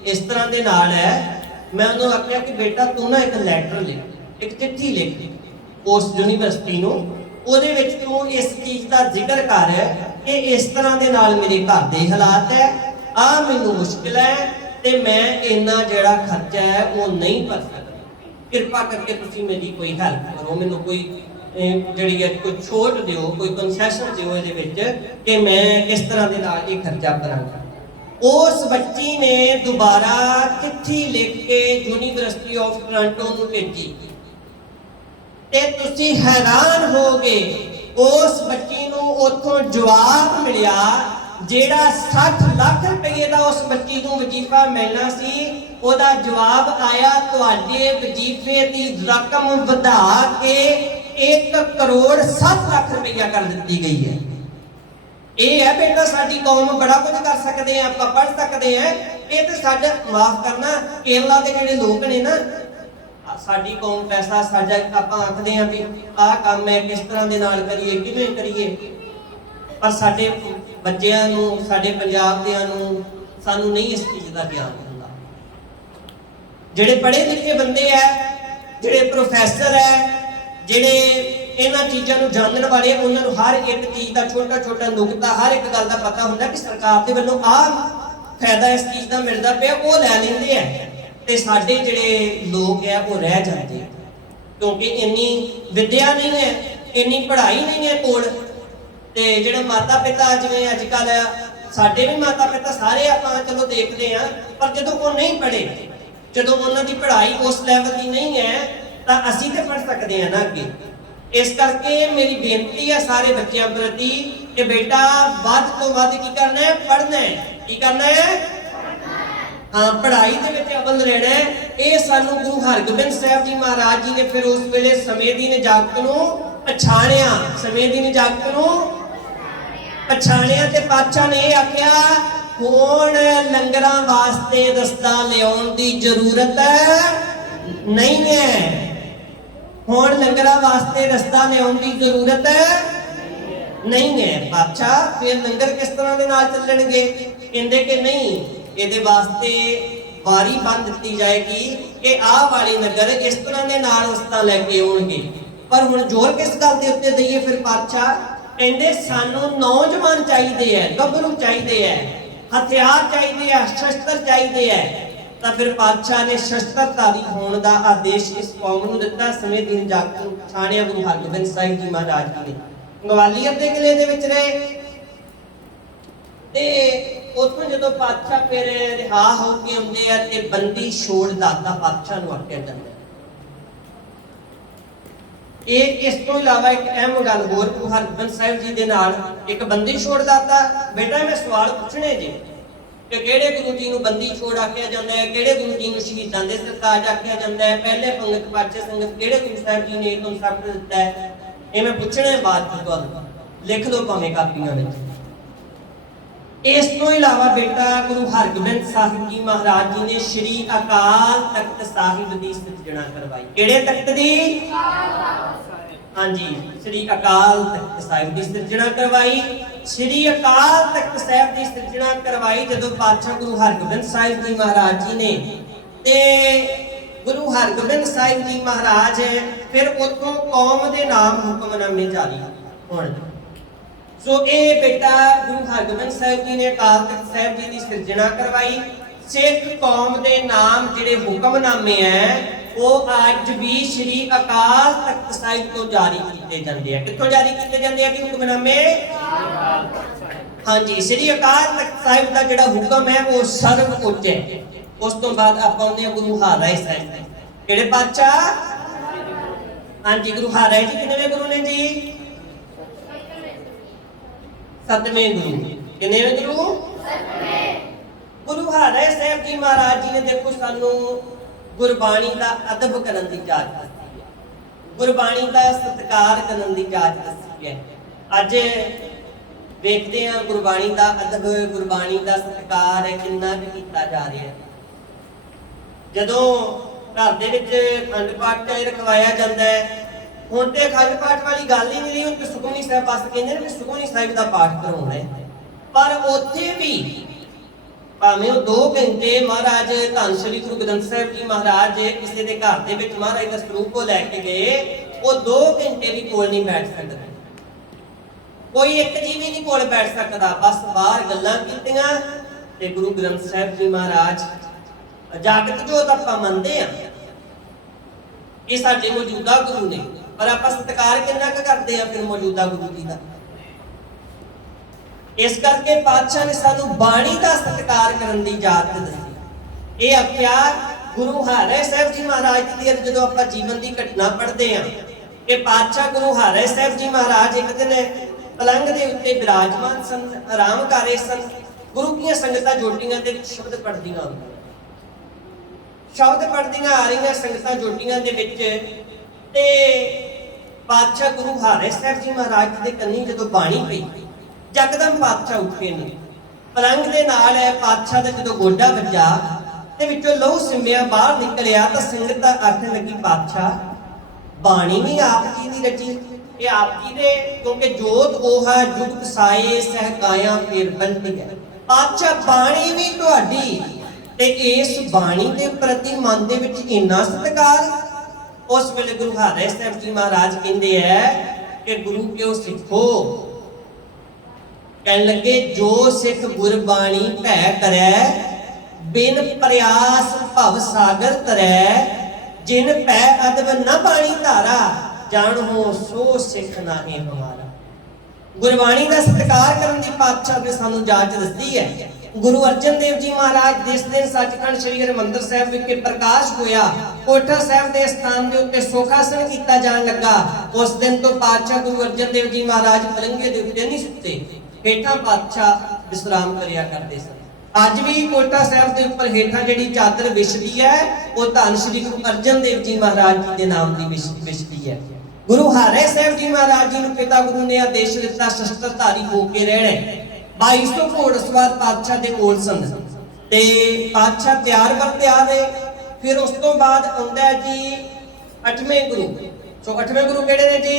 ਇਸ ਤਰ੍ਹਾਂ ਦੇ ਨਾਲ ਹੈ। ਮੈਂ ਉਹਨੂੰ ਆਖਿਆ ਕਿ ਬੇਟਾ ਤੂੰ ਨਾ ਇੱਕ ਲੈਟਰ ਲਿਖ, ਇੱਕ ਚਿੱਠੀ ਲਿਖ ਉਸ ਯੂਨੀਵਰਸਿਟੀ ਨੂੰ, ਉਹਦੇ ਵਿੱਚ ਤੂੰ ਇਸ ਚੀਜ਼ ਦਾ ਜ਼ਿਕਰ ਕਰ ਕਿ ਇਸ ਤਰ੍ਹਾਂ ਦੇ ਨਾਲ ਮੇਰੇ ਘਰ ਦੇ ਹਾਲਾਤ ਹੈ, ਆ ਮੈਨੂੰ ਮੁਸ਼ਕਿਲ ਹੈ ਤੇ ਮੈਂ ਇੰਨਾ ਜਿਹੜਾ ਖਰਚਾ ਹੈ ਉਹ ਨਹੀਂ ਭਰ ਸਕਦਾ, ਕਿਰਪਾ ਕਰਕੇ ਤੁਸੀਂ ਮੇਰੀ ਕੋਈ ਹੈਲਪ ਕਰੋ, ਮੈਨੂੰ ਕੋਈ ਜਿਹੜੀ ਹੈ ਕੋਈ ਛੋਟ ਦਿਓ, ਕੋਈ ਕਨਸੈਸ਼ਨ ਦਿਓ ਇਹਦੇ ਵਿੱਚ ਕਿ ਮੈਂ ਕਿਸ ਤਰ੍ਹਾਂ ਦੇ ਨਾਲ ਇਹ ਖਰਚਾ ਕਰਾਂਗਾ। ਉਸ ਬੱਚੀ ਨੇ ਦੁਬਾਰਾ ਚਿੱਠੀ ਲਿਖ ਕੇ ਯੂਨੀਵਰਸਿਟੀ ਆਫ ਟੋਰਾਂਟੋ ਨੂੰ ਭੇਜੀ ਤੇ ਤੁਸੀਂ ਹੈਰਾਨ ਹੋਗੇ, ਉਸ ਬੱਚੀ ਨੂੰ ਉੱਥੋਂ ਜਵਾਬ ਮਿਲਿਆ ਜਿਹੜਾ 60 ਲੱਖ ਰੁਪਏ ਦਾ ਉਸ ਬੱਚੀ ਨੂੰ ਵਜ਼ੀਫਾ ਮਿਲਣਾ ਸੀ, ਉਹਦਾ ਜਵਾਬ ਆਇਆ ਤੁਹਾਡੇ ਵਜ਼ੀਫੇ ਦੀ ਰਕਮ ਵਧਾ ਕੇ 1 ਕਰੋੜ 7 ਲੱਖ ਰੁਪਇਆ ਕਰ ਦਿੱਤੀ ਗਈ ਹੈ। ਇਹ ਹੈ ਬੇਟਾ ਸਾਡੀ ਕੌਮ ਬੜਾ ਕੁਝ ਕਰ ਸਕਦੇ ਆ, ਆਪਾਂ ਪੜ੍ਹ ਸਕਦੇ ਆ। ਇਹ ਤੇ ਸਾਡਾ ਮਾਫ ਕਰਨਾ ਕੇਰਲਾ ਦੇ ਜਿਹੜੇ ਲੋਕ ਨੇ ਨਾ, ਸਾਡੀ ਕੌਮ ਪੈਸਾ ਸਾਡਾ, ਆਪਾਂ ਆਖਦੇ ਆ ਵੀ ਆਹ ਕੰਮ ਹੈ ਕਿਸ ਤਰ੍ਹਾਂ ਦੇ ਨਾਲ ਕਰੀਏ, ਕਿਵੇਂ ਕਰੀਏ, ਪਰ ਸਾਡੇ ਬੱਚਿਆਂ ਨੂੰ, ਸਾਡੇ ਪੰਜਾਬ ਦਿਆਂ ਨੂੰ, ਸਾਨੂੰ ਨਹੀਂ ਇਸ ਚੀਜ਼ ਦਾ ਗਿਆਨ ਹੁੰਦਾ। ਜਿਹੜੇ ਪੜ੍ਹੇ ਲਿਖੇ ਬੰਦੇ ਆ, ਜਿਹੜੇ ਪ੍ਰੋਫੈਸਰ ਹੈ, ਜਿਹੜੇ ਇਹਨਾਂ ਚੀਜ਼ਾਂ ਨੂੰ ਜਾਣਨ ਵਾਲੇ, ਉਹਨਾਂ ਨੂੰ ਹਰ ਇੱਕ ਚੀਜ਼ ਦਾ ਛੋਟਾ ਛੋਟਾ ਨੁਕਤਾ, ਹਰ ਇੱਕ ਗੱਲ ਦਾ ਪਤਾ ਹੁੰਦਾ ਕਿ ਸਰਕਾਰ ਦੇ ਵੱਲੋਂ ਆਹ ਫਾਇਦਾ ਇਸ ਚੀਜ਼ ਦਾ ਮਿਲਦਾ ਪਿਆ, ਉਹ ਲੈ ਲੈਂਦੇ ਆ ਤੇ ਸਾਡੇ ਜਿਹੜੇ ਲੋਕ ਆ ਉਹ ਰਹਿ ਜਾਂਦੇ, ਕਿਉਂਕਿ ਇੰਨੀ ਵਿਦਿਆ ਨਹੀਂ ਹੈ, ਇੰਨੀ ਪੜ੍ਹਾਈ ਨਹੀਂ ਹੈ ਕੋਲ। ਤੇ ਜਿਹੜੇ ਮਾਤਾ ਪਿਤਾ, ਜਿਵੇਂ ਅੱਜ ਕੱਲ ਸਾਡੇ ਵੀ ਮਾਤਾ ਪਿਤਾ ਸਾਰੇ ਆਪਾਂ ਚਲੋ ਦੇਖਦੇ ਆ, ਪਰ ਜਦੋਂ ਉਹ ਨਹੀਂ ਪੜ੍ਹੇ, ਜਦੋਂ ਉਹਨਾਂ ਦੀ ਪੜ੍ਹਾਈ ਉਸ ਲੈਵਲ ਦੀ ਨਹੀਂ ਹੈ ਤਾਂ ਅਸੀਂ ਤੇ ਪੜ੍ਹ ਸਕਦੇ ਆ ਨਾ ਅੱਗੇ। ਇਸ ਕਰਕੇ ਮੇਰੀ ਬੇਨਤੀ ਹੈ ਸਾਰੇ ਬੱਚਿਆਂ ਪ੍ਰਤੀ ਕਿ ਬੇਟਾ ਵੱਧ ਤੋਂ ਵੱਧ ਕੀ ਕਰਨਾ ਹੈ? ਪੜ੍ਹਨਾ ਹੈ। ਕੀ ਕਰਨਾ ਹੈ? ਹਾਂ, ਪੜ੍ਹਾਈ ਦੇ ਵਿੱਚ ਅਵਲ ਰਹਿਣਾ ਹੈ। ਇਹ ਸਾਨੂੰ ਗੁਰੂ ਹਰਗੋਬਿੰਦ ਸਾਹਿਬ ਜੀ ਮਹਾਰਾਜ ਜੀ ਨੇ ਫਿਰ ਉਸ ਵੇਲੇ ਸਮੇਂ ਦੀ ਨਿਜਾਕਤ ਨੂੰ ਪਛਾਣਿਆ, ਸਮੇਂ ਦੀ ਨਿਜਾਕਤ ਨੂੰ ਪਛਾਣਿਆ ਤੇ ਪਾਤਸ਼ਾਹ ਨੇ ਇਹ ਆਖਿਆ ਹੁਣ ਲੰਗਰਾਂ ਵਾਸਤੇ ਰਸਤਾ ਲਿਆਉਣ ਦੀ ਜ਼ਰੂਰਤ ਨਹੀਂ ਹੈ। ਹੁਣ ਲੰਗਰਾਂ ਵਾਸਤੇ ਰਸਤਾ ਲਿਆਉਣ ਦੀ ਜ਼ਰੂਰਤ ਨਹੀਂ ਹੈ। ਪਾਤਸ਼ਾਹ ਫਿਰ ਲੰਗਰ ਕਿਸ ਤਰ੍ਹਾਂ ਦੇ ਨਾਲ ਚੱਲਣਗੇ? ਕਹਿੰਦੇ ਕਿ ਨਹੀਂ, ਇਹਦੇ ਵਾਸਤੇ ਵਾਰੀ ਬੰਨ ਦਿੱਤੀ ਜਾਏਗੀ ਕਿ ਆਹ ਵਾਲੇ ਨਗਰ ਇਸ ਤਰ੍ਹਾਂ ਦੇ ਨਾਲ ਰਸਤਾ ਲੈ ਕੇ ਆਉਣਗੇ। ਪਰ ਹੁਣ ਜ਼ੋਰ ਕਿਸ ਗੱਲ ਦੇ ਉੱਤੇ ਦਈਏ? ਫਿਰ ਪਾਤਸ਼ਾਹ ਕਹਿੰਦੇ ਸਾਨੂੰ ਨੌਜਵਾਨ ਚਾਹੀਦੇ ਹੈ, ਗੱਭਰੂ ਚਾਹੀਦੇ ਹੈ, ਹਥਿਆਰ ਚਾਹੀਦੇ ਆ, ਸ਼ਸਤਰ ਚਾਹੀਦੇ ਆ। ਤਾਂ ਫਿਰ ਪਾਤਸ਼ਾਹ ਨੇ ਸ਼ਸਤਰਧਾਰੀ ਹੋਣ ਦਾ ਆਦੇਸ਼ ਇਸ ਕੌਮ ਨੂੰ ਦਿੱਤਾ। ਸਮੇਂ ਦੀ ਨਿਜਾਕਤ ਨੂੰ ਪਛਾਣਿਆ ਗੁਰੂ ਹਰਗੋਬਿੰਦ ਸਾਹਿਬ ਜੀ ਮਹਾਰਾਜ ਜੀ ਨੇ। ਗਵਾਲੀਅਰ ਦੇ ਕਿਲੇ ਦੇ ਵਿੱਚ ਰਹੇ ਤੇ ਉੱਥੋਂ ਜਦੋਂ ਪਾਤਸ਼ਾਹ ਫਿਰ ਰਿਹਾ ਹੋ ਕੇ ਆਉਂਦੇ ਆ ਤੇ ਬੰਦੀ ਛੋੜ ਦਾਤਾ ਪਾਤਸ਼ਾਹ ਨੂੰ ਆਖਿਆ ਜਾਂਦਾ। ਇਹ ਇਸ ਤੋਂ ਇਲਾਵਾ ਇੱਕ ਅਹਿਮ ਗੱਲ ਹੋਰ ਗੁਰੂ ਹਰਗੋਬਿੰਦ ਸਾਹਿਬ ਜੀ ਦੇ ਨਾਲ ਇੱਕ ਬੰਦੀ ਛੋੜ ਦਾਤਾ। ਬੇਟਾ ਮੈਂ ਸਵਾਲ ਪੁੱਛਣੇ ਜੀ ਕਿ ਕਿਹੜੇ ਗੁਰੂ ਜੀ ਨੂੰ ਬੰਦੀ ਛੋੜ ਆਖਿਆ ਜਾਂਦਾ ਹੈ, ਕਿਹੜੇ ਗੁਰੂ ਜੀ ਨੂੰ ਸ਼ਹੀਦਾਂ ਦੇ ਸਰਤਾਜ ਆਖਿਆ ਜਾਂਦਾ ਹੈ, ਪਹਿਲੇ ਪੰਗਤ ਪਾਤਸ਼ਾਹ ਸੰਗਤ ਕਿਹੜੇ ਗੁਰੂ ਸਾਹਿਬ ਜੀ ਨੇ ਤੁਹਾਨੂੰ ਸ਼ਬਦ ਦਿੱਤਾ ਹੈ? ਇਹ ਮੈਂ ਪੁੱਛਣਾ ਹੈ ਬਾਅਦ ਵਿੱਚ, ਤੁਹਾਨੂੰ ਲਿਖ ਲਓ ਭਾਵੇਂ ਕਾਪੀਆਂ ਵਿੱਚ। ਇਸ ਤੋਂ ਇਲਾਵਾ ਬੇਟਾ ਗੁਰੂ ਹਰਗੋਬਿੰਦ ਸਾਹਿਬ ਜੀ ਮਹਾਰਾਜ ਜੀ ਨੇ ਸ਼੍ਰੀ ਅਕਾਲ ਤਖਤ ਸਾਹਿਬ ਦੀ ਸਿਰਜਣਾ ਕਰਵਾਈ। ਕਿਹੜੇ ਤਖਤ ਦੀ? ਹਾਂਜੀ, ਸ਼੍ਰੀ ਅਕਾਲ ਤਖਤ ਸਾਹਿਬ ਦੀ ਸਿਰਜਣਾ ਕਰਵਾਈ। ਸ਼੍ਰੀ ਅਕਾਲ ਤਖਤ ਸਾਹਿਬ ਦੀ ਸਿਰਜਣਾ ਕਰਵਾਈ ਜਦੋਂ ਪਾਤਸ਼ਾਹ ਗੁਰੂ ਹਰਗੋਬਿੰਦ ਸਾਹਿਬ ਜੀ ਮਹਾਰਾਜ ਜੀ ਨੇ। ਤੇ ਗੁਰੂ ਹਰਗੋਬਿੰਦ ਸਾਹਿਬ ਜੀ ਮਹਾਰਾਜ ਫਿਰ ਉੱਥੋਂ ਕੌਮ ਦੇ ਨਾਮ ਹੁਕਮਨਾਮੇ ਜਾਰੀ ਹੋਣ। ਸੋ ਇਹ ਬੇਟਾ ਗੁਰੂ ਹਰਗੋਬਿੰਦ ਸਾਹਿਬ ਜੀ ਨੇ ਅਕਾਲ ਤਖਤ ਸਾਹਿਬ ਜੀ ਦੀ ਸਿਰਜਣਾ ਕਰਵਾਈ। ਸਿੱਖ ਕੌਮ ਦੇ ਨਾਮ ਜਿਹੜੇ ਹੁਕਮਨਾਮੇ ਹੈ ਉਹ ਅੱਜ ਵੀ ਸ਼੍ਰੀ ਅਕਾਲ ਤਖਤ ਸਾਹਿਬ ਤੋਂ ਜਾਰੀ ਕੀਤੇ ਜਾਂਦੇ ਆ। ਕਿੱਥੋਂ ਜਾਰੀ ਕੀਤੇ ਜਾਂਦੇ ਆ ਕਿ ਹੁਕਮਨਾਮੇ? ਹਾਂਜੀ, ਸ਼੍ਰੀ ਅਕਾਲ ਤਖਤ ਸਾਹਿਬ ਦਾ ਜਿਹੜਾ ਹੁਕਮ ਹੈ ਉਹ ਸਰਵ ਉੱਚ ਹੈ। ਉਸ ਤੋਂ ਬਾਅਦ ਆਪਾਂ ਆਉਂਦੇ ਆ ਗੁਰੂ ਹਰਿਰਾਏ ਸਾਹਿਬ ਦੇ। ਕਿਹੜੇ ਪਾਤਸ਼ਾਹ? ਹਾਂਜੀ, ਗੁਰੂ ਹਰਿਰਾਏ ਜੀ ਕਿੰਨੇ ਗੁਰੂ ਨੇ ਜੀ? ਸਤਵੇਂ ਗੁਰੂ। ਕਿੰਨੇ ਗੁਰੂ? ਸਤਵੇਂ। ਗੁਰੂ ਹਰਿਰਾਏ ਸਾਹਿਬ ਜੀ ਮਹਾਰਾਜ ਜੀ ਨੇ ਦੇਖੋ ਸਾਨੂੰ ਗੁਰਬਾਣੀ ਦਾ ਅਦਬ ਕਰਨ ਦੀ ਜਾਚ ਦੱਸੀ ਹੈ, ਗੁਰਬਾਣੀ ਦਾ ਸਤਿਕਾਰ ਕਰਨ ਦੀ ਜਾਚ ਦੱਸੀ ਹੈ। ਅੱਜ ਵੇਖਦੇ ਹਾਂ ਗੁਰਬਾਣੀ ਦਾ ਅਦਬ, ਗੁਰਬਾਣੀ ਦਾ ਸਤਿਕਾਰ ਕਿੰਨਾ ਕੁ ਕੀਤਾ ਜਾ ਰਿਹਾ ਹੈ। ਜਦੋਂ ਘਰ ਦੇ ਵਿੱਚ ਅਖੰਡ ਪਾਠ ਰਖਵਾਇਆ ਜਾਂਦਾ ਹੈ, ਹੁਣ ਤੇ ਅਖੰਡ ਪਾਠ ਵਾਲੀ ਗੱਲ ਹੀ ਨਹੀਂ ਰਹੀ, ਹੁਣ ਤੇ ਸੁਖਮਨੀ ਸਾਹਿਬ ਬਸ ਕਹਿੰਦੇ ਨੇ ਕਿ ਸੁਖਮਨੀ ਸਾਹਿਬ ਦਾ ਪਾਠ ਕਰਾਉਣਾ ਹੈ। ਪਰ ਉੱਥੇ ਵੀ ਭਾਵੇਂ ਉਹ 2 ਘੰਟੇ ਮਹਾਰਾਜ ਧੰਨ ਸ਼੍ਰੀ ਗੁਰੂ ਗ੍ਰੰਥ ਸਾਹਿਬ ਜੀ ਮਹਾਰਾਜ ਕਿਸੇ ਦੇ ਘਰ ਦੇ ਵਿੱਚ ਮਹਾਰਾਜ ਦਾ ਸਰੂਪ ਕੋ ਲੈ ਕੇ ਗਏ, ਉਹ 2 ਘੰਟੇ ਵੀ ਕੋਲ ਨਹੀਂ ਬੈਠ ਸਕਦੇ। ਕੋਈ ਇੱਕ ਜੀ ਵੀ ਨਹੀਂ ਕੋਲ ਬੈਠ ਸਕਦਾ, ਬਸ ਬਾਹਰ ਗੱਲਾਂ ਕੀਤੀਆਂ ਤੇ ਗੁਰੂ ਗ੍ਰੰਥ ਸਾਹਿਬ ਜੀ ਮਹਾਰਾਜ ਜਾਗਤ ਜੋਤ ਆਪਾਂ ਮੰਨਦੇ ਆ, ਇਹ ਸਾਡੇ ਮੌਜੂਦਾ ਗੁਰੂ ਨੇ, ਪਰ ਆਪਾਂ ਸਤਿਕਾਰ ਕਿੰਨਾ ਕੁ ਕਰਦੇ ਆ ਫਿਰ ਮੌਜੂਦਾ ਗੁਰੂ ਜੀ ਦਾ? ਇਸ ਕਰਕੇ ਪਾਤਸ਼ਾਹ ਨੇ ਸਾਨੂੰ ਬਾਣੀ ਦਾ ਸਤਿਕਾਰ ਕਰਨ ਦੀ ਜਾਚ ਦੱਸੀ। ਇਹ ਆਖਿਆ ਗੁਰੂ ਹਰਿਰਾਏ ਸਾਹਿਬ ਜੀ ਮਹਾਰਾਜ ਦੀ ਜਦੋਂ ਆਪਾਂ ਜੀਵਨ ਦੀ ਘਟਨਾ ਪੜ੍ਹਦੇ ਆ ਕਿ ਪਾਤਸ਼ਾਹ ਗੁਰੂ ਹਰਿਰਾਏ ਸਾਹਿਬ ਜੀ ਮਹਾਰਾਜ ਇੱਕ ਦਿਨ ਪਲੰਗ ਦੇ ਉੱਤੇ ਬਿਰਾਜਮਾਨ ਸਨ, ਆਰਾਮ ਕਰ ਰਹੇ ਸਨ। ਗੁਰੂ ਦੀਆਂ ਸੰਗਤਾਂ ਜੋਟੀਆਂ ਦੇ ਸ਼ਬਦ ਪੜ੍ਹਦੀਆਂ ਹੁੰਦੀਆਂ, ਸ਼ਬਦ ਪੜ੍ਹਦੀਆਂ ਆ ਰਹੀਆਂ ਸੰਗਤਾਂ ਜੋਟੀਆਂ ਦੇ ਵਿੱਚ, ਤੇ ਪਾਤਸ਼ਾਹ ਗੁਰੂ ਹਰਿਰਾਏ ਸਾਹਿਬ ਜੀ ਮਹਾਰਾਜ ਦੇ ਕੰਨੀ ਜਦੋਂ ਬਾਣੀ ਪਈ, ਜਕਦਮ ਪਾਤਸ਼ਾਹ ਉੱਠੇ ਨੇ। ਪਲੰਗ ਦੇ ਨਾਲ ਪਾਤਸ਼ਾਹ ਦਾ ਜਦੋਂ ਗੋਡਾ ਵੱਜਾ ਤੇ ਵਿੱਚੋਂ ਲਹੂ ਸਿੰਮਿਆ ਬਾਹਰ ਨਿਕਲਿਆ ਤਾਂ ਸੰਗਤ ਆਖਣ ਲੱਗੀ ਪਾਤਸ਼ਾਹ ਬਾਣੀ ਵੀ ਆਪ ਜੀ ਦੀ ਰਚੀ? ਇਹ ਆਪ ਜੀ ਦੇ, ਕਿਉਂਕਿ ਜੋਤ ਉਹ ਹੈ ਜੁਗਤ ਸਾਏ ਸਹਿਕਾਇਆ ਫੇਰ ਬੰਦੀ ਹੈ। ਪਾਤਸ਼ਾਹ ਬਾਣੀ ਵੀ ਤੁਹਾਡੀ, ਤੇ ਇਸ ਬਾਣੀ ਦੇ ਪ੍ਰਤੀ ਮਨ ਦੇ ਵਿੱਚ ਇੰਨਾ ਸਤਿਕਾਰ। ਉਸ ਵੇਲੇ ਗੁਰੂ ਹਰਿਰਾਏ ਸਾਹਿਬ ਜੀ ਮਹਾਰਾਜ ਕਹਿੰਦੇ ਐ ਕਿ ਗੁਰੂ ਕਿਉ ਸਿੱਖੋ, ਕਹਿਣ ਲੱਗੇ ਜੋ ਸਿੱਖ ਗੁਰਬਾਣੀ ਭੈ ਕਰੈ, ਬਿਨ ਪ੍ਰਯਾਸ ਭਵ ਸਾਗਰ ਤਰੈ, ਜਿਨ ਪੈ ਅਦਬ ਨ ਬਾਣੀ ਧਾਰਾ, ਜਾਣੋ ਸੋ ਸਿੱਖ ਨਾਹੀ ਹਮਾਰਾ। ਗੁਰਬਾਣੀ ਦਾ ਸਤਿਕਾਰ ਕਰਨ ਦੀ ਪਾਤਸ਼ਾਹ ਨੇ ਸਾਨੂੰ ਜਾਚ ਦੱਸੀ ਹੈ। ਗੁਰੂ ਅਰਜਨ ਦੇਵ ਜੀ ਮਹਾਰਾਜ ਜਿਸ ਦਿਨ ਸੱਚਖੰਡ ਸ੍ਰੀ ਹਰਿਮੰਦਰ ਸਾਹਿਬ ਵਿਖੇ ਪ੍ਰਕਾਸ਼ ਹੋਇਆ, ਕੋਠਾ ਸਾਹਿਬ ਦੇ ਸਥਾਨ ਦੇ ਉੱਤੇ ਸੋਖਾਸਨ ਕੀਤਾ ਜਾਣ ਲੱਗਾ, ਉਸ ਦਿਨ ਤੋਂ ਪਾਤਸ਼ਾਹ ਗੁਰੂ ਅਰਜਨ ਦੇਵ ਜੀ ਮਹਾਰਾਜ ਪਲੰਗੇ ਦੇ ਉੱਤੇ ਨਹੀਂ ਸੁੱਤੇ, ਹੇਠਾਂ ਪਾਤਸ਼ਾਹ ਵਿਸਰਾਮ ਕਰਿਆ ਕਰਦੇ ਸਨ। ਅੱਜ ਵੀ ਕੋਟਾ ਸਾਹਿਬ ਦੇ ਉੱਪਰ ਹੇਠਾਂ ਜਿਹੜੀ ਚਾਦਰ ਵਿਛਦੀ ਹੈ ਉਹ ਧੰਨ ਸ਼੍ਰੀ ਗੁਰੂ ਅਰਜਨ ਦੇਵ ਜੀ ਮਹਾਰਾਜ ਜੀ ਦੇ ਨਾਮ ਦੀ ਵਿਛਦੀ ਹੈ। ਗੁਰੂ ਹਰਿ ਸਾਹਿਬ ਜੀ ਮਹਾਰਾਜ ਜੀ ਨੂੰ ਪਿਤਾ ਗੁਰੂ ਨੇ ਆਦੇਸ਼ ਦਿੱਤਾ ਸ਼ਸਤਰਧਾਰੀ ਹੋ ਕੇ ਰਹਿਣਾ। 2200 ਘੋੜਸਵਾਰ ਪਾਤਸ਼ਾਹ ਦੇ ਕੋਲ ਸਨ ਤੇ ਪਾਤਸ਼ਾਹ ਤਿਆਰ ਬਰ ਤਿਆਰ ਹੈ। ਫਿਰ ਉਸ ਤੋਂ ਬਾਅਦ ਆਉਂਦਾ ਹੈ ਜੀ 8ਵੇਂ ਗੁਰੂ। ਸੋ 8ਵੇਂ ਗੁਰੂ ਕਿਹੜੇ ਨੇ ਜੀ?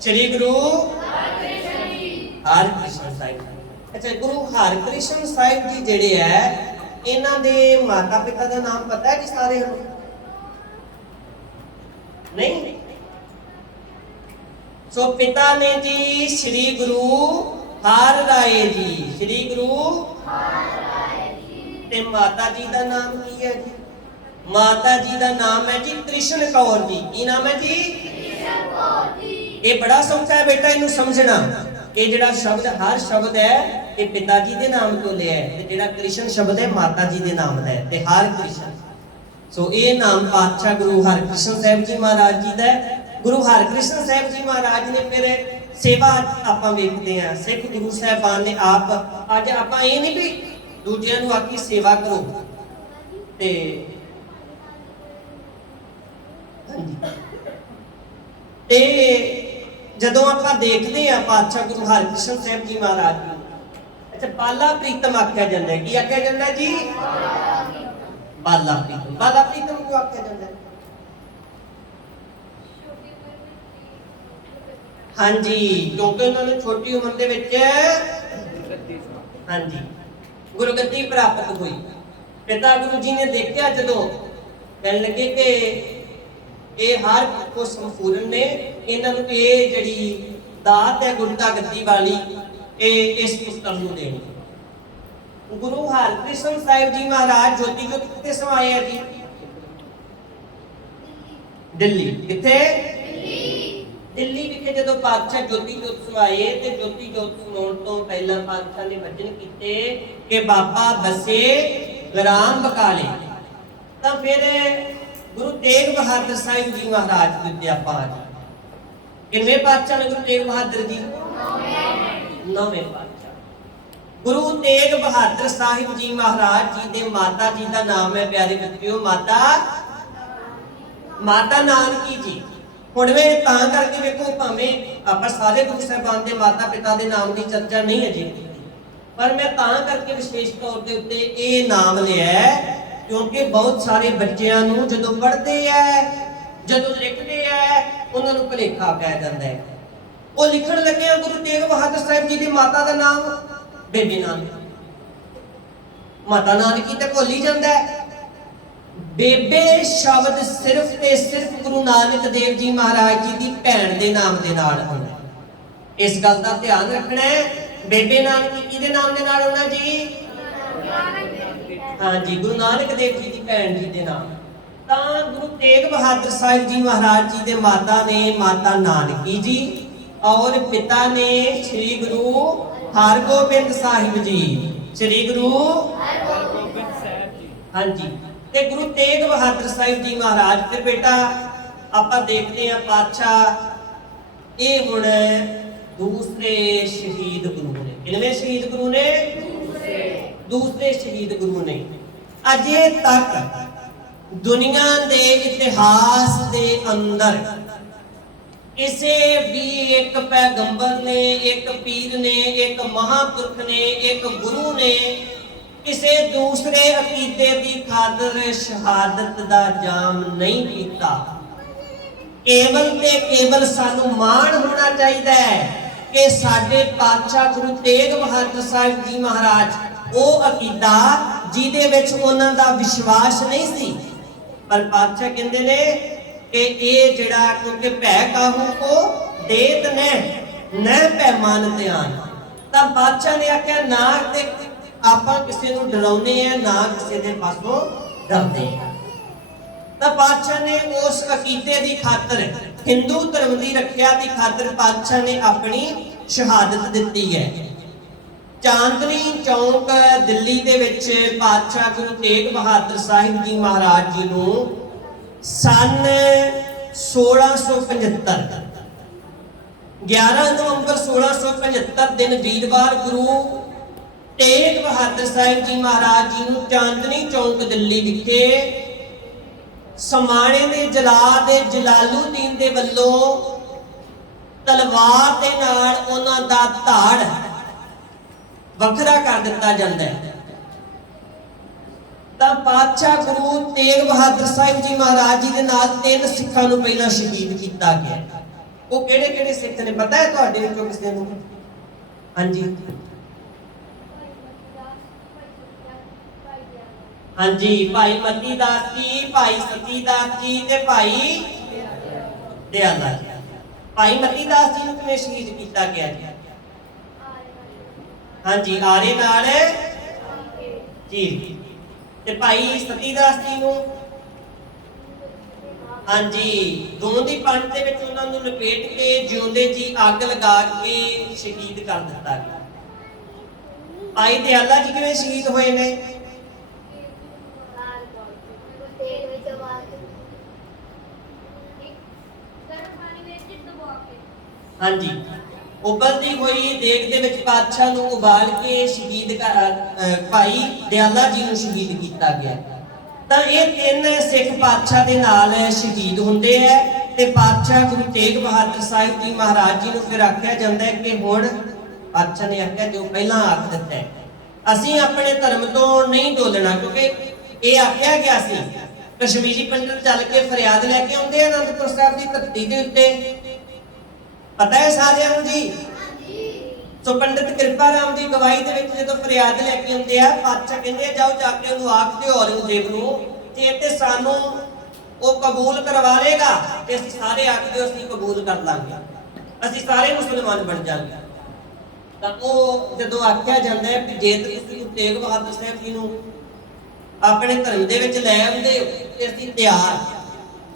ਸ੍ਰੀ ਗੁਰੂ ਹਰਿਕ੍ਰਿਸ਼ਨ ਸਾਹਿਬ। ਅੱਛਾ, ਗੁਰੂ ਹਰਿਕ੍ਰਿਸ਼ਨ ਸਾਹਿਬ ਜੀ ਜਿਹੜੇ ਹੈ ਇਹਨਾਂ ਦੇ ਮਾਤਾ ਪਿਤਾ ਦਾ ਨਾਮ ਪਤਾ ਹੈ ਜੀ ਸਾਰਿਆਂ ਨੂੰ? ਨਹੀਂ? ਸੋ ਪਿਤਾ ਨੇ ਜੀ ਸ੍ਰੀ ਗੁਰੂ ਹਰਿ ਰਾਏ ਜੀ, ਸ੍ਰੀ ਗੁਰੂ ਹਰਿ ਰਾਏ ਜੀ। ਤੇ ਮਾਤਾ ਜੀ ਦਾ ਨਾਮ ਕੀ ਹੈ ਜੀ? ਮਾਤਾ ਜੀ ਦਾ ਨਾਮ ਹੈ ਜੀ ਕ੍ਰਿਸ਼ਨ ਕੌਰ ਜੀ। ਕੀ ਨਾਮ ਹੈ ਜੀ? ਕ੍ਰਿਸ਼ਨ ਕੌਰ ਜੀ। ਇਹ ਬੜਾ ਸੌਖਾ ਹੈ ਬੇਟਾ ਇਹਨੂੰ ਸਮਝਣਾ। ਇਹ ਜਿਹੜਾ ਸ਼ਬਦ ਹਰ ਸ਼ਬਦ ਹੈ ਇਹ ਪਿਤਾ ਜੀ ਦੇ ਨਾਮ ਤੋਂ ਲਿਆ ਹੈ, ਤੇ ਜਿਹੜਾ ਕ੍ਰਿਸ਼ਨ ਸ਼ਬਦ ਹੈ ਮਾਤਾ ਜੀ ਦੇ ਨਾਮ ਦਾ ਹੈ, ਤੇ ਹਰਿ ਕ੍ਰਿਸ਼ਨ। ਸੋ ਇਹ ਨਾਮ ਪਾਤਸ਼ਾਹ ਗੁਰੂ ਹਰਿਕ੍ਰਿਸ਼ਨ ਸਾਹਿਬ ਜੀ ਮਹਾਰਾਜ ਜੀ ਦਾ ਹੈ। ਗੁਰੂ ਹਰਿਕ੍ਰਿਸ਼ਨ ਸਾਹਿਬ ਜੀ ਮਹਾਰਾਜ ਨੇ ਫਿਰ ਸੇਵਾ ਆਪਾਂ ਵੇਖਦੇ ਹਾਂ ਸਿੱਖ ਗੁਰੂ ਸਾਹਿਬਾਨ ਨੇ ਆਪ। ਅੱਜ ਆਪਾਂ ਇਹ ਨਹੀਂ ਵੀ ਦੂਜਿਆਂ ਨੂੰ ਆਖੀ ਸੇਵਾ ਕਰੋ, ਤੇ ਤੇ ਜਦੋਂ ਆਪਾਂ ਦੇਖਦੇ ਹਾਂ ਪਾਤਸ਼ਾਹ ਗੁਰੂ ਹਰਿਕ੍ਰਿਸ਼ਨ ਸਾਹਿਬ ਜੀ ਮਹਾਰਾਜ ਜੀ, ਅੱਛਾ ਬਾਲਾ ਪ੍ਰੀਤਮ ਆਖਿਆ ਜਾਂਦਾ ਹੈ। ਕੀ ਆਖਿਆ ਜਾਂਦਾ ਜੀ? ਬਾਲਾ ਪ੍ਰੀਤਮ। ਬਾਲਾ ਪ੍ਰੀਤਮ ਕਿਉਂ ਆਖਿਆ ਜਾਂਦਾ ਹੈ? ਹਾਂਜੀ, ਕਿਉਂਕਿ ਉਹਨਾਂ ਨੂੰ ਛੋਟੀ ਉਮਰ ਦੇ ਵਿੱਚ ਹਾਂਜੀ ਗੁਰਗੱਦੀ ਪ੍ਰਾਪਤ ਹੋਈ। ਪਿਤਾ ਗੁਰੂ ਜੀ ਨੇ ਦੇਖਿਆ, ਜਦੋਂ ਕਹਿਣ ਲੱਗੇ ਕਿ ਇਹ ਹਰ ਕੋ ਸੰਪੂਰਨ ਨੇ, ਇਹਨਾਂ ਨੂੰ ਇਹ ਜਿਹੜੀ ਦਾਤ ਹੈ ਗੁਰਤਾ ਗੱਦੀ ਵਾਲੀ ਇਹ ਇਸ ਪੁੱਤਰ ਨੂੰ ਦੇਣੀ। ਗੁਰੂ ਹਰਿਕ੍ਰਿਸ਼ਨ ਸਾਹਿਬ ਜੀ ਮਹਾਰਾਜ ਜੋਤੀ ਜੋਤ ਕਿੱਥੇ ਸਮਾਏ ਆ ਜੀ? ਦਿੱਲੀ। ਕਿੱਥੇ? ਦਿੱਲੀ ਵਿਖੇ ਜਦੋਂ ਪਾਤਸ਼ਾਹ ਜੋਤੀ ਜੋਤ ਸਮਾਏ ਤੇ ਜੋਤੀ ਜੋਤ ਸਮਾਉਣ ਤੋਂ ਪਹਿਲਾਂ ਪਾਤਸ਼ਾਹ ਨੇ ਵਚਨ ਕੀਤੇ ਕਿ ਬਾਬਾ ਬਸੇ ਗ੍ਰਾਮ ਬਕਾਲੇ। ਤਾਂ ਫਿਰ ਗੁਰੂ ਤੇਗ ਬਹਾਦਰ ਸਾਹਿਬ ਜੀ ਮਹਾਰਾਜ ਦੇ ਉੱਤੇ ਆਪਾਂ ਆ ਜੀ। ਕਿੰਨੇ ਪਾਤਸ਼ਾਹ ਨੇ ਗੁਰੂ ਤੇਗ ਬਹਾਦਰ ਜੀ? 9ਵੇਂ ਪਾਤਸ਼ਾਹ। ਗੁਰੂ ਤੇਗ ਬਹਾਦਰ ਸਾਹਿਬ ਜੀ ਮਹਾਰਾਜ ਜੀ ਦੇ ਮਾਤਾ ਜੀ ਦਾ ਨਾਮ ਹੈ ਪਿਆਰੇ ਬੱਚਿਓ ਮਾਤਾ ਨਾਨਕੀ ਜੀ। ਹੁਣ ਵੇ ਤਾਂ ਕਰਕੇ ਵੇਖੋ, ਭਾਵੇਂ ਆਪਾਂ ਸਾਰੇ ਗੁਰੂ ਸਾਹਿਬਾਨ ਦੇ ਮਾਤਾ ਪਿਤਾ ਦੇ ਨਾਮ ਦੀ ਚਰਚਾ ਨਹੀਂ ਅਜੇ ਕੀਤੀ, ਪਰ ਮੈਂ ਤਾਂ ਕਰਕੇ ਵਿਸ਼ੇਸ਼ ਤੌਰ ਦੇ ਉੱਤੇ ਇਹ ਨਾਮ ਲਿਆ ਕਿਉਂਕਿ ਬਹੁਤ ਸਾਰੇ ਬੱਚਿਆਂ ਨੂੰ ਜਦੋਂ ਪੜ੍ਹਦੇ ਐ, ਜਦੋਂ ਲਿਖਦੇ ਐ, ਉਹਨਾਂ ਨੂੰ ਭੁਲੇਖਾ ਪੈ ਜਾਂਦਾ ਹੈ। ਉਹ ਲਿਖਣ ਲੱਗਿਆ ਗੁਰੂ ਤੇਗ ਬਹਾਦਰ ਸਾਹਿਬ ਜੀ ਦੀ ਮਾਤਾ ਦਾ ਨਾਮ ਬੇਬੇ ਨਾਨਕੀ, ਮਾਤਾ ਨਾਨਕੀ ਤੇ ਭੁੱਲ ਹੀ ਜਾਂਦਾ ਹੈ। ਬੇਬੇ ਸ਼ਬਦ ਸਿਰਫ ਤੇ ਸਿਰਫ ਗੁਰੂ ਨਾਨਕ ਦੇਵ ਜੀ ਮਹਾਰਾਜ ਜੀ ਦੀ ਭੈਣ ਦੇ ਨਾਮ ਦੇ ਨਾਲ ਆਉਂਦਾ। ਇਸ ਗੱਲ ਦਾ ਧਿਆਨ ਰੱਖਣਾ ਹੈ। ਬੇਬੇ ਨਾਨਕੀ ਕਿਹਦੇ ਨਾਮ ਦੇ ਨਾਲ ਆਉਣਾ ਜੀ? ਹਾਂਜੀ, ਗੁਰੂ ਨਾਨਕ ਦੇਵ ਜੀ ਦੀ ਭੈਣ ਜੀ ਦੇ ਨਾਮ। ਤਾਂ ਗੁਰੂ ਤੇਗ ਬਹਾਦਰ ਸਾਹਿਬ ਜੀ ਮਹਾਰਾਜ ਜੀ ਦੇ ਮਾਤਾ ਨੇ ਮਾਤਾ ਨਾਨਕੀ ਜੀ ਔਰ ਪਿਤਾ ਨੇ ਸ੍ਰੀ ਗੁਰੂ ਹਰਗੋਬਿੰਦ ਸਾਹਿਬ ਜੀ। ਸ੍ਰੀ ਗੁਰੂ ਹਰਗੋਬਿੰਦ ਸਾਹਿਬ ਜੀ। ਹਾਂਜੀ, ਤੇ ਗੁਰੂ ਤੇਗ ਬਹਾਦਰ ਸਾਹਿਬ ਜੀ ਮਹਾਰਾਜ ਤੇ ਬੇਟਾ ਆਪਾਂ ਦੇਖਦੇ ਹਾਂ ਪਾਤਸ਼ਾਹ ਇਹ ਹੁਣ ਦੂਸਰੇ ਸ਼ਹੀਦ ਗੁਰੂ ਨੇ। ਕਿੰਨੇ ਸ਼ਹੀਦ ਗੁਰੂ ਨੇ? ਦੂਸਰੇ ਸ਼ਹੀਦ ਗੁਰੂ ਨੇ। ਅਜੇ ਤੱਕ ਦੁਨੀਆ ਦੇ ਇਤਿਹਾਸ ਦੇ ਅੰਦਰ ਕਿਸੇ ਵੀ ਇੱਕ ਪੈਗੰਬਰ ਨੇ, ਇੱਕ ਪੀਰ ਨੇ, ਇੱਕ ਮਹਾਂਪੁਰਖ ਨੇ, ਇੱਕ ਗੁਰੂ ਨੇ ਕਿਸੇ ਦੂਸਰੇ ਅਕੀਦੇ ਦੀ ਖਾਤਰ ਸ਼ਹਾਦਤ ਦਾ ਜਾਮ ਨਹੀਂ ਪੀਤਾ। ਕੇਵਲ ਤੇ ਕੇਵਲ ਸਾਨੂੰ ਮਾਣ ਹੋਣਾ ਚਾਹੀਦਾ ਹੈ ਕਿ ਸਾਡੇ ਪਾਤਸ਼ਾਹ ਗੁਰੂ ਤੇਗ ਬਹਾਦਰ ਸਾਹਿਬ ਜੀ ਮਹਾਰਾਜ ਉਹ ਅਕੀਦਾ ਜਿਹਦੇ ਵਿੱਚ ਉਹਨਾਂ ਦਾ ਵਿਸ਼ਵਾਸ ਨਹੀਂ ਸੀ, ਪਰ ਪਾਤਸ਼ਾਹ ਕਹਿੰਦੇ ਨੇ ਕਿ ਇਹ ਜਿਹੜਾ ਕਿਉਂਕਿ ਭੈ ਕਾਹੂ ਕੋ ਦੇਤ ਨਹਿ ਭੈ ਮਾਨ ਧਿਆਨ। ਤਾਂ ਬਾਦਸ਼ਾਹ ਨੇ ਆਖਿਆ ਨਾ ਤੇ ਆਪਾਂ ਕਿਸੇ ਨੂੰ ਡਰਾਉਨੇ ਆ, ਨਾ ਕਿਸੇ ਦੇ ਪਾਸੋਂ ਡਰਦੇ ਆ। ਤਾਂ ਬਾਦਸ਼ਾਹ ਨੇ ਉਸ ਅਕੀਦੇ ਦੀ ਖਾਤਰ, ਹਿੰਦੂ ਧਰਮ ਦੀ ਰੱਖਿਆ ਦੀ ਖਾਤਰ ਬਾਦਸ਼ਾਹ ਨੇ ਆਪਣੀ ਸ਼ਹਾਦਤ ਦਿੱਤੀ ਹੈ। ਚਾਂਦਨੀ ਚੌਂਕ ਦਿੱਲੀ ਦੇ ਵਿੱਚ ਪਾਤਸ਼ਾਹ ਗੁਰੂ ਤੇਗ ਬਹਾਦਰ ਸਾਹਿਬ ਜੀ ਮਹਾਰਾਜ ਜੀ ਨੂੰ ਸਨ 1675 11 ਨਵੰਬਰ 1675 ਦਿਨ ਵੀਰਵਾਰ ਗੁਰੂ तेग बहादुर साहिब जी महाराज जी नूं चांदनी चौक दिल्ली विखे समाणे दे जलाद जलालुद्दीन दे वल्लों तलवार दे नाल उन्हां दा धाड़ वखरा कर दिता जाता है। तां पातशाह गुरु तेग बहादुर साहिब जी महाराज जी दे नाल 3 सिखां नूं पहलां शहीद किया गया। वो किहड़े किहड़े सिख ने पता है तुहाडे विचों किसे नूं? हाँ जी हाँ जी, भाई मती दास जी, भाई सती दास जी ते भाई दयाला जी। भाई मती दास जी नूं किवें शहीद किया गया जी? हाँ जी, आरे नाल जी। ते भाई सती दास जी नूं हाँ जी, दों दी पंड दे विच उन्हां नूं लपेट के जिउंदे जी अग लगा के शहीद कर दिता गया। भाई दयाला जी किवें शहीद होए ने? हाँ जी, उबलती हुई देग दे विच पातशाह नूं उबाल के शहीद भाई दयाला जी नूं शहीद किया गया। तां ये 3 सिख पातशाह दे नाल शहीद हुंदे है ते पातशाह गुरु तेग बहादुर साहिब जी महाराज जी नूं फिर आख्या जांदा है कि हुण पातशाह ने आख्या जो पहलां आख दित्ता है असीं अपने धर्म तो नहीं डोलना, क्योंकि ये आख्या गया सी कश्मीरी पंडित चल के फरियाद लैके आउंदे आनंदपुर साहिब की धरती दे उत्ते, पता है सारिਆਂ ਨੂੰ जी। सो पंडित कृपा राम की गवाही दे विच जदों फरियाद लैके आउंदे आ पातशाह कहंदे जाओ जाके उहनूं आख दिओ औरंगजेब नूं जे ते सानूं ਉਹ कबूल करवा लेगा ते ਅਸੀਂ ਸਾਰੇ आख दिओ ਅਸੀਂ कबूल कर लांगे, ਅਸੀਂ ਸਾਰੇ मुसलमान बन जांगे। ਤਾਂ ਉਹ ਜਦੋਂ ਆਖਿਆ ਜਾਂਦਾ ਹੈ ਕਿ ਜੇ ਤੁਸੀਂ ਗੁਰੂ ਤੇਗ ਬਹਾਦਰ ਸਾਹਿਬ ਜੀ ਨੂੰ ਆਪਣੇ ਧਰਮ ਦੇ ਵਿੱਚ ਲੈ ਆਉਂਦੇ ਤੇ ਅਸੀਂ ਤਿਆਰ,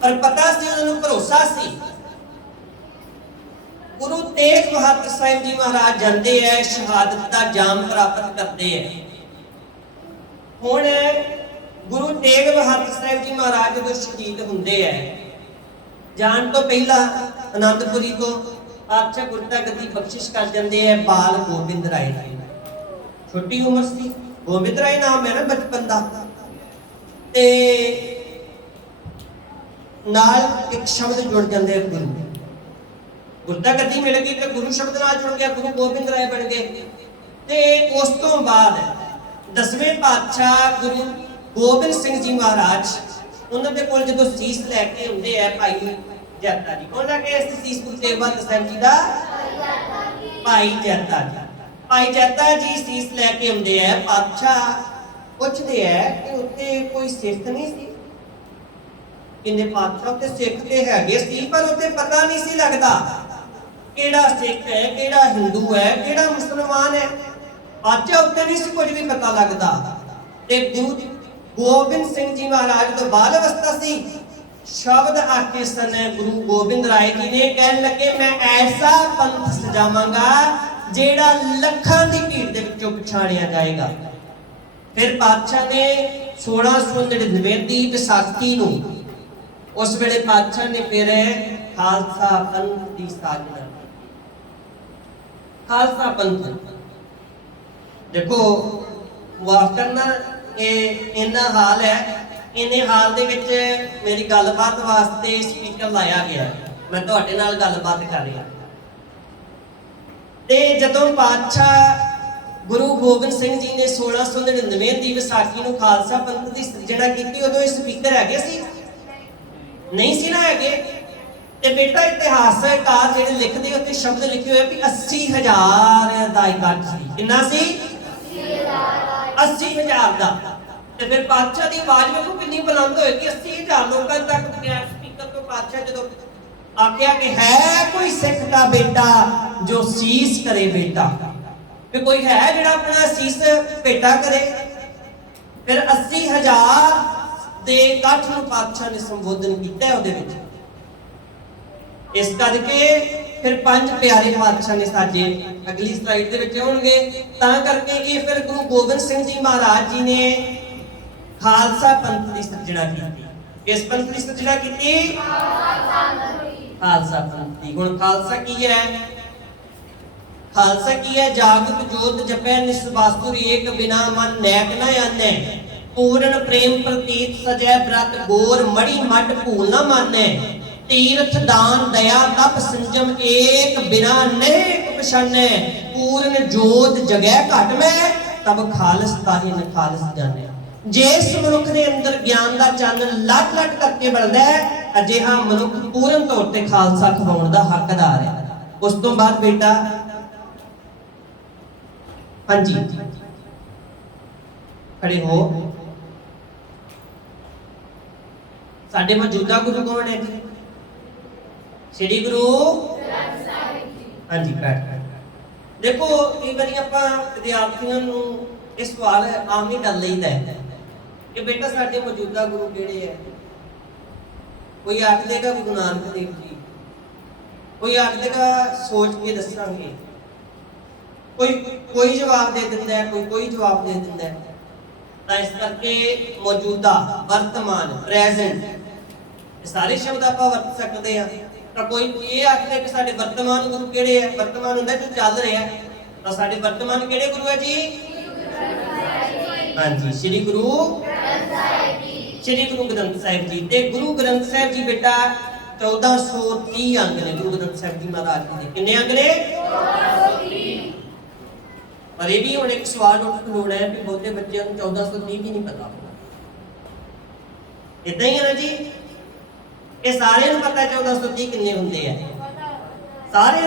ਪਰ ਪਤਾ ਸੀ ਉਹਨਾਂ ਨੂੰ ਭਰੋਸਾ ਸੀ। गुरु तेग बहादुर साहिब जी महाराज जाते हैं शहादत का जाम प्राप्त करते हैं। हुण गुरु तेग बहादुर साहिब जी महाराज जो शहीद होंगे हैं जान तो पहला आनंदपुरी को पातशाह गुरता गद्दी बख्शिश कर जाते हैं बाल गोबिंद राय जी। छोटी उम्र सी, गोबिंद राय नाम है ना बचपन का, ते नाल एक शब्द जुड़ जाते हैं गुरु, गुरता गद्दी मिल गई तो गुरु शब्द नाल जुड़ गया, गुरु गोबिंद राय बन गए। ते उस तो बाद 10वें पातशाह गुरु गोबिंद सिंह जी महाराज उन्होंने कोल जदों सीस लैके आउंदे है भाई जैता जी, कौन लैके इस सीस गुरु तेग बहादुर साहिब जी दा? भाई जैता जी। भाई जैता जी सीस लैके आउंदे है, पातशाह पुछदे है कि उत्ते कोई सिख नहीं सी? किन्ने पातशाह उत्ते सिख ते हैगे सी पर उत्ते पता नहीं सी लगदा केड़ा सिख है केड़ा हिंदू है केड़ा मुसलमान है, पातशाह उत्ते नहीं सी कुछ भी पता लगदा। ते गुरु गोबिंद सिंह जी महाराज तो बाल अवस्था सी, शब्द आके सन गुरु गोबिंद राय जी ने कहन लगे मैं ऐसा पंथ सजावांगा जेड़ा लखां दी भीड़ दे विचों पछाणिया जाएगा। फिर पातशाह ने 1699 दी विसाखी नूं उस वेले पातशाह ने फिर खालसा पंथ की साजना, खालसा पंथ देखो माफ करना ये इन्ना हाल है, इन्ने हाल दे विच मेरी गलबात वास्ते स्पीकर लाया गया, मैं तुहाडे नाल गलबात कर रहा। ते जदों पातशाह गुरु गोबिंद सिंह जी ने 1699 दी विसाखी नूं खालसा पंथ की सिरजना की उदों ये स्पीकर है सी नहीं सी ना है। ते बेटा इतिहासकार जिहड़े लिखदे उत्ते शब्द लिखे हुए भी 80,000 दा इकट्ठ सी, किन्ना सी? 80,000 दा। ते फिर पातशाह दी आवाज वेखो कितनी बुलंद होएगी, 80,000 लोकां तक गया स्पीकर तो पातशाह जदों आख्या कि है कोई सिख का बेटा जो शीश करे बेटा, कि कोई है जिहड़ा अपना शीश भेटा करे। फिर 80,000 दे इकट्ठ नूं पातशाह ने संबोधन कीता उहदे विच। इस करके फिर 5 प्यारे पातशाह ने साजे अगली स्लाइड दे विच होणगे, तां करके ये फिर गुरु गोबिंद सिंह जी महाराज जी ने खालसा पंथ की सिरजना की। इस पंथ की सिरजना की खालसा पंथ की। हुण खालसा की है? खालसा की है जागृत जोत जपै निस्वासुर एक बिना मन नैक न आने पूर्ण प्रेम प्रतीत सजै व्रत गोर मणि मट भूल न माने तीर्थ दान दया तप संजम एक बिना नेक पछाने पूर्ण जोत जगै घट में तब खालस ताहि न खालस जाने। जिस मनुख के अंदर ज्ञान का चानन लट लट करके बढ़ता है अजिहा मनुख पूर्ण तौर पर खालसा खवाउण दा हकदार है। उस तो बाद बेटा हाँ जी खड़े हो। साडे मौजूदा गुरु कौन है जी? श्री गुरु हाँ जी बैठ। देखो कई बार आप विद्यार्थियों को यह सवाल आम ही कर लईदा है कि बेटा साडे मौजूदा गुरु किहड़े है। कोई आख देगा गुरु नानक देव जी, कोई आख देगा सोच के दसांगे, कोई जवाब दे दिंदा है, कोई जवाब दे दिंदा है। तो इस करके मौजूदा वर्तमान प्रेजेंट सारे शब्द आप वरत सकते हैं। तो कोई ये आखदे कि साडे वर्तमान गुरु किहड़े है, वर्तमान हुंदा जो चल रहा है। तो साडे वर्तमान किहड़े गुरु है जी? हाँ जी श्री गुरु श्री गुरु ग्रंथ साहिब जी। ते गुरु ग्रंथ साहिब जी बेटा 1430 अंग ने गुरु ग्रंथ साहिब जी महाराज जी के। कितने अंग ने? पर यह भी हम एक सवाल उठ है कि बहुते बच्चों को 1430 भी नहीं पता होगा। इतना ही है ना जी, ये सारे पता 1430 कितने होंगे है? सारे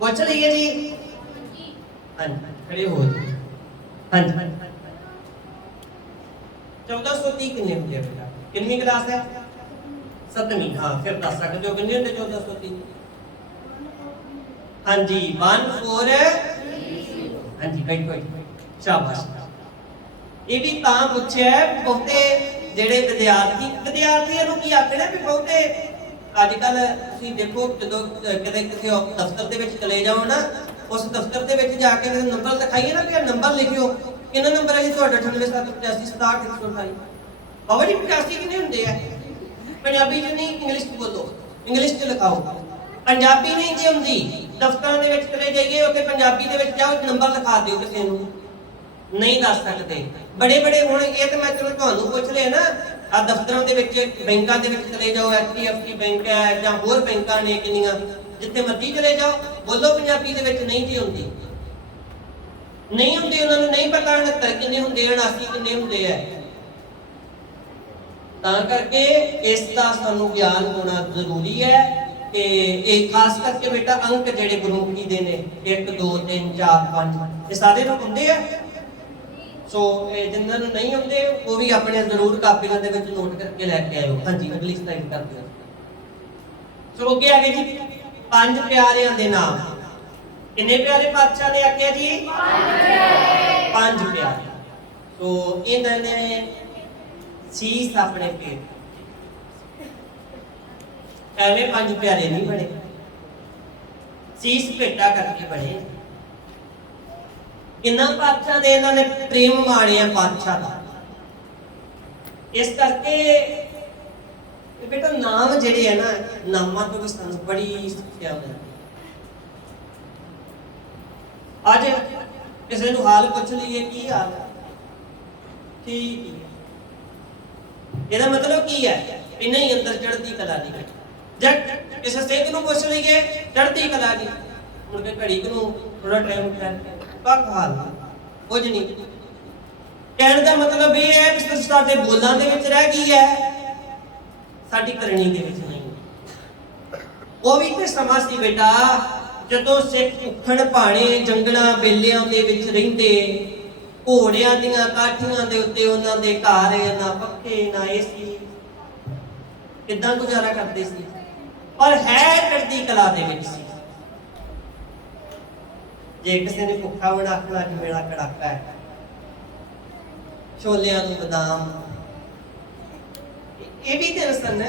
पूछ लीए जी। हाँ जी खड़े हो जी। हाँ जी 1430 कितने होंगे बेटा? कितनी क्लास है? 7वीं। हाँ फिर दस सकते हो कितने होंगे 1430? हाँ जी 1 4 हाँ जी बैठो शाबाश। ये भी तां पूछे बहुते जेडे विद्यार्थियों को की आखना भी बहुते अजकल तुसीं देखो जो कदे किसी दफ्तर के चले जाओ ना, उस दफ्तर के जाके नंबर लिखाइए ना कि नंबर लिखियो कितना नंबर है जी तुहाडा 98 बाबा जी 85 कितने होंगे है? पंजाबी च नहीं इंग्लिश च बोलो, इंग्लिश च लिखाओ। पंजाबी नहीं जी होंगी दफ्तर के चले जाइए उत्थे पंजाबी के जाओ नंबर लिखा दिओ किसी को नहीं दस सकते। बड़े बड़े हुण ये तो मैं चलो तुहानूं पुछ लिया ना आ दफ्तरों के बैंकों के चले जाओ HDFC बैंक है या होर बैंक ने किनियां जिथे मर्जी चले जाओ बोलो पंजाबी के नहीं जी होंगी नहीं होंगे। उन्होंने नहीं पता 69 कितने होंगे 79 कितने होंगे है। तां करके इसका सानू ज्ञान होना जरूरी है कि एक खास करके बेटा अंक जेडे गुरुमुखी दे ने 1 2 3 4 5 ये सारे लोग होंगे है। सो जिन्होंने नहीं होंगे वो भी अपने जरूर कापियां दे विच नोट करके लैके आयो। हाँ जी अगली स्लाइड कर दियो। सो अगे आ गए जी 5 प्यारियां दे नाम। कितने प्यारे पातशाह ने आख्या जी? 5 प्यारे। तो इन्होंने शीस अपने पेट एवं 5 प्यारे नहीं बने, शीस भेटा करके बने। इन्ना पातशाह ने इन्होंने प्रेम माणिया पातशाह का। इस करके बेटा नाम जेडे है ना नामां तो भी सानू बड़ी सिक्ख्या मिलती। अज किसी को हाल पूछ लीए की हाल है ठीक है, ਇਹਦਾ मतलब की है कि नहीं अंदर चढ़ती कला नहीं। जब किसी सिख को पूछ लीए चढ़ती कला की मुड़ के घड़ी को थोड़ा टाइम पक हाल कुछ नहीं। कहने का मतलब ये है कि साडे बोलां दे विच रह गई है, साडी करनी दे विच नहीं। वो भी ते समा सी बेटा जदों सिख उखड़ भाणे जंगलां बेलियां दे विच रहिंदे घोड़ियां दीयां काठियां दे उत्ते उन्हां दे घर ना पक्के ना एसी किदां गुजारा करदे सी। पर है चढ़दी कला दे विच सी। जे किसी ने भुखा होना आखना कि मेरा कड़ाका है छोलियां नूं बदाम ये भी दिन सन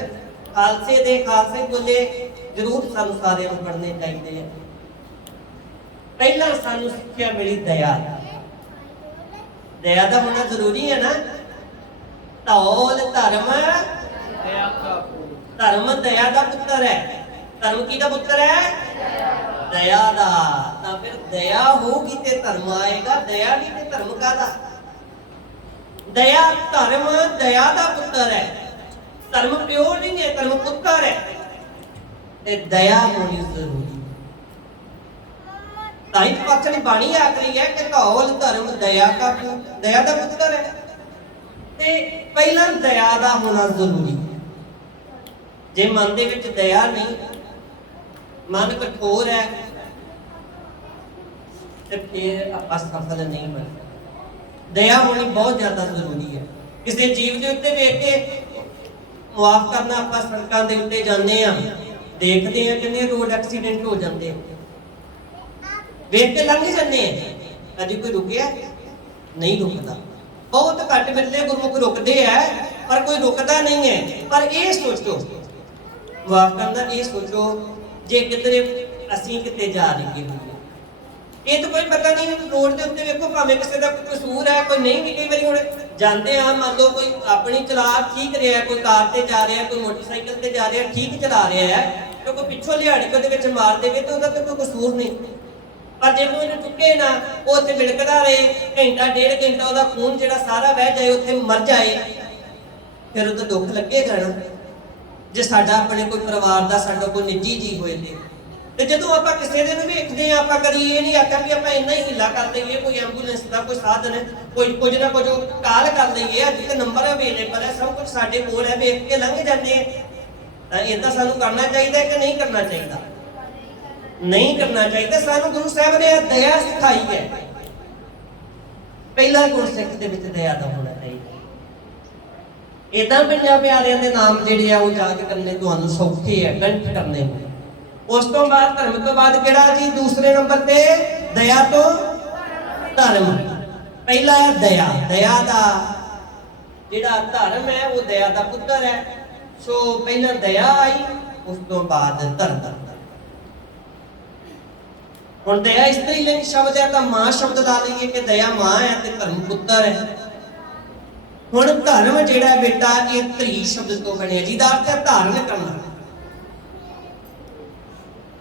खालसे दे खालसे बोले जरूर सानू सारे पढ़ने चाहिए। पहला सानू सिक्ख्या मिली दया। दया का होना जरूरी है ना। धौल धर्म धर्म दया का पुत्र है। धर्म की पुत्र है ਦਇਆ ਦਾ, ਤਾਂ ਫਿਰ ਦਇਆ ਹੋਊਗੀ ਤੇ ਧਰਮ ਆਏਗਾ। ਦਇਆ ਨਹੀਂ ਤੇ ਧਰਮ ਕਾਹਦਾ? ਦਇਆ ਧਰਮ ਦਇਆ ਦਾ ਪੁੱਤਰ ਹੈ, ਧਰਮ ਪਿਓ ਨਹੀਂ ਹੈ, ਧਰਮ ਪੁੱਤਰ ਹੈ। ਤੇ ਦਇਆ ਹੋਣੀ ਜ਼ਰੂਰੀ। ਤਾਂ ਹੀ ਪਾਤਸ਼ਾਹ ਦੀ ਬਾਣੀ ਆਖਰੀ ਹੈ ਕਿ ਧੌਲ ਧਰਮ ਦਇਆ ਦਾ ਪੁੱਤਰ ਹੈ। ਤੇ ਪਹਿਲਾਂ ਦਇਆ ਦਾ ਹੋਣਾ ਜ਼ਰੂਰੀ ਹੈ। ਜੇ ਮਨ ਦੇ ਵਿੱਚ ਦਇਆ ਨਹੀਂ, ਮਨ ਕਠੋਰ ਹੈ, ਤੇ ਫਿਰ ਆਪਾਂ ਸਫਲ ਨਹੀਂ ਬਣਦੇ। ਦਇਆ ਹੋਣੀ ਬਹੁਤ ਜ਼ਿਆਦਾ ਜ਼ਰੂਰੀ ਹੈ। ਕਿਸੇ ਜੀਵ ਦੇ ਉੱਤੇ ਵੇਖ ਕੇ ਮੁਆਫ ਕਰਨਾ। ਆਪਾਂ ਸੜਕਾਂ ਦੇ ਉੱਤੇ ਜਾਂਦੇ ਆ, ਦੇਖਦੇ ਆ ਕਿੰਨੇ ਰੋਡ ਐਕਸੀਡੈਂਟ ਹੋ ਜਾਂਦੇ ਆ, ਵੇਖ ਕੇ ਲੰਘ ਜਾਂਦੇ ਆ। ਕਦੀ ਕੋਈ ਰੁਕਿਆ? ਨਹੀਂ ਰੁਕਦਾ। ਬਹੁਤ ਘੱਟ ਵੇਲੇ ਗੁਰਮੁਖ ਰੁਕਦੇ ਆ, ਪਰ ਕੋਈ ਰੁਕਦਾ ਨਹੀਂ ਹੈ। ਪਰ ਇਹ ਸੋਚੋ, ਮੁਆਫ ਕਰਨਾ ਇਹ ਸੋਚੋ, ਜੇ ਕਿਤੇ ਅਸੀਂ ਕਿਤੇ ਜਾ ਰਹੀਏ, ਇਹ ਤਾਂ ਕੋਈ ਪਤਾ ਨਹੀਂ। ਰੋਡ ਦੇ ਉੱਤੇ ਵੇਖੋ, ਭਾਵੇਂ ਕਿਸੇ ਦਾ ਕੋਈ ਕਸੂਰ ਹੈ, ਕੋਈ ਨਹੀਂ ਵੀ। ਕਈ ਵਾਰੀ ਹੁਣ ਜਾਂਦੇ ਆ, ਮੰਨ ਲਓ ਕੋਈ ਆਪਣੀ ਚਲਾ ਠੀਕ ਰਿਹਾ, ਕੋਈ ਕਾਰ ਤੇ ਜਾ ਰਿਹਾ, ਕੋਈ ਮੋਟਰਸਾਈਕਲ ਤੇ ਜਾ ਰਿਹਾ, ਠੀਕ ਚਲਾ ਰਿਹਾ ਹੈ, ਤੇ ਕੋਈ ਪਿੱਛੋਂ ਲਿਹਾੜੀ ਉਹਦੇ ਵਿੱਚ ਮਾਰ ਦੇਵੇ ਤਾਂ ਉਹਦਾ ਤਾਂ ਕੋਈ ਕਸੂਰ ਨਹੀਂ। ਪਰ ਜੇ ਕੋਈ ਇਹਨੂੰ ਚੁੱਕੇ ਨਾ, ਉਹ ਉੱਥੇ ਵਿੜਕਦਾ ਰਹੇ ਘੰਟਾ ਡੇਢ ਘੰਟਾ, ਉਹਦਾ ਖੂਨ ਜਿਹੜਾ ਸਾਰਾ ਵਹਿ ਜਾਏ, ਉੱਥੇ ਮਰ ਜਾਏ, ਫਿਰ ਉਹ ਤਾਂ ਦੁੱਖ ਲੱਗੇਗਾ ਨਾ। ਜੇ ਸਾਡਾ ਆਪਣੇ ਕੋਈ ਪਰਿਵਾਰ ਦਾ ਸਾਡਾ ਕੋਈ ਨਿੱਜੀ ਜੀ ਹੋਏ ਤੇ ਜਦੋਂ ਆਪਾਂ ਕਿਸੇ ਦੇ ਨੂੰ ਵੇਖਦੇ ਆ, ਆਪਾਂ ਕਦੀ ਇਹ ਨਹੀਂ ਆਖਿਆ ਵੀ ਆਪਾਂ ਇੰਨਾ ਹੀ ਹਿੱਲਾ ਕਰ ਲਈਏ, ਕੋਈ ਐਂਬੂਲੈਂਸ ਦਾ ਕੋਈ ਸਾਧਨ ਹੈ, ਕੋਈ ਕੁਝ ਨਾ ਕੁਝ ਕਾਲ ਕਰ ਲਈਏ, ਅੱਜ ਤੇ ਨੰਬਰ ਅਵੇਲੇਬਲ ਹੈ, ਸਭ ਕੁਝ ਸਾਡੇ ਕੋਲ ਹੈ, ਵੇਖ ਕੇ ਲੰਘ ਜਾਂਦੇ ਆ। ਤਾਂ ਇਦਾਂ ਸਾਨੂੰ ਕਰਨਾ ਚਾਹੀਦਾ ਕਿ ਨਹੀਂ ਕਰਨਾ ਚਾਹੀਦਾ? ਨਹੀਂ ਕਰਨਾ ਚਾਹੀਦਾ। ਸਾਨੂੰ ਗੁਰੂ ਸਾਹਿਬ ਨੇ ਦਇਆ ਸਿਖਾਈ ਹੈ। ਪਹਿਲਾ ਗੁਰ ਸਿੱਖ ਦੇ ਵਿੱਚ ਦਇਆ ਦਾ ਹੋਣਾ ਚਾਹੀਦਾ। ਇਦਾਂ ਪੰਜਾਂ ਪਿਆਰਿਆਂ ਦੇ ਨਾਮ ਜਿਹੜੇ ਆ ਉਹ ਯਾਦ ਕਰਨੇ ਤੁਹਾਨੂੰ ਸੌਖੇ ਆ, ਕੰਠ ਕਰਨੇ। ਉਸ ਤੋਂ ਬਾਅਦ ਧਰਮ ਤੋਂ ਬਾਅਦ ਕਿਹੜਾ ਜੀ? ਦੂਸਰੇ ਨੰਬਰ ਤੇ ਦਇਆ ਤੋਂ ਧਰਮ। ਪਹਿਲਾ ਹੈ ਦਇਆ। ਦਇਆ ਦਾ ਜਿਹੜਾ ਧਰਮ ਹੈ ਉਹ ਦਇਆ ਦਾ ਪੁੱਤਰ ਹੈ। ਸੋ ਪਹਿਲਾਂ ਦਇਆ ਆਈ, ਉਸ ਤੋਂ ਬਾਅਦ ਧਰਮ। ਹੁਣ ਦਇਆ ਇਸਤਰੀ ਲਿੰਗ ਸ਼ਬਦ ਹੈ, ਤਾਂ ਮਾਂ ਸ਼ਬਦ ਲਾ ਲਈਏ ਕਿ ਦਇਆ ਮਾਂ ਹੈ ਤੇ ਧਰਮ ਪੁੱਤਰ ਹੈ। ਹੁਣ ਧਰਮ ਜਿਹੜਾ ਬੇਟਾ ਇਹ ਧਰੀ ਸ਼ਬਦ ਤੋਂ ਬਣਿਆ, ਜਿਹਦਾ ਅਰਥ ਹੈ ਧਾਰਨ ਕਰਨਾ।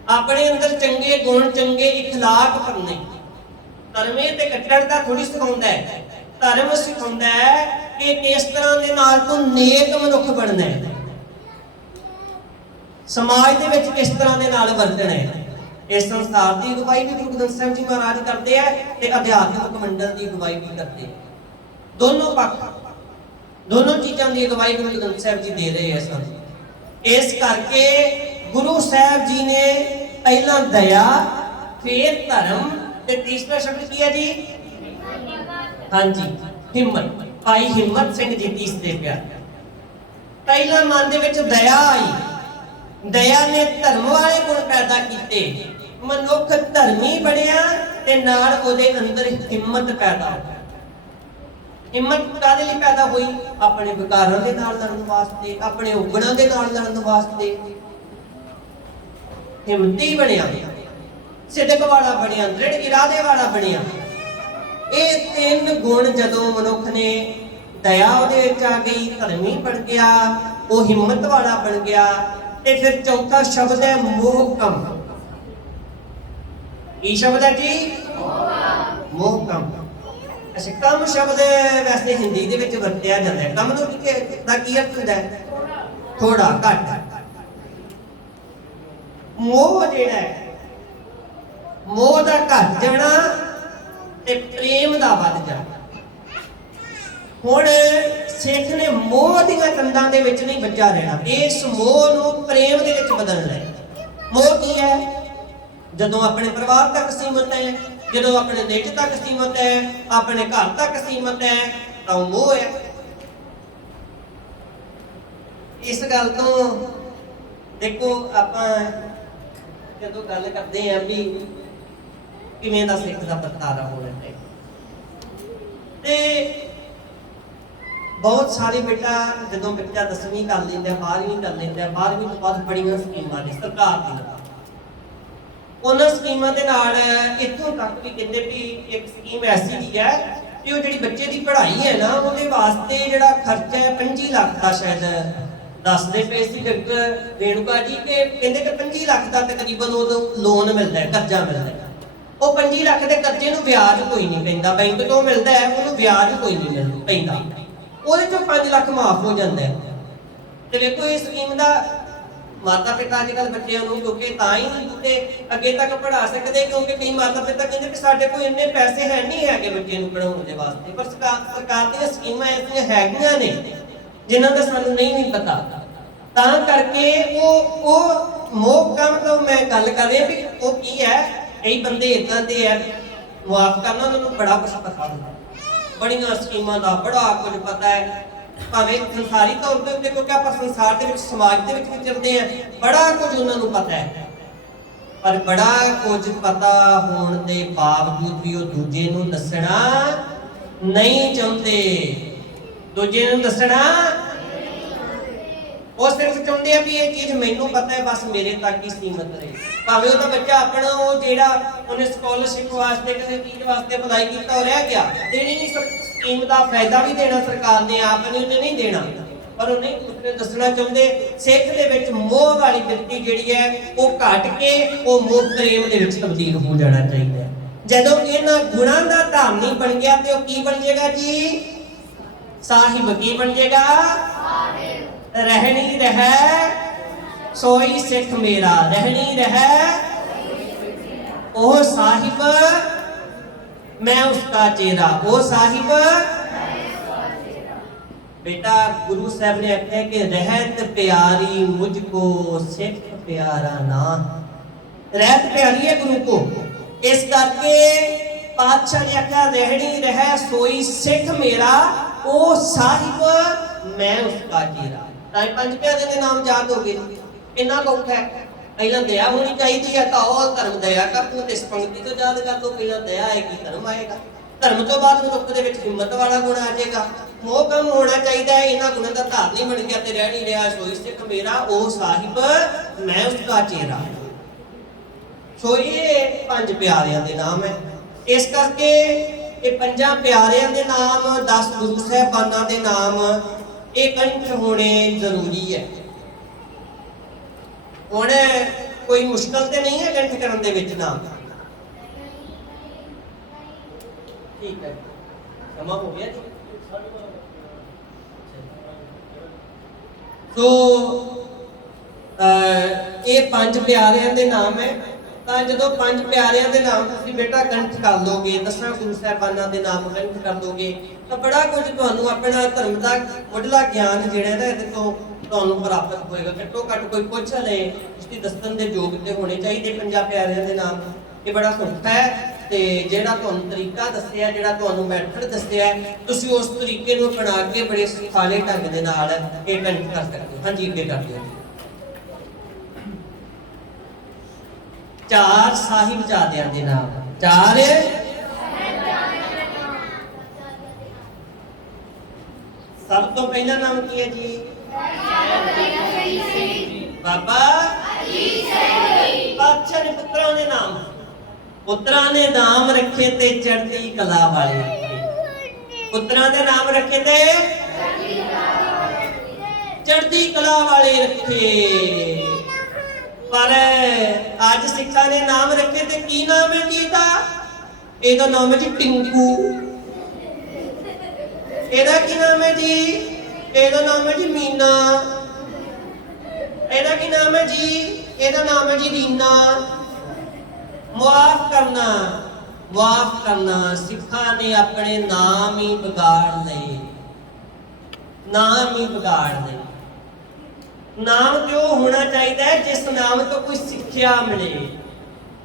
ਆਪਣੇ ਅੰਦਰ ਚੰਗੇ ਗੁਣ, ਚੰਗੇ ਇਖਲਾਕ ਕਰਨੇ। ਧਰਮੇ ਤੇ ਕੱਟੜਤਾ ਥੋੜੀ ਸਿਖਾਉਂਦਾ ਹੈ। ਧਰਮ ਸਿਖਾਉਂਦਾ ਹੈ ਕਿ ਕਿਸ ਤਰ੍ਹਾਂ ਦੇ ਨਾਲ ਤੂੰ ਨੇਕ ਮਨੁੱਖ ਬਣਨਾ ਹੈ, ਸਮਾਜ ਦੇ ਵਿੱਚ ਕਿਸ ਤਰ੍ਹਾਂ ਦੇ ਨਾਲ ਵਰਤਣਾ ਹੈ। ਇਸ ਸੰਸਾਰ ਦੀ ਅਗਵਾਈ ਵੀ ਗੁਰੂ ਗ੍ਰੰਥ ਸਾਹਿਬ ਜੀ ਮਹਾਰਾਜ ਕਰਦੇ ਆ, ਤੇ ਅਧਿਆਤਮਿਕ ਮੰਡਲ ਦੀ ਅਗਵਾਈ ਵੀ ਕਰਦੇ ਆ। ਦੋਨੋਂ ਪੱਖ, ਦੋਨੋਂ ਚੀਜ਼ਾਂ ਦੀ ਅਗਵਾਈ ਗੁਰੂ ਗ੍ਰੰਥ ਸਾਹਿਬ ਜੀ ਦੇ ਰਹੇ ਆ ਸਾਨੂੰ। ਇਸ ਕਰਕੇ ਗੁਰੂ ਸਾਹਿਬ ਜੀ ਨੇ ਪਹਿਲਾਂ ਦਇਆ, ਫਿਰ ਧਰਮ, ਤੇ ਤੀਸਰਾ ਸ਼ਬਦ ਕੀ ਹੈ ਜੀ? ਹਾਂਜੀ, ਹਿੰਮਤ। ਭਾਈ ਹਿੰਮਤ ਸਿੰਘ ਜੀ ਤੀਸਰੇ ਪਿਆਰੇ। ਪਹਿਲਾਂ ਮਨ ਦੇ ਵਿੱਚ ਦਇਆ ਆਈ, ਦਇਆ ਨੇ ਧਰਮ ਵਾਲੇ ਗੁਣ ਪੈਦਾ ਕੀਤੇ, ਮਨੁੱਖ ਧਰਮੀ ਬਣਿਆ, ਤੇ ਨਾਲ ਉਹਦੇ ਅੰਦਰ ਹਿੰਮਤ ਪੈਦਾ ਹੋਈ। ਹਿੰਮਤ ਕਾਹਦੇ ਲਈ ਪੈਦਾ ਹੋਈ? ਆਪਣੇ ਵਿਕਾਰਾਂ ਦੇ ਨਾਲ ਲੜਨ ਵਾਸਤੇ, ਆਪਣੇ ਉਗੜਾਂ ਦੇ ਨਾਲ ਲੜਨ ਵਾਸਤੇ। ਹਿੰਮਤੀ ਬਣਿਆ, ਸਿੱਧਕ ਵਾਲਾ ਬਣਿਆ, ਦ੍ਰਿੜ ਇਰਾਦੇ ਵਾਲਾ ਬਣਿਆ। ਇਹ ਤਿੰਨ ਗੁਣ ਜਦੋਂ ਮਨੁੱਖ ਨੇ, ਦਇਆ ਉਹਦੇ ਵਿੱਚ ਆ ਗਈ, ਧਰਮੀ ਬਣ ਗਿਆ, ਉਹ ਹਿੰਮਤ ਵਾਲਾ ਬਣ ਗਿਆ। ਤੇ ਫਿਰ ਚੌਥਾ ਸ਼ਬਦ ਹੈ ਮੋਹਕਮ। ਕੀ ਸ਼ਬਦ ਹੈ ਜੀ? ਮੋਹਕਮ। ਅੱਛਾ, ਕਮ ਸ਼ਬਦ ਵੈਸੇ ਹਿੰਦੀ ਦੇ ਵਿੱਚ ਵਰਤਿਆ ਜਾਂਦਾ ਹੈ। ਕਮ ਨੂੰ ਦਾ ਕੀ ਅਰਥ ਹੁੰਦਾ ਹੈ? ਥੋੜਾ, ਘੱਟ। ਮੋਹ ਜਿਹੜਾ ਹੈ, ਮੋਹ ਦਾ ਘੱਟ ਜਾਣਾ ਤੇ ਪ੍ਰੇਮ ਦਾ ਵੱਧ ਜਾਣਾ। ਹੁਣ ਸਿੱਖ ਨੇ ਮੋਹ ਦੀਆਂ ਕੰਧਾਂ ਦੇ ਵਿੱਚ ਨਹੀਂ ਬੱਝਾ ਰਹਿਣਾ, ਇਸ ਮੋਹ ਨੂੰ ਪ੍ਰੇਮ ਦੇ ਵਿੱਚ ਬਦਲਣਾ ਹੈ। ਮੋਹ ਕੀ ਹੈ? ਜਦੋਂ ਆਪਣੇ ਪਰਿਵਾਰ ਤੱਕ ਸੀਮਤ ਹੈ, ਜਦੋਂ ਆਪਣੇ ਨਿੱਜ ਤੱਕ ਸੀਮਤ ਹੈ, ਆਪਣੇ ਘਰ ਤੱਕ ਸੀਮਤ ਹੈ, ਤਾਂ ਉਹ ਮੋਹ ਹੈ। ਇਸ ਗੱਲ ਤੋਂ ਦੇਖੋ, ਆਪਾਂ ਜਦੋਂ ਗੱਲ ਕਰਦੇ ਆਂ ਵੀ ਕਿਵੇਂ ਦਾ ਸਿੱਖ ਦਾ ਵਰਤਾਰਾ ਹੋਣਾ ਚਾਹੀਦਾ, ਤੇ ਬਹੁਤ ਸਾਰੇ ਬੇਟਾ ਜਦੋਂ ਬੱਚਾ 10ਵੀਂ ਕਰ ਲੈਂਦਾ, 12ਵੀਂ ਕਰ ਲੈਂਦਾ, 12ਵੀਂ ਤੋਂ ਬਾਅਦ ਬੜੀਆਂ ਸਕੀਮਾਂ ਨੇ ਸਰਕਾਰ ਦੀਆਂ। ਉਹਨਾਂ ਸਕੀਮਾਂ ਦੇ ਨਾਲ ਇੱਥੋਂ ਤੱਕ ਵੀ ਕਹਿੰਦੇ ਵੀ ਇੱਕ ਸਕੀਮ ਐਸੀ ਵੀ ਹੈ ਕਿ ਉਹ ਜਿਹੜੀ ਬੱਚੇ ਦੀ ਪੜ੍ਹਾਈ ਹੈ ਨਾ, ਉਹਦੇ ਵਾਸਤੇ ਜਿਹੜਾ ਖਰਚਾ ਹੈ 25 ਲੱਖ ਦਾ ਸ਼ਾਇਦ ਦੱਸਦੇ ਪਏ ਸੀ ਡਾਕਟਰ ਰੇਣੂਕਾ ਜੀ ਕਿ ਕਹਿੰਦੇ ਕਿ 25 ਲੱਖ ਦਾ ਤਕਰੀਬਨ ਉਦੋਂ ਲੋਨ ਮਿਲਦਾ ਹੈ, ਕਰਜ਼ਾ ਮਿਲਦਾ ਹੈ। ਉਹ 25 ਲੱਖ ਦੇ ਕਰਜ਼ੇ ਨੂੰ ਵਿਆਜ ਕੋਈ ਨਹੀਂ ਪੈਂਦਾ, ਬੈਂਕ ਤੋਂ ਮਿਲਦਾ ਹੈ, ਉਹਨੂੰ ਵਿਆਜ ਕੋਈ ਨਹੀਂ ਪੈਂਦਾ, ਉਹਦੇ ਚੋਂ 5 ਲੱਖ ਮਾਫ ਹੋ ਜਾਂਦਾ ਹੈ। ਤੇ ਵੇਖੋ ਇਹ ਸਕੀਮ ਦਾ ਮਾਤਾ ਪਿਤਾ ਅੱਜ ਕੱਲ੍ਹ ਬੱਚਿਆਂ ਨੂੰ ਕਿਉਂਕਿ ਤਾਂ ਹੀ ਤੇ ਅੱਗੇ ਤੱਕ ਪੜ੍ਹਾ ਸਕਦੇ, ਕਿਉਂਕਿ ਕਈ ਮਾਤਾ ਪਿਤਾ ਕਹਿੰਦੇ ਕਿ ਸਾਡੇ ਕੋਲ ਇੰਨੇ ਪੈਸੇ ਹੈ ਨਹੀਂ ਹੈਗੇ ਬੱਚੇ ਨੂੰ ਪੜ੍ਹਾਉਣ ਦੇ ਵਾਸਤੇ, ਪਰ ਸਰਕਾਰ ਦੀਆਂ ਸਕੀਮਾਂ ਐਸੀਆਂ ਹੈਗੀਆਂ ਨੇ ਜਿਨ੍ਹਾਂ ਦਾ ਸਾਨੂੰ ਨਹੀਂ ਪਤਾ। ਤਾਂ ਕਰਕੇ ਉਹ ਮੋਹ ਕੰਮ ਤੋਂ ਮੈਂ ਗੱਲ ਕਰ ਰਿਹਾ ਵੀ ਉਹ ਕੀ ਹੈ, ਕਈ ਬੰਦੇ ਇਦਾਂ ਦੇ ਆ ਮੁਆਫ ਕਰਨਾ ਉਹਨਾਂ ਨੂੰ ਬੜਾ ਕੁਛ ਪਤਾ ਹੁੰਦਾ, ਬੜੀਆਂ ਸਕੀਮਾਂ ਦਾ ਬੜਾ ਕੁਝ ਪਤਾ ਹੈ, ਭਾਵੇਂ ਸੰਸਾਰੀ ਤੌਰ ਤੇ ਉੱਤੇ ਕਿਉਂਕਿ ਆਪਾਂ ਸੰਸਾਰ ਦੇ ਵਿੱਚ ਸਮਾਜ ਦੇ ਵਿੱਚ ਵਿਚਰਦੇ ਆ, ਬੜਾ ਕੁਝ ਉਹਨਾਂ ਨੂੰ ਪਤਾ ਹੈ। ਪਰ ਬੜਾ ਕੁਝ ਪਤਾ ਹੋਣ ਦੇ ਬਾਵਜੂਦ ਵੀ ਉਹ ਦੂਜੇ ਨੂੰ ਦੱਸਣਾ ਨਹੀਂ ਚਾਹੁੰਦੇ, ਦੂਜੇ ਨੂੰ ਦੱਸਣਾ ਉਹ ਸਿਰਫ ਚਾਹੁੰਦੇ ਆ ਵੀ ਇਹ ਚੀਜ਼ ਮੈਨੂੰ ਪਤਾ ਹੈ, ਬਸ ਮੇਰੇ ਤੱਕ ਹੀ ਸੀਮਤ ਰਹੇ। ਭਾਵੇਂ ਉਹਦਾ ਬੱਚਾ ਆਪਣਾ ਉਹ ਜਿਹੜਾ ਉਹਨੇ ਸਕਾਲਰਸ਼ਿਪ ਵਾਸਤੇ ਕਿਸੇ ਚੀਜ਼ ਵਾਸਤੇ ਅਪਲਾਈ ਕੀਤਾ ਉਹ ਰਹਿ ਗਿਆ, ਦੇਣੀ ਨਹੀਂ ਸਕੀਮ ਦਾ ਫਾਇਦਾ ਵੀ ਦੇਣਾ ਸਰਕਾਰ ਨੇ, ਆਪ ਨੇ ਉਹਨੇ ਨਹੀਂ ਦੇਣਾ, ਪਰ ਉਹ ਨਹੀਂ ਦੂਸਰੇ ਦੱਸਣਾ ਚਾਹੁੰਦੇ। ਸਿੱਖ ਦੇ ਵਿੱਚ ਮੋਹ ਵਾਲੀ ਬਿਰਤੀ ਜਿਹੜੀ ਹੈ ਉਹ ਘਟ ਕੇ ਉਹ ਮੋਹ ਪ੍ਰੇਮ ਦੇ ਵਿੱਚ ਤਬਦੀਲ ਹੋ ਜਾਣਾ ਚਾਹੀਦਾ ਹੈ। ਜਦੋਂ ਇਹਨਾਂ ਗੁਣਾਂ ਦਾ ਧਾਰਨੀ ਬਣ ਗਿਆ ਤੇ ਉਹ ਕੀ ਬਣ ਜਾਏਗਾ ਜੀ? ਸਾਹਿਬ। ਕੀ ਬਣ ਜਾਏਗਾ? ਰਹਿਣੀ ਰਹਿ ਸੋਈ ਸਿੱਖ ਮੇਰਾ, ਰਹਿਣੀ ਰਹਿ ਉਹ ਸਾਹਿਬ मैं उसका चेहरा, वो साहिब बेटा गुरु साहब ने आख्या कि रहत प्यारी मुझको सिख प्यारा ना, रहत प्यारी है गुरु को, इस करके पातशाह ने आख्या रहनी रह सोई सिख मेरा, ओ साहिब मैं उसका चेहरा। ताई पंज प्यारे के नाम याद हो गए, इन्ना औखा है। ਪਹਿਲਾਂ ਦਇਆ ਹੋਣੀ ਚਾਹੀਦੀ ਹੈ, ਤਾਂ ਉਹ ਧਰਮ ਦਇਆ ਕਰ ਤੂੰ ਇਸ ਪੰਕਤੀ ਤੋਂ ਯਾਦ ਕਰ ਲਓ, ਪਹਿਲਾਂ ਦਇਆ ਆਏਗੀ ਧਰਮ ਆਏਗਾ, ਧਰਮ ਤੋਂ ਬਾਅਦ ਮਨੁੱਖ ਦੇ ਵਿੱਚ ਹਿੰਮਤ ਵਾਲਾ ਗੁਣ ਆ ਜਾਏਗਾ, ਮੋਹ ਕੰਮ ਹੋਣਾ ਚਾਹੀਦਾ ਹੈ। ਇਹਨਾਂ ਗੁਣਾਂ ਦਾ ਧਾਰਨੀ ਬਣ ਗਿਆ ਤੇ ਰਹਿ ਨਹੀਂ ਰਿਹਾ ਸੋਈ ਸਿੱਖ ਮੇਰਾ, ਉਹ ਸਾਹਿਬ ਮੈਂ ਉਸਦਾ ਚਿਹਰਾ। ਸੋ ਇਹ ਪੰਜ ਪਿਆਰਿਆਂ ਦੇ ਨਾਮ ਹੈ। ਇਸ ਕਰਕੇ ਇਹ ਪੰਜਾਂ ਪਿਆਰਿਆਂ ਦੇ ਨਾਮ, 10 ਗੁਰੂ ਸਾਹਿਬਾਨਾਂ ਦੇ ਨਾਮ ਇਹ ਕੰਠ ਹੋਣੇ ਜ਼ਰੂਰੀ ਹੈ। ਹੁਣ ਕੋਈ ਮੁਸ਼ਕਲ ਤੇ ਨਹੀਂ ਹੈ ਕੰਠ ਕਰਨ ਦੇ ਵਿੱਚ ਨਾਮ, ਠੀਕ ਹੈ, ਸਮਾਂ ਹੋ ਗਿਆ ਜੀ। ਸੋ ਇਹ ਪੰਜ ਪਿਆਰਿਆਂ ਦੇ ਨਾਮ ਹੈ। ਤਾਂ ਜਦੋਂ ਪੰਜ ਪਿਆਰਿਆਂ ਦੇ ਨਾਮ ਤੁਸੀਂ ਬੇਟਾ ਕੰਠ ਕਰ ਲੋਗੇ, 10 ਗੁਰੂ ਸਾਹਿਬਾਨਾਂ ਦੇ ਨਾਮ ਕੰਠ ਕਰ ਲੋਗੇ, ਤਾਂ ਬੜਾ ਕੁਝ ਤੁਹਾਨੂੰ ਆਪਣਾ ਧਰਮ ਦਾ ਮੁੱਢਲਾ ਗਿਆਨ ਜਿਹੜਾ ਹੈ ਇਹਦੇ ਤੋਂ ਤੁਹਾਨੂੰ ਪ੍ਰਾਪਤ ਹੋਏਗਾ। ਘੱਟੋ ਘੱਟ ਕੋਈ ਪੁੱਛ ਲਏ ਤੁਸੀਂ ਦੱਸਣ ਦੇ ਯੋਗ ਤੇ ਹੋਣੇ ਚਾਹੀਦੇ ਪੰਜਾਂ ਪਿਆਰਿਆਂ ਦੇ ਨਾਮ। ਇਹ ਬੜਾ ਸੌਖਾ ਹੈ ਤੇ ਜਿਹੜਾ ਤੁਹਾਨੂੰ ਤਰੀਕਾ ਦੱਸਿਆ, ਜਿਹੜਾ ਤੁਹਾਨੂੰ ਮੈਥਡ ਦੱਸਿਆ, ਤੁਸੀਂ ਉਸ ਤਰੀਕੇ ਨੂੰ ਅਪਣਾ ਕੇ ਬੜੇ ਸੁਖਾਲੇ ਢੰਗ ਦੇ ਨਾਲ ਇਹ ਕੰਠ ਕਰ ਸਕਦੇ ਹੋ। ਹਾਂਜੀ ਅੱਗੇ ਕਰਦੇ ਹਾਂ। 4 ਸਾਹਿਬਜ਼ਾਦਿਆਂ ਦੇ ਨਾਮ, 4 ਸਭ ਤੋਂ ਪਹਿਲਾ ਨਾਮ ਕੀ ਹੈ ਜੀ? ਬਾਬਾ ਅਜੀਤ ਸਿੰਘ। ਪਾਤਸ਼ਾਹ ਨੇ ਪੁੱਤਰਾਂ ਦੇ ਨਾਮ, ਪੁੱਤਰਾਂ ਨੇ ਨਾਮ ਰੱਖੇ ਤੇ ਚੜ੍ਹਦੀ ਕਲਾ ਵਾਲੇ, ਪੁੱਤਰਾਂ ਦੇ ਨਾਮ ਰੱਖੇ ਤੇ ਚੜ੍ਹਦੀ ਕਲਾ ਵਾਲੇ ਰੱਖੇ। ਪਰ ਅੱਜ ਸਿੱਖਾਂ ਨੇ ਨਾਮ ਰੱਖੇ ਤੇ ਕੀ ਨਾਮ ਹੈ ਜੀ ਦਾ? ਇਹਦਾ ਨਾਮ ਹੈ ਜੀ ਟਿੰਕੂ। ਇਹਦਾ ਕੀ ਨਾਮ ਹੈ ਜੀ? ਇਹਦਾ ਨਾਮ ਹੈ ਜੀ ਮੀਨਾ। ਇਹਦਾ ਕੀ ਨਾਮ ਹੈ ਜੀ? ਇਹਦਾ ਨਾਮ ਹੈ ਜੀ ਰੀਨਾ। ਮੁਆਫ ਕਰਨਾ, ਮੁਆਫ ਕਰਨਾ। ਸਿੱਖਾਂ ਨੇ ਆਪਣੇ ਨਾਮ ਹੀ ਵਿਗਾੜ ਲਏ, ਨਾਮ ਹੀ ਵਿਗਾੜ ਲਏ। ਨਾਮ ਤੇ ਉਹ ਹੋਣਾ ਚਾਹੀਦਾ ਹੈ ਜਿਸ ਨਾਮ ਤੋਂ ਕੋਈ ਸਿੱਖਿਆ ਮਿਲੇ,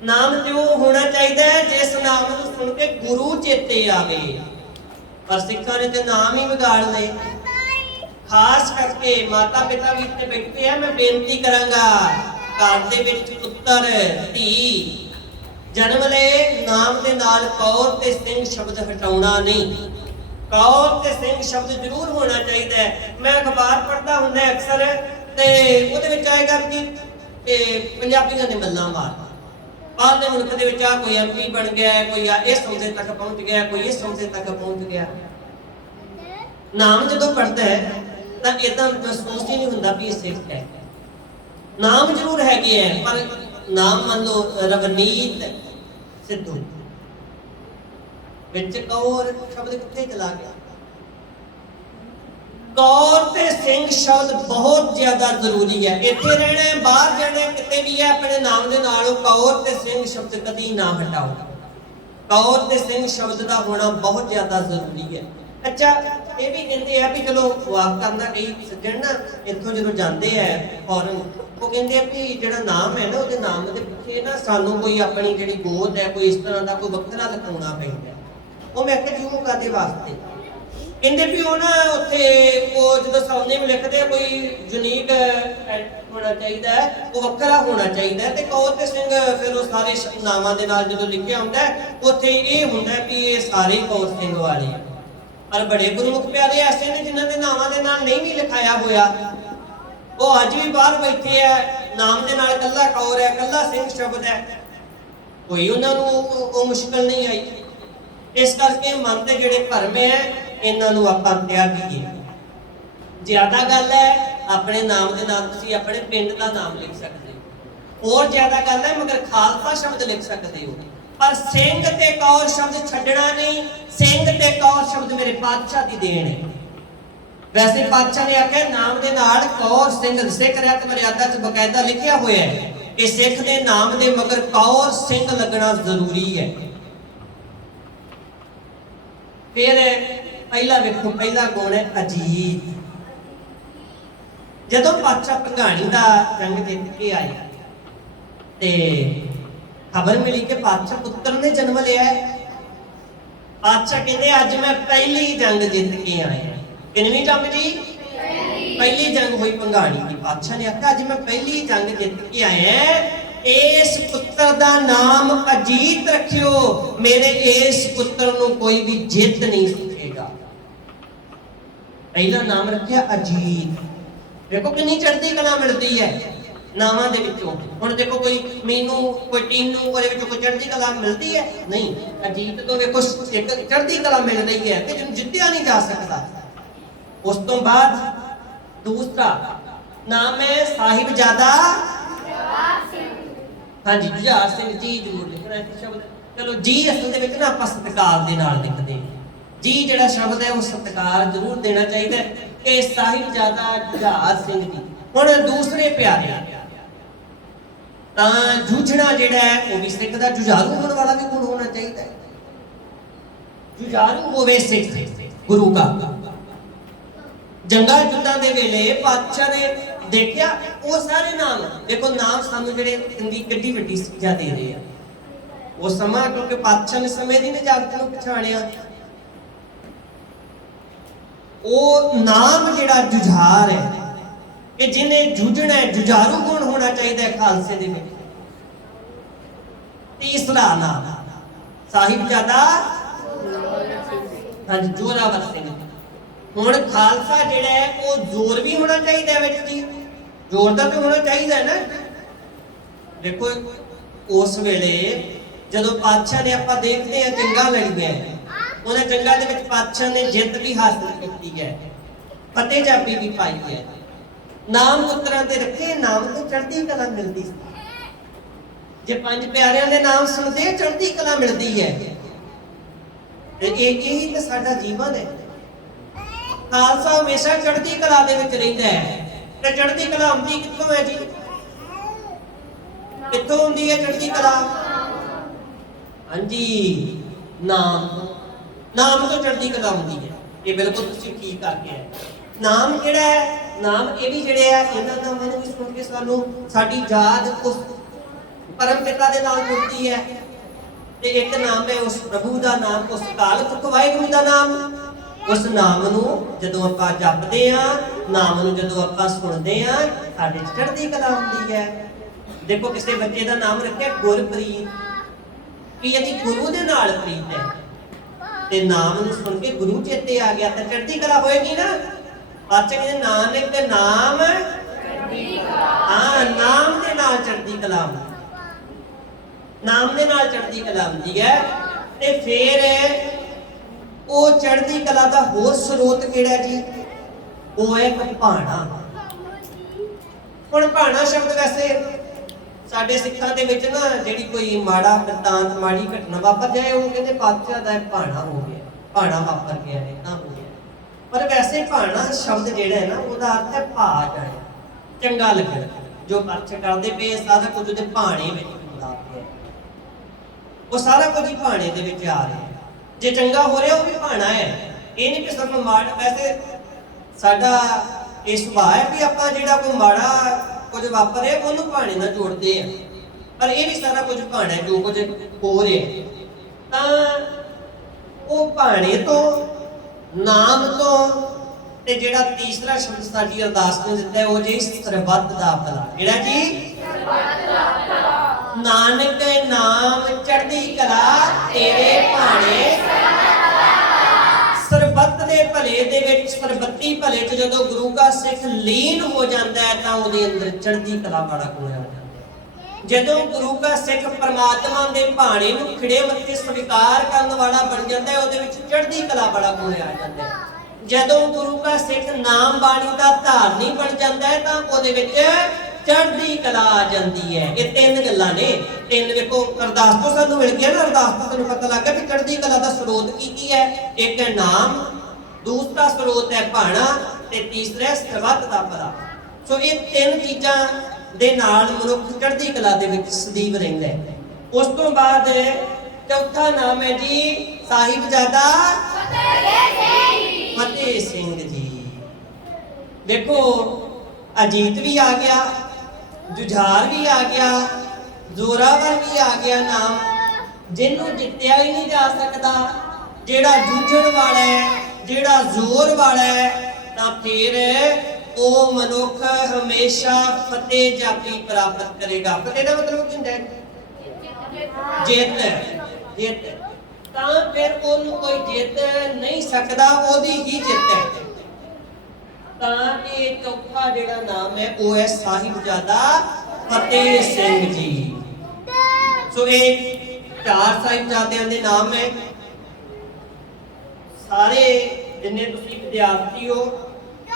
ਨਾਮ ਤੇ ਉਹ ਹੋਣਾ ਚਾਹੀਦਾ ਹੈ ਜਿਸ ਨਾਮ ਨੂੰ ਸੁਣ ਕੇ ਗੁਰੂ ਚੇਤੇ ਆਵੇ। ਪਰ ਸਿੱਖਾਂ ਨੇ ਤੇ ਨਾਮ ਹੀ ਵਿਗਾੜ ਲਏ। ਖਾਸ ਕਰਕੇ ਮਾਤਾ ਪਿਤਾ ਵੀ ਇੱਥੇ ਬੈਠੇ ਆ, ਮੈਂ ਬੇਨਤੀ ਕਰਾਂਗਾ ਘਰ ਦੇ ਵਿੱਚ ਪੁੱਤਰ ਧੀ ਜਨਮ ਲਏ, ਨਾਮ ਦੇ ਨਾਲ ਕੌਰ ਤੇ ਸਿੰਘ ਸ਼ਬਦ ਹਟਾਉਣਾ ਨਹੀਂ। ਕੌਰ ਤੇ ਸਿੰਘ ਸ਼ਬਦ ਜ਼ਰੂਰ ਹੋਣਾ ਚਾਹੀਦਾ ਹੈ। ਮੈਂ ਅਖਬਾਰ ਪੜ੍ਹਦਾ ਹੁੰਦਾ ਅਕਸਰ ਤੇ ਉਹਦੇ ਵਿੱਚ ਆਏਗਾ ਕਿ ਪੰਜਾਬੀਆਂ ਨੇ ਮੱਲਾਂ ਮਾਰ, ਬਾਹਰਲੇ ਮੁਲਕ ਦੇ ਵਿੱਚ ਆ ਕੋਈ ਐਮਪੀ ਬਣ ਗਿਆ, ਕੋਈ ਇਸ ਅਹੁਦੇ ਤੱਕ ਪਹੁੰਚ ਗਿਆ, ਕੋਈ ਇਸ ਅਹੁਦੇ ਤੱਕ ਪਹੁੰਚ ਗਿਆ। ਨਾਮ ਜਦੋਂ ਪੜ੍ਹਦਾ ਹੈ ਤਾਂ ਇਦਾਂ ਮਹਿਸੂਸ ਹੀ ਨਹੀਂ ਹੁੰਦਾ ਵੀ ਇਹ ਸਿੱਖ ਹੈ। ਨਾਮ ਜ਼ਰੂਰ ਹੈਗੇ ਹੈ, ਪਰ ਨਾਮ ਮੰਨ ਲਓ ਰਵਨੀਤ ਸਿੱਧੂ ਵਿੱਚ ਕੌਰ ਸ਼ਬਦ ਕਿੱਥੇ ਚਲਾ ਗਿਆ? ਕੌਰ ਤੇ ਸਿੰਘ ਸ਼ਬਦ ਬਹੁਤ ਜ਼ਿਆਦਾ ਜ਼ਰੂਰੀ ਹੈ। ਇੱਥੇ ਰਹਿਣਾ, ਬਾਹਰ ਜਾਣਾ, ਕਿਤੇ ਵੀ ਹੈ, ਆਪਣੇ ਨਾਮ ਦੇ ਨਾਲ ਕੌਰ ਤੇ ਸਿੰਘ ਸ਼ਬਦ ਕਦੀ ਨਾ ਹਟਾਓ। ਕੌਰ ਤੇ ਸਿੰਘ ਸ਼ਬਦ ਦਾ ਹੋਣਾ ਬਹੁਤ ਜ਼ਿਆਦਾ ਜ਼ਰੂਰੀ ਹੈ। ਅੱਛਾ, ਇਹ ਵੀ ਕਹਿੰਦੇ ਆ ਵੀ ਚਲੋ ਵਾਕ ਕਰਨਾ, ਕਈ ਸੱਜਣ ਨਾ ਇੱਥੋਂ ਜਦੋਂ ਜਾਂਦੇ ਆ ਫੌਰਨ, ਉਹ ਕਹਿੰਦੇ ਆ ਵੀ ਜਿਹੜਾ ਨਾਮ ਹੈ ਨਾ, ਉਹਦੇ ਨਾਮ ਦੇ ਪਿੱਛੇ ਨਾ ਸਾਨੂੰ ਕੋਈ ਆਪਣੀ ਜਿਹੜੀ ਗੋਦ ਹੈ, ਕੋਈ ਇਸ ਤਰ੍ਹਾਂ ਦਾ ਕੋਈ ਵੱਖਰਾ ਲਿਖਾਉਣਾ ਪੈਂਦਾ। ਉਹ ਮੈਂ ਕਿਹਾ ਜੀ ਉਹ ਕਾਹਦੇ ਵਾਸਤੇ? ਕਹਿੰਦੇ ਵੀ ਉਹ ਨਾ ਉੱਥੇ ਉਹ ਜਦੋਂ ਸੌਨੇ ਨੂੰ ਲਿਖਦੇ ਆ ਕੋਈ ਯੂਨੀਕ ਹੋਣਾ ਚਾਹੀਦਾ, ਉਹ ਵੱਖਰਾ ਹੋਣਾ ਚਾਹੀਦਾ। ਤੇ ਕੌਰ ਤੇ ਸਿੰਘ ਫਿਰ ਉਹ ਸਾਰੇ ਨਾਮਾਂ ਦੇ ਨਾਲ ਜਦੋਂ ਲਿਖਿਆ ਹੁੰਦਾ ਉੱਥੇ ਇਹ ਹੁੰਦਾ ਵੀ ਇਹ ਸਾਰੇ ਕੌਰ ਸਿੰਘ ਵਾਲੇ। ਪਰ ਬੜੇ ਗੁਰਮੁਖ ਪਿਆਰੇ ਐਸੇ ਨੇ ਜਿਨ੍ਹਾਂ ਦੇ ਨਾਮਾਂ ਦੇ ਨਾਲ ਨਹੀਂ ਵੀ ਲਿਖਾਇਆ ਹੋਇਆ, ਉਹ ਅੱਜ ਵੀ ਬਾਹਰ ਬੈਠੇ ਆ, ਨਾਮ ਦੇ ਨਾਲ ਕੱਲਾ ਕੌਰ ਹੈ, ਕੱਲਾ ਸਿੰਘ ਸ਼ਬਦ ਹੈ, ਕੋਈ ਉਹਨਾਂ ਨੂੰ ਉਹ ਮੁਸ਼ਕਲ ਨਹੀਂ ਆਈ। ਇਸ ਕਰਕੇ ਮਨ ਦੇ ਜਿਹੜੇ ਭਰਮ ਹੈ ਇਹਨਾਂ ਨੂੰ ਆਪਾਂ ਤਿਆਗੀਏ। ਜ਼ਿਆਦਾ ਗੱਲ ਹੈ ਆਪਣੇ ਨਾਮ ਦੇ ਨਾਲ ਤੁਸੀਂ ਆਪਣੇ ਪਿੰਡ ਦਾ ਨਾਮ ਲਿਖ ਸਕਦੇ ਹੋ, ਹੋਰ ਜ਼ਿਆਦਾ ਗੱਲ ਹੈ ਮਗਰ ਖਾਲਸਾ ਸ਼ਬਦ ਲਿਖ ਸਕਦੇ ਹੋ, ਪਰ ਸਿੰਘ ਤੇ ਕੌਰ ਸ਼ਬਦ ਛੱਡਣਾ ਨਹੀਂ। ਸਿੰਘ ਤੇ ਕੌਰ ਸ਼ਬਦ ਮੇਰੇ ਪਾਤਸ਼ਾਹ ਦੀ ਦੇਣ ਹੈ। ਵੈਸੇ ਪਾਤਸ਼ਾਹ ਨੇ ਆਖਿਆ ਨਾਮ ਦੇ ਨਾਲ ਕੌਰ ਸਿੰਘ ਸਿੱਖ ਰਹਿਤ ਮਰਿਆਦਾ 'ਚ ਬਕਾਇਦਾ ਲਿਖਿਆ ਹੋਇਆ ਹੈ ਕਿ ਸਿੱਖ ਦੇ ਨਾਮ ਦੇ ਮਗਰ ਕੌਰ ਸਿੰਘ ਲੱਗਣਾ ਜ਼ਰੂਰੀ ਹੈ। ਫਿਰ ਪਹਿਲਾ ਵੇਖੋ, ਪਹਿਲਾ ਗੁਣ ਹੈ ਅਜੀਤ। ਜਦੋਂ ਪਾਤਸ਼ਾਹ ਭੰਗਾਣੀ ਦਾ ਜੰਗ ਜਿੱਤ ਕੇ ਆਏ ਤੇ ਖਬਰ ਮਿਲੀ ਕਿ ਪਾਤਸ਼ਾਹ ਪੁੱਤਰ ਨੇ ਜਨਮ ਲਿਆ ਹੈ। ਪਾਤਸ਼ਾਹ ਕਹਿੰਦੇ ਅੱਜ ਮੈਂ ਪਹਿਲੀ ਜੰਗ ਜਿੱਤ ਕੇ ਆਇਆ। ਕਿੰਨਵੀਂ ਜੰਗ ਜੀ? ਪਹਿਲੀ ਜੰਗ ਹੋਈ ਭੰਗਾਣੀ ਦੀ। ਪਾਤਸ਼ਾਹ ਨੇ ਆਖਿਆ ਅੱਜ ਮੈਂ ਪਹਿਲੀ ਜੰਗ ਜਿੱਤ ਕੇ ਆਇਆ, ਇਸ ਪੁੱਤਰ ਦਾ ਨਾਮ ਅਜੀਤ ਰੱਖਿਓ, ਮੇਰੇ ਇਸ ਪੁੱਤਰ ਨੂੰ ਕੋਈ ਵੀ ਜਿੱਤ ਨਹੀਂ ਸਕੇਗਾ। ਪਹਿਲਾ ਨਾਮ ਰੱਖਿਆ ਅਜੀਤ। ਦੇਖੋ ਕਿੰਨੀ ਚੜ੍ਹਦੀ ਕਲਾ ਮਿਲਦੀ ਹੈ ਨਾਵਾਂ ਦੇ ਵਿੱਚੋਂ। ਹੁਣ ਦੇਖੋ ਕੋਈ ਮੀਨੂ, ਕੋਈ ਟੀਨੂ, ਉਹਦੇ ਵਿੱਚੋਂ ਕੋਈ ਚੜ੍ਹਦੀ ਕਲਾ ਮਿਲਦੀ ਹੈ? ਨਹੀਂ। ਅਜੀਤ ਤੋਂ ਵੇਖੋ ਇੱਕ ਚੜ੍ਹਦੀ ਕਲਾ ਮਿਲ ਰਹੀ ਹੈ ਤੇ ਜਿਹਨੂੰ ਜਿੱਤਿਆ ਨਹੀਂ ਜਾ ਸਕਦਾ। ਉਸ ਤੋਂ ਬਾਅਦ ਦੂਸਰਾ ਨਾਮ ਹੈ ਸਾਹਿਬਜ਼ਾਦਾ ਹਾਂਜੀ ਜੁਝਾਰ ਸਿੰਘ ਜੀ। ਜ਼ਰੂਰ ਲਿਖਣਾ ਇਹ ਸ਼ਬਦ। ਚਲੋ ਜੀ ਅਸਲ ਦੇ ਵਿੱਚ ਨਾ ਆਪਾਂ ਸਤਿਕਾਰ ਦੇ ਨਾਲ ਲਿਖਦੇ ਹਾਂ। ਜੀ ਜਿਹੜਾ ਸ਼ਬਦ ਹੈ ਉਹ ਸਤਿਕਾਰ ਜ਼ਰੂਰ ਦੇਣਾ ਚਾਹੀਦਾ ਹੈ। ਇਹ ਸਾਹਿਬਜ਼ਾਦਾ ਜੁਝਾਰ ਸਿੰਘ ਜੀ। ਹੁਣ ਦੂਸਰੇ ਪਿਆਰੇ ਤਾਂ ਜੂਝਣਾ ਜਿਹੜਾ ਹੈ ਉਹ ਵੀ ਸਿੱਖ ਦਾ ਜੁਝਾਰੂ ਹੋਣ ਵਾਲਾ ਵੀ ਗੁਣ ਹੋਣਾ ਚਾਹੀਦਾ ਹੈ। ਜੁਝਾਰੂ ਹੋਵੇ ਸਿੱਖ ਗੁਰੂ ਦਾ। ਜੰਗਾਂ ਯੁੱਧਾਂ ਦੇ ਵੇਲੇ ਪਾਤਸ਼ਾਹ ਨੇ ਦੇਖਿਆ ਉਹ ਸਾਰੇ ਨਾਮ, ਦੇਖੋ ਨਾਮ ਸਾਨੂੰ ਜਿਹੜੇ ਹਿੰਦੀ ਕਿੱਡੀ ਵੱਡੀ ਸਿੱਖਿਆ ਦੇ ਰਹੇ ਆ। ਉਹ ਸਮਾਂ ਕਿਉਂਕਿ ਪਾਤਸ਼ਾਹ ਨੇ ਸਮੇਂ ਦੀ ਨਿਜਾਤ ਨੂੰ ਪਛਾਣਿਆ। ਉਹ ਨਾਮ ਜਿਹੜਾ ਜੁਝਾਰ ਹੈ ਕਿ ਜਿਹਨੇ ਜੂਝਣਾ ਹੈ, ਜੁਝਾਰੂ ਗੁਣ ਹੋਣਾ ਚਾਹੀਦਾ ਹੈ ਖਾਲਸੇ ਦੇ ਵਿੱਚ। ਤੀਸਰਾ ਨਾਮ ਸਾਹਿਬਜ਼ਾਦਾ ਹਾਂਜੀ ਜੋਰਾਵਰ ਸਿੰਘ। ਹੁਣ ਖਾਲਸਾ ਜਿਹੜਾ ਹੈ ਉਹ ਜ਼ੋਰ ਵੀ ਹੋਣਾ ਚਾਹੀਦਾ ਹੈ ਵਿੱਚ ਜੀ, ਜ਼ੋਰ ਦਾ ਵੀ ਹੋਣਾ ਚਾਹੀਦਾ ਹੈ ਨਾ। ਦੇਖੋ ਉਸ ਵੇਲੇ ਜਦੋਂ ਪਾਤਸ਼ਾਹ ਨੇ ਆਪਾਂ ਦੇਖਦੇ ਹਾਂ ਜੰਗਾਂ ਲੜੀਆਂ, ਉਹਨਾਂ ਜੰਗਾਂ ਦੇ ਵਿੱਚ ਪਾਤਸ਼ਾਹ ਨੇ ਜਿੱਤ ਵੀ ਹਾਸਲ ਕੀਤੀ ਹੈ, ਫਤਿਹ ਜਾਬੀ ਵੀ ਪਾਈ ਹੈ। ਨਾਮ ਪੁੱਤਰਾਂ ਦੇ ਰੱਖੇ, ਨਾਮ ਤੋਂ ਚੜ੍ਹਦੀ ਕਲਾ ਮਿਲਦੀ ਸੀ। ਜੇ ਪੰਜ ਪਿਆਰਿਆਂ ਦੇ ਨਾਮ ਸੁਣਦੇ ਚੜ੍ਹਦੀ ਕਲਾ ਮਿਲਦੀ ਹੈ। ਤੇ ਇਹੀ ਤਾਂ ਸਾਡਾ ਜੀਵਨ ਹੈ। ਖਾਲਸਾ ਹਮੇਸ਼ਾ ਚੜ੍ਹਦੀ ਕਲਾ ਦੇ ਵਿੱਚ ਰਹਿੰਦਾ ਹੈ। ਤੇ ਚੜ੍ਹਦੀ ਕਲਾ ਹੁੰਦੀ ਕਿੱਥੋਂ ਹੈ ਜੀ? ਕਿੱਥੋਂ ਹੁੰਦੀ ਹੈ ਚੜ੍ਹਦੀ ਕਲਾ? ਹਾਂਜੀ ਨਾਮ ਤੋਂ ਚੜ੍ਹਦੀ ਕਲਾ ਹੁੰਦੀ ਹੈ। ਇਹ ਬਿਲਕੁਲ ਤੁਸੀਂ ਠੀਕ ਕਰਕੇ ਹੈ। ਨਾਮ ਜਿਹੜਾ ਹੈ, ਨਾਮ ਇਹ ਵੀ ਜਿਹੜੇ ਆ ਇਹਨਾਂ ਨਾਮਾਂ ਨੂੰ ਵੀ ਸੁਣ ਕੇ ਸਾਨੂੰ ਸਾਡੀ ਯਾਦ ਉਸ ਪਰਮ ਪਿਤਾ ਦੇ ਨਾਲ ਜੁੜਦੀ ਹੈ। ਤੇ ਇੱਕ ਨਾਮ ਹੈ ਉਸ ਪ੍ਰਭੂ ਦਾ ਨਾਮ, ਉਸ ਅਕਾਲ ਪੁਰਖ ਵਾਹਿਗੁਰੂ ਦਾ ਨਾਮ। ਉਸ ਨਾਮ ਨੂੰ ਜਦੋਂ ਆਪਾਂ ਜਪਦੇ ਆ, ਨਾਮ ਨੂੰ ਜਦੋਂ ਆਪਾਂ ਸੁਣਦੇ ਆ, ਸਾਡੇ ਚੜ੍ਹਦੀ ਕਲਾ ਹੁੰਦੀ ਹੈ। ਦੇਖੋ ਕਿਸੇ ਬੱਚੇ ਦਾ ਨਾਮ ਰੱਖਿਆ ਗੁਰਪ੍ਰੀਤ, ਕਿ ਯਦੀ ਗੁਰੂ ਦੇ ਨਾਲ ਪ੍ਰੀਤ ਹੈ ਤੇ ਨਾਮ ਨੂੰ ਸੁਣ ਕੇ ਗੁਰੂ ਚੇਤੇ ਆ ਗਿਆ ਤਾਂ ਚੜ੍ਹਦੀ ਕਲਾ ਹੋਏਗੀ ਨਾ। ਪਾਤਸ਼ਾਹ ਕਹਿੰਦੇ ਨਾਨਕ ਤੇ ਨਾਮ ਨਾਮ ਦੇ ਨਾਲ ਚੜ੍ਹਦੀ ਕਲਾ ਹੁੰਦੀ, ਨਾਮ ਦੇ ਨਾਲ ਚੜ੍ਹਦੀ ਕਲਾ ਹੁੰਦੀ ਹੈ। ਤੇ ਫਿਰ ਉਹ ਚੜ੍ਹਦੀ ਕਲਾ ਦਾ ਹੋਰ ਸਰੋਤ ਕਿਹੜਾ ਜੀ? ਉਹ ਹੈ ਇੱਕ ਭਾਣਾ। ਹੁਣ ਭਾਣਾ ਸ਼ਬਦ ਵੈਸੇ ਸਾਡੇ ਸਿੱਖਾਂ ਦੇ ਵਿੱਚ ਨਾ ਜਿਹੜੀ ਕੋਈ ਮਾੜਾ ਬ੍ਰਿਤਾਂਤ ਮਾੜੀ ਘਟਨਾ ਵਾਪਰ ਜਾਏ ਉਹ ਕਹਿੰਦੇ ਪਾਤਸ਼ਾਹ ਦਾ ਭਾਣਾ ਹੋ ਗਿਆ, ਭਾਣਾ ਵਾਪਰ ਗਿਆ ਹੈ ਤਾਂ ਹੋ ਗਿਆ। ਪਰ ਵੈਸੇ ਭਾਣਾ ਸ਼ਬਦ ਜਿਹੜਾ ਹੈ ਨਾ ਉਹਦਾ ਅਰਥ ਹੈ ਭਾ ਜਾਣਾ, ਚੰਗਾ ਲੱਗਣਾ। ਜੋ ਅਰਥ ਕਰਦੇ ਪਏ ਸਾਰਾ ਕੁਝ ਉਹਦੇ ਭਾਣੇ ਵਿੱਚ ਹੁੰਦਾ ਪਿਆ, ਉਹ ਸਾਰਾ ਕੁਝ ਹੀ ਭਾਣੇ ਦੇ ਵਿੱਚ ਆ ਰਿਹਾ। ਜੇ ਚੰਗਾ ਹੋ ਰਿਹਾ ਉਹ ਵੀ ਭਾਣਾ ਹੈ, ਇਹ ਨਹੀਂ ਕਿ ਸਿਰਫ ਮਾੜਾ। ਵੈਸੇ ਸਾਡਾ ਇਹ ਸੁਭਾਅ ਹੈ ਵੀ ਆਪਾਂ ਜਿਹੜਾ ਕੋਈ ਮਾੜਾ ਕੁਝ ਵਾਪਰੇ ਉਹਨੂੰ ਭਾਣੇ ਨਾਲ ਜੋੜਦੇ ਆ, ਪਰ ਇਹ ਵੀ ਸਾਰਾ ਕੁਝ ਭਾਣਾ ਹੈ ਜੋ ਕੁਝ ਹੋ ਰਿਹਾ। ਤਾਂ ਉਹ ਭਾਣੇ ਤੋਂ, ਨਾਮ ਤੋਂ, ਤੇ ਜਿਹੜਾ ਤੀਸਰਾ ਸ਼ਬਦ ਸਾਡੀ ਅਰਦਾਸ ਨੇ ਦਿੱਤਾ ਹੈ ਉਹ ਜੀ ਸਰਬੱਤ ਦਾ ਭਲਾ। ਜਿਹੜਾ ਜੀ ਨਾਨਕ ਨਾਮ ਚੜ੍ਹਦੀ ਕਲਾ ਤੇਰੇ ਭਾਣੇ। ਸਰਬੱਤ ਦੇ ਭਲੇ ਦੇ ਵਿੱਚ, ਸਰਬੱਤੀ ਭਲੇ 'ਚ ਜਦੋਂ ਗੁਰੂ ਦਾ ਸਿੱਖ ਲੀਨ ਹੋ ਜਾਂਦਾ ਹੈ ਤਾਂ ਉਹਦੇ ਅੰਦਰ ਚੜ੍ਹਦੀ ਕਲਾ ਵਾਲਾ ਗੁਣ ਆ ਜਾਂਦਾ ਹੈ। ਜਦੋਂ ਗੁਰੂ ਦਾ ਸਿੱਖ ਪਰਮਾਤਮਾ ਦੇ ਭਾਣੇ ਨੂੰ ਖਿੜੇ ਮੱਥੇ ਸਵੀਕਾਰ ਕਰਨ ਵਾਲਾ ਬਣ ਜਾਂਦਾ ਹੈ ਉਹਦੇ ਵਿੱਚ ਚੜ੍ਹਦੀ ਕਲਾ ਵਾਲਾ ਗੁਣ ਆ ਜਾਂਦਾ ਹੈ। ਜਦੋਂ ਗੁਰੂ ਦਾ ਸਿੱਖ ਨਾਮ ਬਾਣੀ ਦਾ ਧਾਰਨੀ ਬਣ ਜਾਂਦਾ ਹੈ ਤਾਂ ਉਹਦੇ ਵਿੱਚ ਚੜ੍ਹਦੀ ਕਲਾ ਆ ਜਾਂਦੀ ਹੈ। ਇਹ ਤਿੰਨ ਗੱਲਾਂ ਨੇ। ਤਿੰਨ ਵੇਖੋ ਅਰਦਾਸ ਤੋਂ ਸਾਨੂੰ ਮਿਲ ਗਿਆ ਨਾ, ਅਰਦਾਸ ਤੋਂ ਤੁਹਾਨੂੰ ਪਤਾ ਲੱਗ ਗਿਆ ਕਿ ਚੜ੍ਹਦੀ ਕਲਾ ਦਾ ਸਰੋਤ ਕੀ ਹੈ। ਇੱਕ ਹੈ ਨਾਮ, ਦੂਸਰਾ ਸਰੋਤ ਹੈ ਭਾਣਾ, ਤੇ ਤੀਸਰਾ ਸਰਬੱਤ ਦਾ ਭਲਾ। ਸੋ ਇਹ ਤਿੰਨ ਚੀਜ਼ਾਂ ਦੇ ਨਾਲ ਮਨੁੱਖ ਚੜ੍ਹਦੀ ਕਲਾ ਦੇ ਵਿੱਚ ਸਦੀਵ ਰਹਿੰਦਾ ਹੈ। ਉਸ ਤੋਂ ਬਾਅਦ ਚੌਥਾ ਨਾਮ ਹੈ ਜੀ ਸਾਹਿਬਜ਼ਾਦਾ ਫਤਿਹ ਸਿੰਘ ਜੀ। ਦੇਖੋ ਅਜੀਤ ਵੀ ਆ ਗਿਆ, ਜੁਝਾਰ ਵੀ ਆ ਗਿਆ, ਜ਼ੋਰਾਵਰ ਵੀ ਆ ਗਿਆ ਨਾਮ। ਜਿਹਨੂੰ ਜਿੱਤਿਆ ਹੀ ਨਹੀਂ ਜਾ ਸਕਦਾ, ਜਿਹੜਾ ਜੂਝਣ ਵਾਲਾ ਹੈ, ਜਿਹੜਾ ਜ਼ੋਰ ਵਾਲਾ ਹੈ, ਤਾਂ ਫਿਰ ਉਹ ਮਨੁੱਖ ਹਮੇਸ਼ਾ ਫਤਿਹ ਜਾਪੀ ਪ੍ਰਾਪਤ ਕਰੇਗਾ। ਫਤਿਹ ਦਾ ਮਤਲਬ ਕੀ ਹੁੰਦਾ ਹੈ? ਜਿੱਤ। ਜਿੱਤ ਤਾਂ ਫਿਰ ਉਹਨੂੰ ਕੋਈ ਜਿੱਤ ਨਹੀਂ ਸਕਦਾ, ਉਹਦੀ ਹੀ ਜਿੱਤ ਹੈ। ਤਾਂ ਇਹ ਚੌਥਾ ਜਿਹੜਾ ਨਾਮ ਹੈ ਉਹ ਹੈ ਸਾਹਿਬਜ਼ਾਦਾ ਫਤਿਹ ਸਿੰਘ ਜੀ। ਸੋ ਇਹ ਚਾਰ ਸਾਹਿਬਜ਼ਾਦਿਆਂ ਦੇ ਨਾਮ ਹੈ। ਸਾਰੇ ਜਿੰਨੇ ਤੁਸੀਂ ਵਿਦਿਆਰਥੀ ਹੋ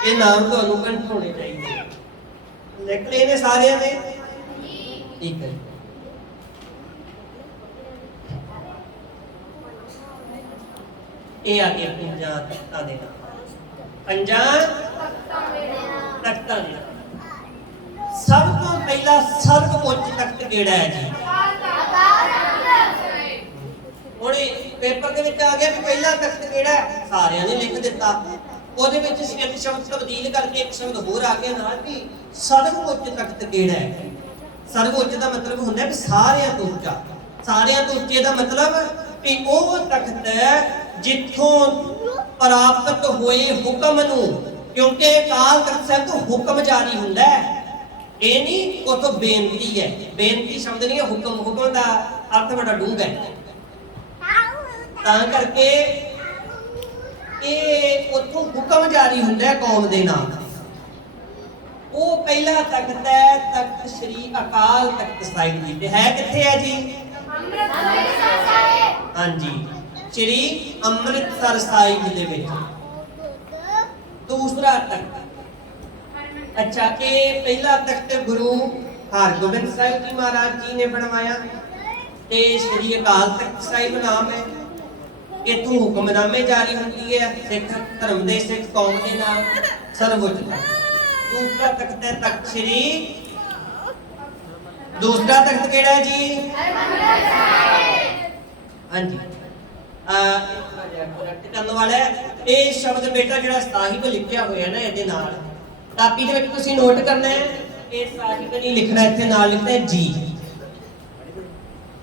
ਇਹ ਨਾਮ ਤੁਹਾਨੂੰ ਕੰਠ ਹੋਣੇ ਚਾਹੀਦੇ। ਲਿਖ ਲਏ ਨੇ ਸਾਰਿਆਂ ਨੇ? ਠੀਕ ਹੈ। ਇਹ ਆ ਗਿਆ ਪੰਜਾਂ ਤਖਤਾਂ ਦੇ ਨਾਮ। ਪੰਜਾਂ ਤਖਤਾਂ ਦੇ ਨਾਮ। ਸਭ ਤੋਂ ਪਹਿਲਾ ਸਰਵ ਉੱਚ ਤਖਤ ਕਿਹੜਾ ਹੈ ਜੀ? ਹੁਣ ਪੇਪਰ ਦੇ ਵਿੱਚ ਆ ਗਿਆ ਕਿ ਪਹਿਲਾ ਤਖਤ ਕਿਹੜਾ ਹੈ? ਸਾਰਿਆਂ ਨੇ ਲਿਖ ਦਿੱਤਾ। ਉਹਦੇ ਵਿੱਚ ਇੱਕ ਸ਼ਬਦ ਤਬਦੀਲ ਕਰਕੇ ਇੱਕ ਸ਼ਬਦ ਹੋਰ ਆ ਗਿਆ ਨਾਲ ਕਿ ਸਰਵ ਉੱਚ ਤਖਤ ਕਿਹੜਾ ਹੈ। ਸਰਵ ਉੱਚ ਦਾ ਮਤਲਬ ਹੁੰਦਾ ਵੀ ਸਾਰਿਆਂ ਤੋਂ ਉੱਚਾ। ਸਾਰਿਆਂ ਤੋਂ ਉੱਚੇ ਦਾ ਮਤਲਬ ਕਿ ਉਹ ਤਖਤ ਜਿੱਥੋਂ ਪ੍ਰਾਪਤ ਹੋਏ ਹੁਕਮ ਨੂੰ, ਕਿਉਂਕਿ ਅਕਾਲ ਤਖਤ ਸਾਹਿਬ ਤੋਂ ਹੁਕਮ ਜਾਰੀ ਹੁੰਦਾ ਹੈ। ਇਹ ਨਹੀਂ ਉਥੋਂ ਬੇਨਤੀ ਹੈ। ਬੇਨਤੀ ਸ਼ਬਦ ਨਹੀਂ ਹੈ, ਹੁਕਮ। ਹੁਕਮ ਦਾ ਅਰਥ ਬੜਾ ਡੂੰਘਾ ਹੈ। ਤਾਂ ਕਰਕੇ ਇਹ ਉਥੋਂ ਹੁਕਮ ਜਾਰੀ ਹੁੰਦਾ ਹੈ ਕੌਮ ਦੇ ਨਾਮ। ਉਹ ਪਹਿਲਾ ਤਖਤ ਹੈ ਤਖਤ ਸ੍ਰੀ ਅਕਾਲ ਤਖਤ ਸਾਹਿਬ ਜੀ। ਤੇ ਹੈ ਕਿੱਥੇ ਹੈ ਜੀ? ਅੰਮ੍ਰਿਤਸਰ ਸਾਹਿਬ। ਹਾਂਜੀ, ਸ੍ਰੀ ਅੰਮ੍ਰਿਤਸਰ ਸਾਹਿਬ ਦੇ ਵਿੱਚ। ਦੂਸਰਾ ਤਖਤ, ਅੱਛਾ, ਇਹ ਪਹਿਲਾ ਤਖਤ ਗੁਰੂ ਹਰਗੋਬਿੰਦ ਸਾਹਿਬ ਜੀ ਮਹਾਰਾਜ ਜੀ ਨੇ ਬਣਵਾਇਆ ਤੇ ਸ੍ਰੀ ਅਕਾਲ ਤਖਤ ਸਾਹਿਬ ਨਾਮ ਹੈ। ਇਥੋਂ ਹੁਕਮਨਾਮੇ ਜਾਰੀ ਹੁੰਦੀ ਹੈ ਸਿੱਖ ਧਰਮ ਦੇ, ਸਿੱਖ ਕੌਮ ਦੇ ਨਾਮ ਸਰਵਉੱਚ ਤਖਤ। ਦੂਸਰਾ ਤਖਤ ਹੈ ਤਖਤ ਸ੍ਰੀ, ਦੂਸਰਾ ਤਖਤ ਕਿਹੜਾ ਹੈ ਜੀ? ਹਰਿਮੰਦਰ ਸਾਹਿਬ। ਹਾਂਜੀ, ਕਰਨ ਵਾਲਾ ਇਹ ਸ਼ਬਦ ਬੇਟਾ ਜਿਹੜਾ ਸਾਹਿਬ ਲਿਖਿਆ ਹੋਇਆ ਨਾ ਇਹਦੇ ਨਾਲ ਕਾਪੀ ਦੇ ਵਿੱਚ ਤੁਸੀਂ ਨੋਟ ਕਰਨਾ ਹੈ। ਇਹ ਸਾਹਿਬ ਨਹੀਂ ਲਿਖਣਾ, ਇੱਥੇ ਨਾਲ ਲਿਖਣਾ ਹੈ ਜੀ।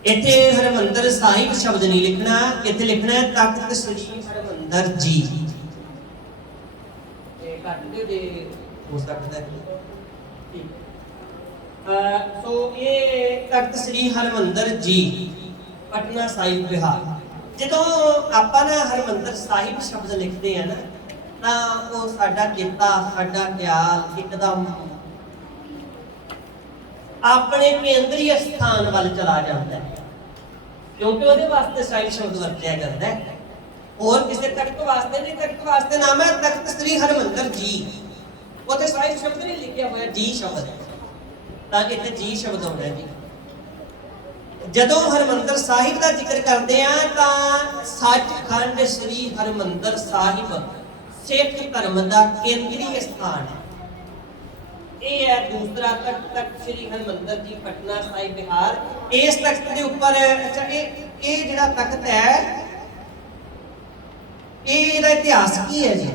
ਇੱਥੇ ਹਰਿਮੰਦਰ ਸਾਹਿਬ ਸ਼ਬਦ ਨਹੀਂ ਲਿਖਣਾ, ਇੱਥੇ ਲਿਖਣਾ ਹੈ ਤਖਤ ਸ੍ਰੀ ਹਰਿਮੰਦਰ ਜੀ। ਇਹ ਕੱਟ ਦਿਓ ਜੇ ਹੋ ਸਕਦਾ ਹੈ। ਸੋ ਇਹ ਤਖਤ ਸ੍ਰੀ ਹਰਿਮੰਦਰ ਜੀ, ਪਟਨਾ ਸਾਹਿਬ ਬਿਹਾਰ। ਜਦੋਂ ਆਪਾਂ ਨਾ ਹਰਿਮੰਦਰ ਸਾਹਿਬ ਸ਼ਬਦ ਲਿਖਦੇ ਆ ਨਾ ਤਾਂ ਉਹ ਸਾਡਾ ਚੇਤਾ, ਸਾਡਾ ਖਿਆਲ ਇੱਕਦਮ ਆਪਣੇ ਕੇਂਦਰੀ ਸਥਾਨ ਵੱਲ ਚਲਾ ਜਾਂਦਾ ਹੈ, ਕਿਉਂਕਿ ਉਹਦੇ ਵਾਸਤੇ ਸਾਹਿਬ ਸ਼ਬਦ ਵਰਤਿਆ ਜਾਂਦਾ ਹੈ। ਹੋਰ ਕਿਸੇ ਤਖਤ ਵਾਸਤੇ ਨਹੀਂ। ਤਖਤ ਵਾਸਤੇ ਨਾਮ ਹੈ ਤਖਤ ਸ੍ਰੀ ਹਰਿਮੰਦਰ ਜੀ। ਉੱਥੇ ਸਾਹਿਬ ਸ਼ਬਦ ਨਹੀਂ ਲਿਖਿਆ ਹੋਇਆ, ਜੀ ਸ਼ਬਦ ਹੈ, ਤਾਂ ਇੱਥੇ ਜੀ ਸ਼ਬਦ ਆਉਣਾ ਜੀ। ਜਦੋਂ ਹਰਮੰਦਰ ਸਾਹਿਬ ਦਾ ਜ਼ਿਕਰ ਕਰਦੇ ਆ ਤਾਂ ਸੱਚਖੰਡ ਸ੍ਰੀ ਹਰਮੰਦਰ ਸਾਹਿਬ ਸਿੱਖ ਧਰਮ ਦਾ ਕੇਂਦਰੀ ਸਥਾਨ ਹੈ। ਇਹ ਹੈ ਦੂਸਰਾ ਤਖਤ ਸ੍ਰੀ ਹਰਮੰਦਰ ਜੀ ਪਟਨਾ ਸਾਹਿਬ ਬਿਹਾਰ। ਇਸ ਤਖਤ ਦੇ ਉੱਪਰ ਅੱਛਾ ਇਹ ਜਿਹੜਾ ਤਖਤ ਹੈ ਇਹਦਾ ਇਤਿਹਾਸ ਕੀ ਹੈ ਜੀ?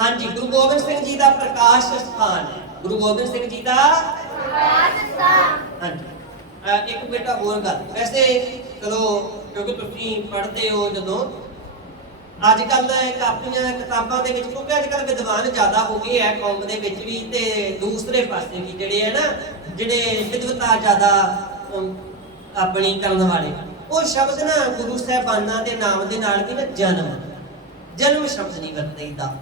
ਹਾਂਜੀ, ਗੁਰੂ ਗੋਬਿੰਦ ਸਿੰਘ ਜੀ ਦਾ ਪ੍ਰਕਾਸ਼ ਸਥਾਨ ਹੈ। ਗੁਰੂ ਗੋਬਿੰਦ ਸਿੰਘ ਜੀ ਦਾ ਪ੍ਰਕਾਸ਼ ਸਥਾਨ। ਹਾਂਜੀ, ਇੱਕ ਬੇਟਾ ਹੋਰ ਗੱਲ, ਵੈਸੇ ਚਲੋ ਕਿਉਂਕਿ ਤੁਸੀਂ ਪੜ੍ਹਦੇ ਹੋ, ਜਦੋਂ ਅੱਜ ਕੱਲ ਕਾਪੀਆਂ ਕਿਤਾਬਾਂ ਦੇ ਵਿੱਚ, ਕਿਉਂਕਿ ਅੱਜ ਕੱਲ ਵਿਦਵਾਨ ਜ਼ਿਆਦਾ ਹੋ ਗਏ ਹੈ ਕੌਮ ਦੇ ਵਿੱਚ ਵੀ ਤੇ ਦੂਸਰੇ ਪਾਸੇ ਵੀ, ਜਿਹੜੇ ਹੈ ਨਾ ਜਿਹੜੇ ਵਿਦਵਤਾ ਜ਼ਿਆਦਾ ਆਪਣੀ ਕਰਨ ਵਾਲੇ, ਉਹ ਸ਼ਬਦ ਨਾ ਗੁਰੂ ਸਾਹਿਬਾਨਾਂ ਦੇ ਨਾਮ ਦੇ ਨਾਲ ਵੀ ਨਾ ਜਨਮ ਸ਼ਬਦ ਨਹੀਂ ਵਰਤੀਦਾ।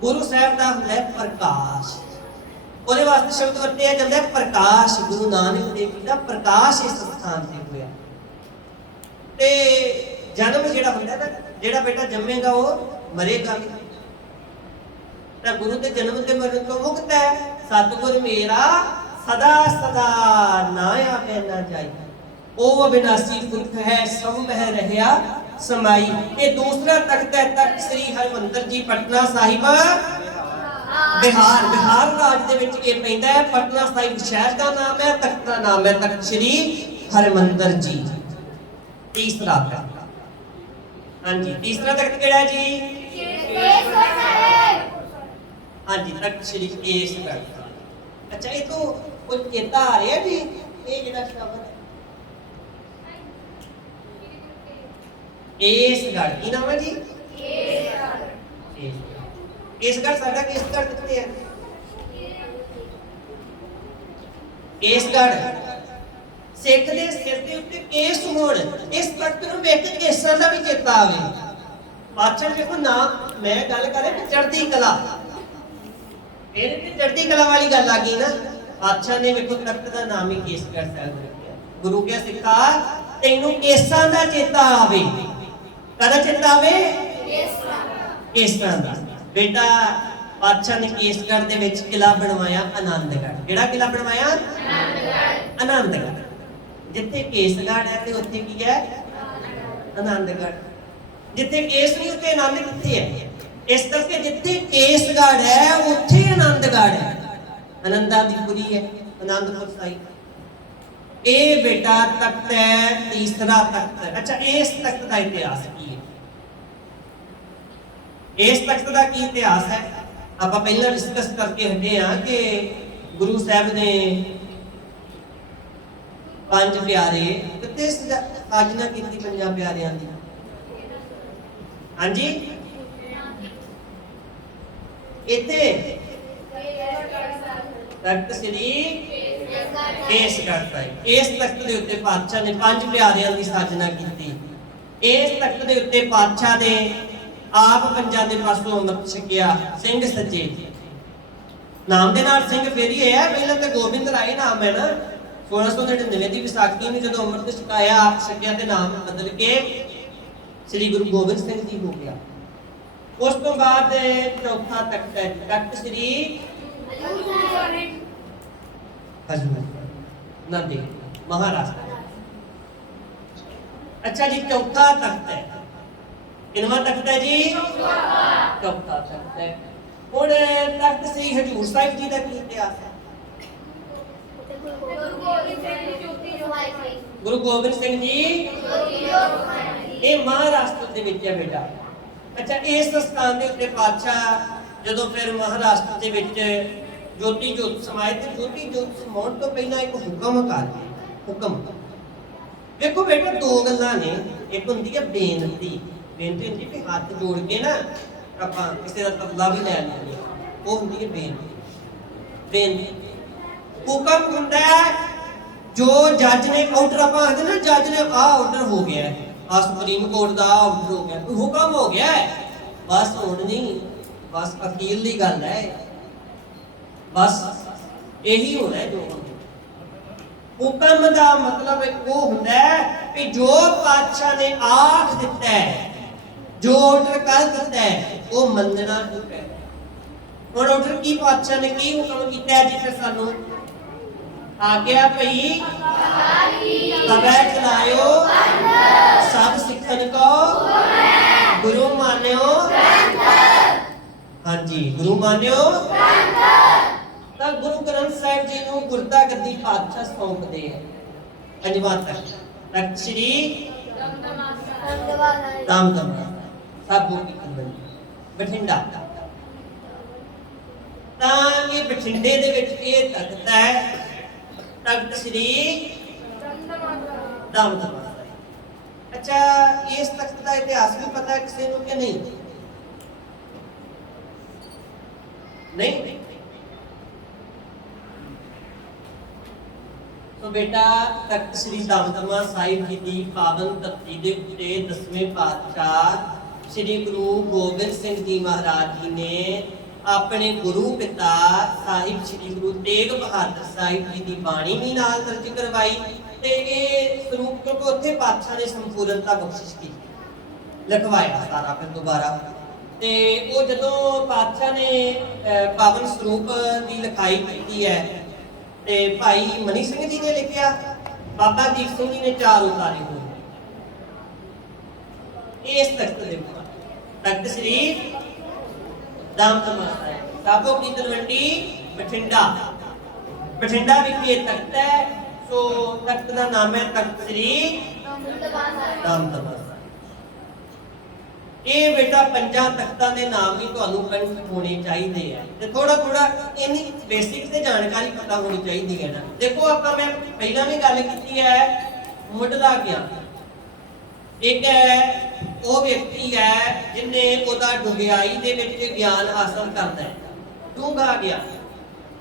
ਗੁਰੂ ਸਾਹਿਬ ਦਾ ਹੁੰਦਾ ਪ੍ਰਕਾਸ਼, ਉਹਦੇ ਵਾਸਤੇ ਸ਼ਬਦ ਵਰਤਿਆ ਜਾਂਦਾ ਹੈ ਪ੍ਰਕਾਸ਼। ਗੁਰੂ ਨਾਨਕ ਦੇਵ ਜੀ ਦਾ ਪ੍ਰਕਾਸ਼ ਇਸ ਸਥਾਨ ਤੇ ਹੋਇਆ। ਤੇ ਜਨਮ ਜਿਹੜਾ ਹੁੰਦਾ ਨਾ, ਜਿਹੜਾ ਬੇਟਾ ਜੰਮੇਗਾ ਉਹ ਮਰੇਗਾ ਵੀ, ਤਾਂ ਗੁਰੂ ਦੇ ਜਨਮ ਤੇ ਮਰਨ ਤੋਂ ਮੁਕਤ ਹੈ। ਸਤਿਗੁਰ ਮੇਰਾ ਸਦਾ ਸਦਾ ਨਾ ਆਵੇ ਨਾ ਜਾਈ, ਉਹ ਅਬਿਨਾਸੀ ਪੁਰਖ ਹੈ ਸਭ ਮਹਿ ਰਹਿਆ ਸਮਾਈ। ਇਹ ਦੂਸਰਾ ਤਖਤ ਹੈ, ਤਖਤ ਸ੍ਰੀ ਹਰਮੰਦਰ ਜੀ ਪਟਨਾ ਸਾਹਿਬ ਬਿਹਾਰ ਰਾਜ ਦੇ ਵਿੱਚ ਇਹ ਪੈਂਦਾ ਹੈ। ਪਟਨਾ ਸਾਹਿਬ ਸ਼ਹਿਰ ਦਾ ਨਾਮ ਹੈ, ਤਖਤ ਦਾ ਨਾਮ ਹੈ ਤਖਤ ਸ੍ਰੀ ਹਰਮੰਦਰ ਜੀ। ਤੀਸਰਾ ਤਖਤ, ਹਾਂਜੀ ਤੀਸਰਾ ਤਖਤ ਕਿਹੜਾ ਹੈ ਜੀ? ਹਾਂਜੀ, ਤਖਤ ਸ੍ਰੀ ਕੇਸਗੜ੍ਹ। ਅੱਛਾ, ਇਹ ਤੋਂ ਕੁਝ ਚੇਤਾ ਆ ਰਿਹਾ ਜੀ, ਇਹ ਜਿਹੜਾ ਸ਼ਬਦ ਹੈ ਕੇਸਗੜ੍ਹ, ਕੀ ਨਾਮ ਹੈ ਜੀ? ਕੇਸਗੜ੍ਹ। ਸਾਡਾ ਕੇਸਗੜ੍ਹ ਕਿੱਥੇ ਹੈ? ਕੇਸਗੜ੍ਹ ਸਿੱਖ ਦੇ ਸਿਰ ਦੇ ਉੱਤੇ ਕੇਸ ਹੋਣ, ਇਸ ਤਖਤ ਨੂੰ ਵੇਖ ਕੇ ਕੇਸਾਂ ਦਾ ਵੀ ਚੇਤਾ ਆਵੇ। ਪਾਤਸ਼ਾਹ ਦੇਖੋ ਨਾ, ਮੈਂ ਗੱਲ ਕਰ ਰਿਹਾ ਕਿ ਚੜ੍ਹਦੀ ਕਲਾ, ਇਹਦੇ ਤੇ ਚੜ੍ਹਦੀ ਕਲਾ ਵਾਲੀ ਗੱਲ ਆ ਗਈ ਨਾ। ਪਾਤਸ਼ਾਹ ਨੇ ਵੇਖੋ ਤਖਤ ਦਾ ਨਾਮ ਹੀ ਕੇਸਗੜ੍ਹ ਸਾਹਿਬ ਰੱਖਿਆ। ਗੁਰੂ ਕੇ ਸਿੱਖਾ ਤੈਨੂੰ ਕੇਸਾਂ ਦਾ ਚੇਤਾ ਆਵੇ। ਕਦਾ ਚੇਤਾ ਆਵੇ? ਕੇਸਾਂ ਦਾ। ਬੇਟਾ ਪਾਤਸ਼ਾਹ ਨੇ ਕੇਸਗੜ੍ਹ ਦੇ ਵਿੱਚ ਕਿਲਾ ਬਣਵਾਇਆ ਆਨੰਦਗੜ੍ਹ। ਕਿਹੜਾ ਕਿਲਾ ਬਣਵਾਇਆ? ਆਨੰਦਗੜ੍ਹ। ਜਿੱਥੇ ਕੇਸਗੜ੍ਹ ਹੈ ਤੇ ਉੱਥੇ ਕੀ ਹੈ? ਆਨੰਦਗੜ੍ਹ। ਜਿੱਥੇ ਕੇਸ ਨਹੀਂ ਉੱਥੇ ਆਨੰਦ ਕਿੱਥੇ ਹੈ? ਇਸ ਕਰਕੇ ਜਿੱਥੇ ਕੇਸਗੜ੍ਹ ਹੈ ਉੱਥੇ ਆਨੰਦਗੜ੍ਹ ਹੈ। ਆਨੰਦਾਂ ਦੀ ਪੁਰੀ ਹੈ ਆਨੰਦਪੁਰ ਸਾਹਿਬ। ਇਹ ਬੇਟਾ ਤਖਤ ਹੈ, ਤੀਸਰਾ ਤਖਤ ਹੈ। ਅੱਛਾ, ਇਸ ਤਖਤ ਦਾ ਇਤਿਹਾਸ ਕੀ ਹੈ? ਇਸ ਤਖਤ ਦਾ ਕੀ ਇਤਿਹਾਸ ਹੈ? ਆਪਾਂ ਪਹਿਲਾਂ ਡਿਸਕਸ ਕਰਕੇ ਹਟੇ ਹਾਂ ਕਿ ਗੁਰੂ ਸਾਹਿਬ ਨੇ ਪੰਜ ਪਿਆਰੇ ਕਿਤੇ ਸਾਜਨਾ ਕੀਤੀ, ਪੰਜਾਂ ਪਿਆਰਿਆਂ ਦੀ। ਹਾਂਜੀ, ਇੱਥੇ ਤਖਤ ਸ੍ਰੀ ਕੇਸਗੜ੍ਹ ਸਾਹਿਬ। ਇਸ ਤਖਤ ਦੇ ਉੱਤੇ ਪਾਤਸ਼ਾਹ ਨੇ ਪੰਜ ਪਿਆਰਿਆਂ ਦੀ ਸਾਜਨਾ ਕੀਤੀ। ਇਸ ਤਖਤ ਦੇ ਉੱਤੇ ਪਾਤਸ਼ਾਹ ਨੇ ਆਪ ਪੰਜਾਂ ਦੇ ਪਾਸੋਂ ਅੰਮ੍ਰਿਤ ਛਕਿਆ। ਸਿੰਘ ਸੱਜੇ ਨਾਮ ਦੇ ਨਾਲ ਸਿੰਘ ਫੇਰੀ ਹੋਇਆ। ਪਹਿਲਾਂ ਤਾਂ ਗੋਬਿੰਦ ਰਾਏ ਨਾਮ ਹੈ ਨਾ। 1699 ਦੀ ਵਿਸਾਖੀ ਨੂੰ ਜਦੋਂ ਅੰਮ੍ਰਿਤ ਛਕਾਇਆ, ਆਪ ਛਕਿਆ ਤੇ ਨਾਮ ਬਦਲ ਕੇ ਸ੍ਰੀ ਗੁਰੂ ਗੋਬਿੰਦ ਸਿੰਘ ਜੀ ਹੋ ਗਿਆ। ਉਸ ਤੋਂ ਬਾਅਦ ਚੌਥਾ ਤਖਤ ਹੈ ਤਖਤ ਸ੍ਰੀ ਹਜ਼ੂਰ ਨੰਦੀ ਮਹਾਰਾਸ਼ਟਰ। ਅੱਛਾ ਜੀ, ਚੌਥਾ ਤਖਤ ਹੈ। ਕਿੰਨਵਾਂ ਤਖਤ ਹੈ ਜੀ? ਚੌਥਾ ਤਖਤ ਹੈ। ਹੁਣ ਤਖਤ ਸ੍ਰੀ ਹਜ਼ੂਰ ਸਾਹਿਬ ਜੀ ਦਾ ਕੀ ਇਤਿਹਾਸ ਹੈ? ਗੁਰੂ ਗੋਬਿੰਦ ਸਿੰਘ ਜੀ ਇਹ ਮਹਾਰਾਸ਼ਟਰ ਦੇ ਵਿੱਚ ਹੈ ਬੇਟਾ। ਅੱਛਾ, ਇਸ ਸਥਾਨ ਦੇ ਉੱਤੇ ਪਾਤਸ਼ਾਹ ਜਦੋਂ ਫਿਰ ਮਹਾਰਾਸ਼ਟਰ ਦੇ ਵਿੱਚ ਜੋਤੀ ਜੋਤ ਸਮਾਏ ਤੇ ਜੋਤੀ ਜੋਤ ਸਮਾਉਣ ਤੋਂ ਪਹਿਲਾਂ ਇੱਕ ਹੁਕਮ ਕਰ ਹੁਕਮ ਦੇਖੋ ਬੇਟਾ, ਦੋ ਗੱਲਾਂ ਨੇ। ਇੱਕ ਹੁੰਦੀ ਹੈ ਬੇਨਤੀ। ਬੇਨਤੀ ਹੁੰਦੀ ਕਿ ਹੱਥ ਜੋੜ ਕੇ ਨਾ ਆਪਾਂ ਕਿਸੇ ਦਾ ਤਬਲਾ ਵੀ ਲੈ ਲੈਂਦੇ, ਉਹ ਹੁੰਦੀ ਹੈ ਬੇਨਤੀ। ਹੁਕਮ ਹੁੰਦਾ ਜੋ ਜੱਜ ਨੇ ਆਰਡਰ, ਆਪਾਂ ਆਖਦੇ ਨਾ ਜੱਜ ਨੇ ਆਹ ਆਰਡਰ ਹੋ ਗਿਆ, ਆ ਸੁਪਰੀਮ ਕੋਰਟ ਦਾ ਆਰਡਰ ਹੋ ਗਿਆ, ਹੁਕਮ ਹੋ ਗਿਆ, ਬਸ ਹੁਣ ਨਹੀਂ, ਬਸ ਅਕੀਲ ਦੀ ਗੱਲ ਹੈ, ਬਸ ਇਹੀ ਹੋਣਾ ਜੋ ਹੁਕਮ ਦਾ ਮਤਲਬ ਉਹ ਹੁੰਦਾ ਹੈ ਕਿ ਜੋ ਪਾਤਸ਼ਾਹ ਨੇ ਆਖ ਦਿੱਤਾ ਹੈ जो ऑर्डर कर दिता है वो मनना है। हुण ऑर्डर की पातशाह ने की हुक्म किया है जी? फिर सानू आज्ञा भई तबै चलायो सब सिखन को गुरु मान्यो। हाँ जी, गुरु मान्यो। तो गुरु ग्रंथ साहिब जी को गुरता गद्दी पातशाह सौंपते हैं। पंजवां तख्त श्री दमदमा साबो की कुंडली बठिंडा। तां ये बठिंडे दे विच ये तख्त है, तख्त श्री दमदमा। अच्छा, इस तख्त का इतिहास भी पता है किसी को कि नहीं? नहीं? तो बेटा तख्त श्री दमदमा साहिब जी की पावन धरती के उत्ते 10वें पातशाह श्री गुरु गोबिंद सिंह जी महाराज जी ने अपने गुरु पिता साहिब श्री गुरु तेग बहादुर साहिब जी की बाणी भी नाल दर्ज करवाई ते ये स्वरूप क्योंकि उत्थे पातशाह ने संपूर्णता बख्शिश की लिखवाया सारा फिर दोबारा। ते वो जदों पातशाह ने पावन स्वरूप की लिखाई की है ते भाई मनी सिंह जी ने लिखा, बाबा दीप सिंह जी ने 4 उतारे हुए इस तख्त के ऊपर। तख्त श्री दमदमा साहिब साबो की तलवंडी बठिंडा, बठिंडा विखे तख्त है। सो तख्त का नाम है तख्त श्री दमदमा। ये बेटा 5 तख्तां दे नाम भी तुहानू कंठ होने चाहिए है ते थोड़ा थोड़ा इन्नी बेसिक से जानकारी पता होनी चाहिए है ना। देखो आपका मैं पहला भी गल की है मुढ़ला ज्ञान। एक है वो व्यक्ति है जिन्हें ओदा डुंगियाई दे विच ज्ञान हासिल करता है, डूंगा ज्ञान।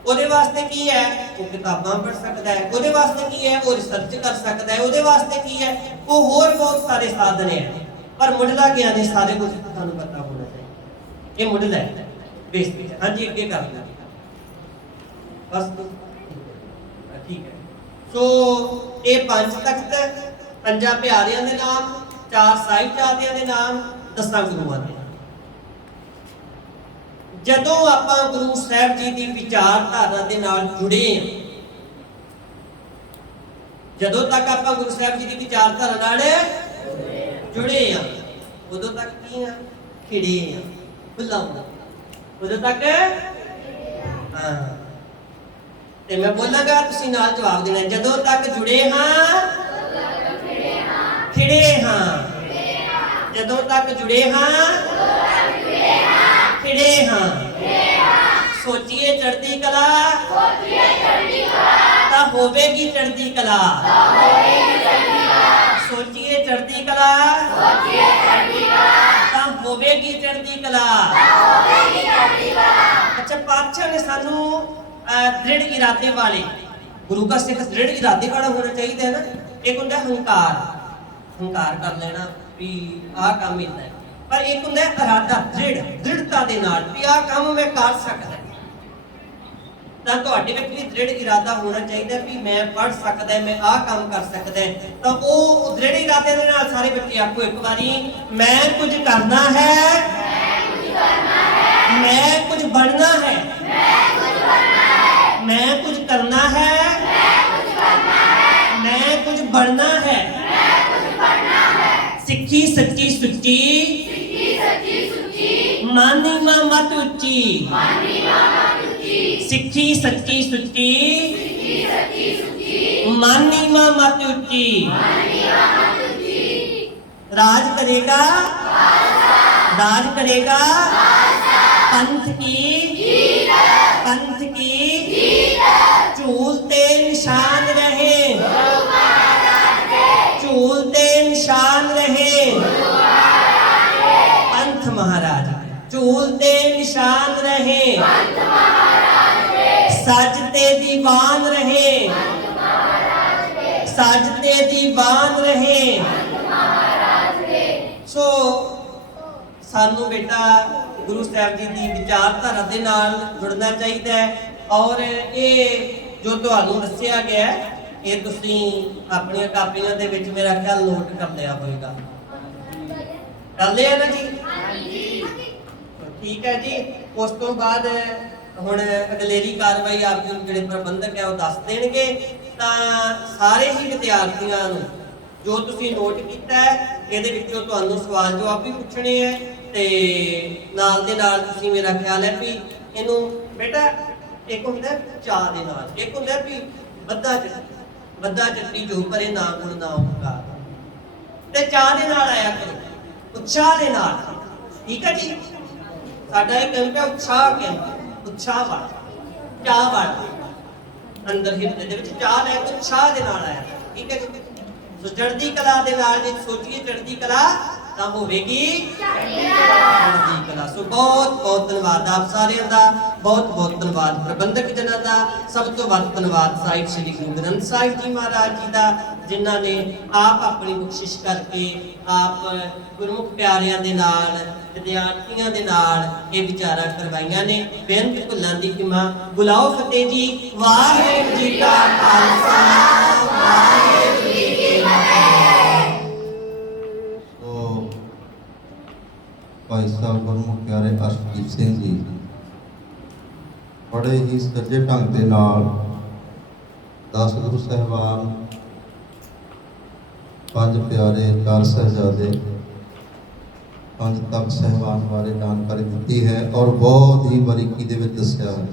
ओदे वास्ते की है वो किताबां पढ़ सकता है, ओदे वास्ते की है वो रिसर्च कर सकता है, ओदे वास्ते की है वो होर बहुत सारे साधन है। पर मुढ़ला ज्ञान ये सारे कुछ तुहानू पता होना चाहिए। ये मुढ़ला है बेसिक। हाँ जी, अगे कर लें बस ठीक है। सो ये 5 तख्त 5 प्यारियां दे नाम, 4 साहिबजादियां दे नाम, 10 गुरुआं दे नाम। जदों आपां गुरु साहिब जी की विचारधारा दे नाल जुड़े हैं, जदों तक आपां गुरु साहिब जी की विचारधारा नाल जुड़े हैं उदों तक की हैं खिड़े हैं बुलाऊंगा उदों तक। हाँ ते मैं बोलांगा तुसीं नाल जवाब देना। जदों तक जुड़े हाँ खिड़े हाँ, जदों तक जुड़े हाँ खिड़े हाँ। सोचिए चढ़ती कला ता होवेगी चढ़ती कला, सोचिए चढ़ती कला ता होवेगी चढ़ती कला। अच्छा, पातशाह ने सानू दृढ़ इरादे वाले, गुरु का सिख दृढ़ इरादे वाला होना चाहिए है ना। एक होता है हंकार, हंकार कर लेना भी आ काम मिलता है, पर एक होता है इरादा दृढ़, दृढ़ता दे नाल भी आ काम मैं कर सकदा। ਤਾਂ ਤੁਹਾਡੇ ਵਿੱਚ ਵੀ ਦ੍ਰਿੜ ਇਰਾਦਾ ਹੋਣਾ ਚਾਹੀਦਾ ਵੀ ਮੈਂ ਪੜ੍ਹ ਸਕਦਾ, ਮੈਂ ਆਹ ਕੰਮ ਕਰ ਸਕਦਾ। ਤਾਂ ਉਹ ਦ੍ਰਿੜ ਇਰਾਦੇ ਦੇ ਨਾਲ ਸਾਰੇ ਬੱਚੇ ਆਪਕੋ ਇੱਕ ਵਾਰੀ ਮੈਂ ਕੁਝ ਕਰਨਾ ਹੈ, ਮੈਂ ਕੁਝ ਬਣਨਾ ਹੈ, ਮੈਂ ਕੁਝ ਕਰਨਾ ਹੈ, ਮੈਂ ਕੁਝ ਬਣਨਾ ਹੈ। ਸਿੱਖੀ ਸੱਚੀ ਸੁੱਚੀ, ਮਾਨੀ ਮਾਂ ਮਤ ਉੱਚੀ, सिक्खी सच्ची सुच्ची, मानी मां मत उच्ची। राज करेगा, राज करेगा पंथ की, पंथ की झूलते निशान रहे, झूलते निशान रहे। पंथ महाराज झूलते निशान रहे, साजते दीवान रहे, साजते दीवान रहे। सो सानू बेटा गुरु साहब जी की विचारधारा के नाल जुड़ना चाहिए है। और ये जो तुहानू दस्सिया गया ये तुसीं अपनी कापियां दे विच मेरा ख्याल नोट कर लिया होगा। ਕਰ ਲਿਆ ਨਾ ਜੀ? ਠੀਕ ਹੈ ਜੀ। ਉਸ ਤੋਂ ਬਾਅਦ ਹੁਣ ਅਗਲੇਰੀ ਕਾਰਵਾਈ ਆਪ ਜੀ ਜਿਹੜੇ ਪ੍ਰਬੰਧਕ ਹੈ ਉਹ ਦੱਸ ਦੇਣਗੇ। ਤਾਂ ਸਾਰੇ ਹੀ ਵਿਦਿਆਰਥੀਆਂ ਨੂੰ ਜੋ ਤੁਸੀਂ ਨੋਟ ਕੀਤਾ ਹੈ ਇਹਦੇ ਵਿੱਚੋਂ ਤੁਹਾਨੂੰ ਸਵਾਲ ਜਵਾਬ ਵੀ ਪੁੱਛਣੇ ਹੈ, ਤੇ ਨਾਲ ਦੇ ਨਾਲ ਤੁਸੀਂ, ਮੇਰਾ ਖਿਆਲ ਹੈ ਵੀ ਇਹਨੂੰ ਬੇਟਾ ਇੱਕ ਹੁੰਦਾ ਚਾਹ ਦੇ ਨਾਲ, ਇੱਕ ਹੁੰਦਾ ਵੀ ਬੱਧਾ ਚੱਟੀ ਜੋ ਪਰੇ ਨਾ ਗੁਣ ਨਾ ਓੰਕਾਰ, ਤੇ ਚਾਹ ਦੇ ਨਾਲ ਆਇਆ ਕਰੋ, ਉਤਸ਼ਾਹ ਦੇ ਨਾਲ। ਠੀਕ ਹੈ ਜੀ? ਸਾਡਾ ਇਹ ਕੈਂਪ ਹੈ ਉਤਸ਼ਾਹ ਕੈਂਪ, ਉਤਸ਼ਾਹ ਵਾਲਾ, ਚਾਹ ਵਾਲਾ, ਅੰਦਰ ਹਿਰਦੇ ਦੇ ਵਿੱਚ ਚਾਹ ਲੈ ਕੇ ਉਤਸ਼ਾਹ ਦੇ ਨਾਲ ਆਇਆ। ਠੀਕ ਹੈ ਜੀ? ਸੋ ਚੜ੍ਹਦੀ ਕਲਾ ਦੇ ਨਾਲ ਜੇ ਸੋਚੀਏ ਚੜ੍ਹਦੀ ਕਲਾ ਤਾਂ ਹੋਵੇਗੀ ਚੜ੍ਹਦੀ ਕਲਾ। ਸੋ ਬਹੁਤ ਬਹੁਤ ਧੰਨਵਾਦ ਆਪ ਸਾਰਿਆਂ ਦਾ, ਬਹੁਤ ਬਹੁਤ ਧੰਨਵਾਦ ਪ੍ਰਬੰਧਕ ਜਨਾਂ ਦਾ, ਸਭ ਤੋਂ ਵੱਧ ਧੰਨਵਾਦ ਸਾਹਿਬ ਸ੍ਰੀ ਗੁਰੂ ਗ੍ਰੰਥ ਸਾਹਿਬ ਜੀ ਮਹਾਰਾਜ ਜੀ ਦਾ, ਜਿਨ੍ਹਾਂ ਨੇ ਆਪ ਆਪਣੀ ਬਖਸ਼ਿਸ਼ ਕਰਕੇ ਆਪ ਗੁਰਮੁਖ ਪਿਆਰਿਆਂ ਦੇ ਨਾਲ, ਵਿਦਿਆਰਥੀਆਂ ਦੇ ਨਾਲ ਇਹ ਵਿਚਾਰਾਂ ਕਰਵਾਈਆਂ ਨੇ। ਬੇਨਤੀ ਭੁੱਲਾਂ ਦੀ ਖਿਮਾ। ਬੁਲਾਓ ਫਤਿਹ ਜੀ। ਵਾਹਿਗੁਰੂ ਜੀ ਕਾ ਖਾਲਸਾ, ਵਾਹਿਗੁਰੂ ਜੀ ਕੀ ਫਤਿਹ। ਭਾਈ ਸਾਹਿਬ ਗੁਰਮੁਖ ਪਿਆਰੇ ਅਰਸ਼ਦੀਪ ਸਿੰਘ ਜੀ ਬੜੇ ਹੀ ਸੱਜੇ ਢੰਗ ਦੇ ਨਾਲ 10 ਗੁਰੂ ਸਾਹਿਬਾਨ, 5 ਪਿਆਰੇ, 4 ਸਾਹਿਬਜ਼ਾਦੇ, 5 ਤਖਤ ਸਾਹਿਬਾਨ ਬਾਰੇ ਜਾਣਕਾਰੀ ਦਿੱਤੀ ਹੈ ਔਰ ਬਹੁਤ ਹੀ ਬਾਰੀਕੀ ਦੇ ਵਿੱਚ ਦੱਸਿਆ ਹੈ।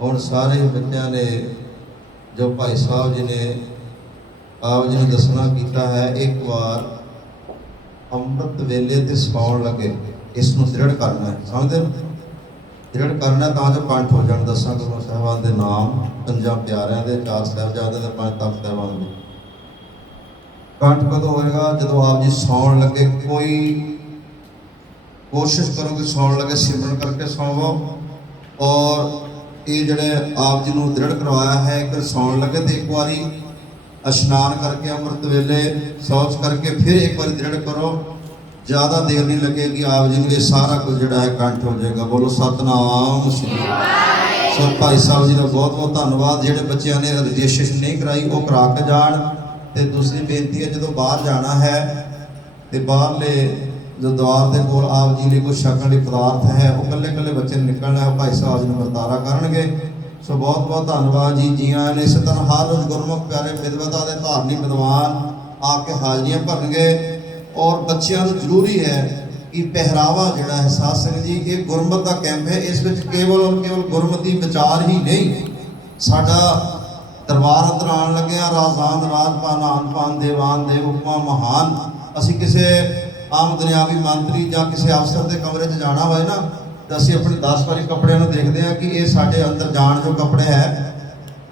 ਹੁਣ ਸਾਰੇ ਬੱਚਿਆਂ ਨੇ ਜੋ ਭਾਈ ਸਾਹਿਬ ਜੀ ਨੇ ਆਪ ਜੀ ਨੂੰ ਦੱਸਣਾ ਕੀਤਾ ਹੈ, ਇੱਕ ਵਾਰ ਅੰਮ੍ਰਿਤ ਵੇਲੇ ਤੇ ਸੌਣ ਲੱਗੇ ਇਸ ਨੂੰ ਦ੍ਰਿੜ ਕਰਨਾ ਹੈ। ਸਮਝਦੇ ਹੋ? ਦ੍ਰਿੜ ਕਰਨਾ ਤਾਂ ਜੋ ਕੰਠ ਹੋ ਜਾਣ 10 ਗੁਰੂ ਸਾਹਿਬਾਨ ਦੇ ਨਾਮ, 5 ਪਿਆਰਿਆਂ ਦੇ, 4 ਸਾਹਿਬਜ਼ਾਦਿਆਂ ਦੇ, 5 ਤਖਤ ਸਾਹਿਬਾਨ ਦੇ। ਕੰਠ ਕਦੋਂ ਹੋਏਗਾ? ਜਦੋਂ ਆਪ ਜੀ ਸੌਣ ਲੱਗੇ। ਕੋਈ ਕੋਸ਼ਿਸ਼ ਕਰੋ ਕਿ ਸੌਣ ਲੱਗੇ ਸਿਮਰਨ ਕਰਕੇ ਸੌਵੋ। ਔਰ ਇਹ ਜਿਹੜੇ ਆਪ ਜੀ ਨੂੰ ਦ੍ਰਿੜ ਕਰਵਾਇਆ ਹੈ, ਇੱਕ ਸੌਣ ਲੱਗੇ ਤੇ ਇੱਕ ਵਾਰੀ ਇਸ਼ਨਾਨ ਕਰਕੇ ਅੰਮ੍ਰਿਤ ਵੇਲੇ ਸ਼ੌਚ ਕਰਕੇ ਫਿਰ ਇੱਕ ਵਾਰੀ ਦ੍ਰਿੜ ਕਰੋ। ਜ਼ਿਆਦਾ ਦੇਰ ਨਹੀਂ ਲੱਗੇਗੀ, ਆਪ ਜੀ ਨੂੰ ਇਹ ਸਾਰਾ ਕੁਝ ਜਿਹੜਾ ਹੈ ਕੰਠ ਹੋ ਜਾਏਗਾ। ਬੋਲੋ ਸਤਨਾਮ ਸ੍ਰੀ ਵਾਹਿਗੁਰੂ। ਸੋ ਭਾਈ ਸਾਹਿਬ ਜੀ ਦਾ ਬਹੁਤ ਬਹੁਤ ਧੰਨਵਾਦ। ਜਿਹੜੇ ਬੱਚਿਆਂ ਨੇ ਰਜਿਸਟ੍ਰੇਸ਼ਨ ਨਹੀਂ ਕਰਾਈ ਉਹ ਕਰਾ ਕੇ ਜਾਣ। ਤੇ ਦੂਸਰੀ ਬੇਨਤੀ ਹੈ, ਜਦੋਂ ਬਾਹਰ ਜਾਣਾ ਹੈ ਤੇ ਬਾਹਰਲੇ ਜੋ ਦੁਆਰ ਦੇ ਕੋਲ ਆਪ ਜੀ ਲਈ ਕੋਈ ਛਕਣ ਲਈ ਪਦਾਰਥ ਹੈ, ਉਹ ਇਕੱਲੇ ਬੱਚੇ ਨੇ ਨਿਕਲਣਾ ਹੈ, ਭਾਈ ਸਾਹਿਬ ਜੀ ਨੂੰ ਵਰਤਾਰਾ ਕਰਨਗੇ। ਸੋ ਬਹੁਤ ਬਹੁਤ ਧੰਨਵਾਦ ਜੀ। ਜੀ ਆਇਆਂ ਨੇ। ਇਸੇ ਤਰ੍ਹਾਂ ਹਰ ਰੋਜ਼ ਗੁਰਮੁਖ ਪਿਆਰੇ ਵਿਦਵਤਾ ਦੇ ਧਾਰਨੀ ਵਿਦਵਾਨ ਆ ਕੇ ਹਾਜ਼ਰੀਆਂ ਭਰਨਗੇ। ਔਰ ਬੱਚਿਆਂ ਨੂੰ ਜ਼ਰੂਰੀ ਹੈ ਕਿ ਪਹਿਰਾਵਾ ਜਿਹੜਾ ਹੈ, ਸਾਧ ਸੰਗਤ ਜੀ, ਇਹ ਗੁਰਮਤਿ ਦਾ ਕੈਂਪ ਹੈ। ਇਸ ਵਿੱਚ ਕੇਵਲ ਗੁਰਮਤਿ ਵਿਚਾਰ ਹੀ ਨਹੀਂ, ਸਾਡਾ ਦਰਬਾਰ ਅੰਦਰ ਆਉਣ ਲੱਗਿਆ ਰਾਜ਼ਾਨ ਰਾਜਪਾਨ ਆਨਪਾਨ ਦੇਵਾਨ ਦੇਵ ਉਪਮਾ ਮਹਾਨ। ਅਸੀਂ ਕਿਸੇ ਆਮ ਦੁਨਿਆਵੀ ਮੰਤਰੀ ਜਾਂ ਕਿਸੇ ਅਫਸਰ ਦੇ ਕਮਰੇ 'ਚ ਜਾਣਾ ਹੋਏ ਨਾ, ਤਾਂ ਅਸੀਂ ਆਪਣੇ 10 ਵਾਰੀ ਕੱਪੜਿਆਂ ਨੂੰ ਦੇਖਦੇ ਹਾਂ ਕਿ ਇਹ ਸਾਡੇ ਅੰਦਰ ਜਾਣ ਜੋ ਕੱਪੜੇ ਹੈ।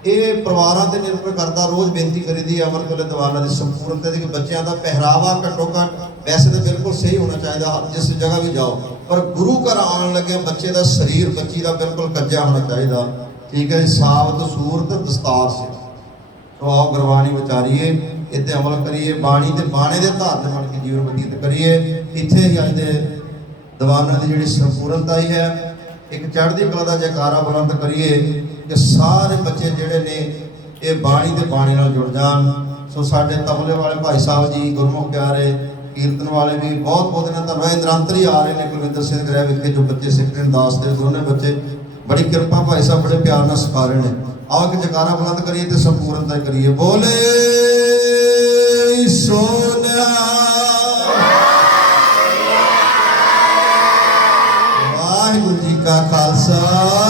ਇਹ ਪਰਿਵਾਰਾਂ ਤੇ ਨਿਰਭਰ ਕਰਦਾ। ਰੋਜ਼ ਬੇਨਤੀ ਕਰੀਦੀ ਹੈ ਅੰਮ੍ਰਿਤ ਵੇਲੇ ਦੀਵਾਨਾਂ ਦੀ ਸੰਪੂਰਨਤਾ ਦੀ ਕਿ ਬੱਚਿਆਂ ਦਾ ਪਹਿਰਾਵਾ ਘੱਟੋ ਘੱਟ ਵੈਸੇ ਤਾਂ ਬਿਲਕੁਲ ਸਹੀ ਹੋਣਾ ਚਾਹੀਦਾ ਜਿਸ ਜਗ੍ਹਾ ਵੀ ਜਾਓ, ਪਰ ਗੁਰੂ ਘਰ ਆਉਣ ਲੱਗੇ ਬੱਚੇ ਦਾ ਸਰੀਰ, ਬੱਚੀ ਦਾ ਬਿਲਕੁਲ ਕੱਜਿਆ ਹੋਣਾ ਚਾਹੀਦਾ। ਠੀਕ ਹੈ ਜੀ? ਸਾਬਤ ਸੂਰਤ ਦਸਤਾਰ ਸੇ। ਸੋ ਆਓ ਗੁਰਬਾਣੀ ਵਿਚਾਰੀਏ, ਇੱਥੇ ਅਮਲ ਕਰੀਏ, ਬਾਣੀ ਤੇ ਬਾਣੇ ਦੇ ਆਧਾਰ ਤੇ ਬਣ ਕੇ ਜੀਵਨ ਬਤੀਤ ਕਰੀਏ। ਇੱਥੇ ਹੀ ਅੱਜ ਦੇ ਦੀਵਾਨਾਂ ਦੀ ਜਿਹੜੀ ਸੰਪੂਰਨਤਾ ਹੀ ਹੈ। ਇੱਕ ਚੜ੍ਹਦੀ ਕਲਾ ਦਾ ਜੈਕਾਰਾ ਬੁਲੰਦ ਕਰੀਏ ਕਿ ਸਾਰੇ ਬੱਚੇ ਜਿਹੜੇ ਨੇ ਇਹ ਬਾਣੀ ਤੇ ਬਾਣੀ ਨਾਲ ਜੁੜ ਜਾਣ। ਸੋ ਸਾਡੇ ਤਬਲੇ ਵਾਲੇ ਭਾਈ ਸਾਹਿਬ ਜੀ, ਗੁਰਮੁਖ ਪਿਆਰੇ, ਕੀਰਤਨ ਵਾਲੇ ਵੀ ਬਹੁਤ ਬਹੁਤ ਇਹਨਾਂ ਧੰਨਵਾਦ। ਨਿਰੰਤਰ ਹੀ ਆ ਰਹੇ ਨੇ ਕੁਲਵਿੰਦਰ ਸਿੰਘ ਗ੍ਰਹਿ ਵਿਖੇ ਜੋ ਬੱਚੇ ਸਿੱਖ ਰਹੇ ਨੇ, ਦਾਸ ਦੇ ਦੋਨੇ ਬੱਚੇ, ਬੜੀ ਕਿਰਪਾ ਭਾਈ ਸਾਹਿਬ ਬੜੇ ਪਿਆਰ ਨਾਲ ਸਿਖਾ ਰਹੇ ਨੇ। ਆਓ ਕਿ ਜੈਕਾਰਾ ਬੁਲੰਦ ਕਰੀਏ ਤੇ ਸੰਪੂਰਨਤਾ ਕਰੀਏ। ਬੋਲੇ ਸੋਨਿਆ ਵਾਹਿਗੁਰੂ ਜੀ ਕਾ ਖਾਲਸਾ।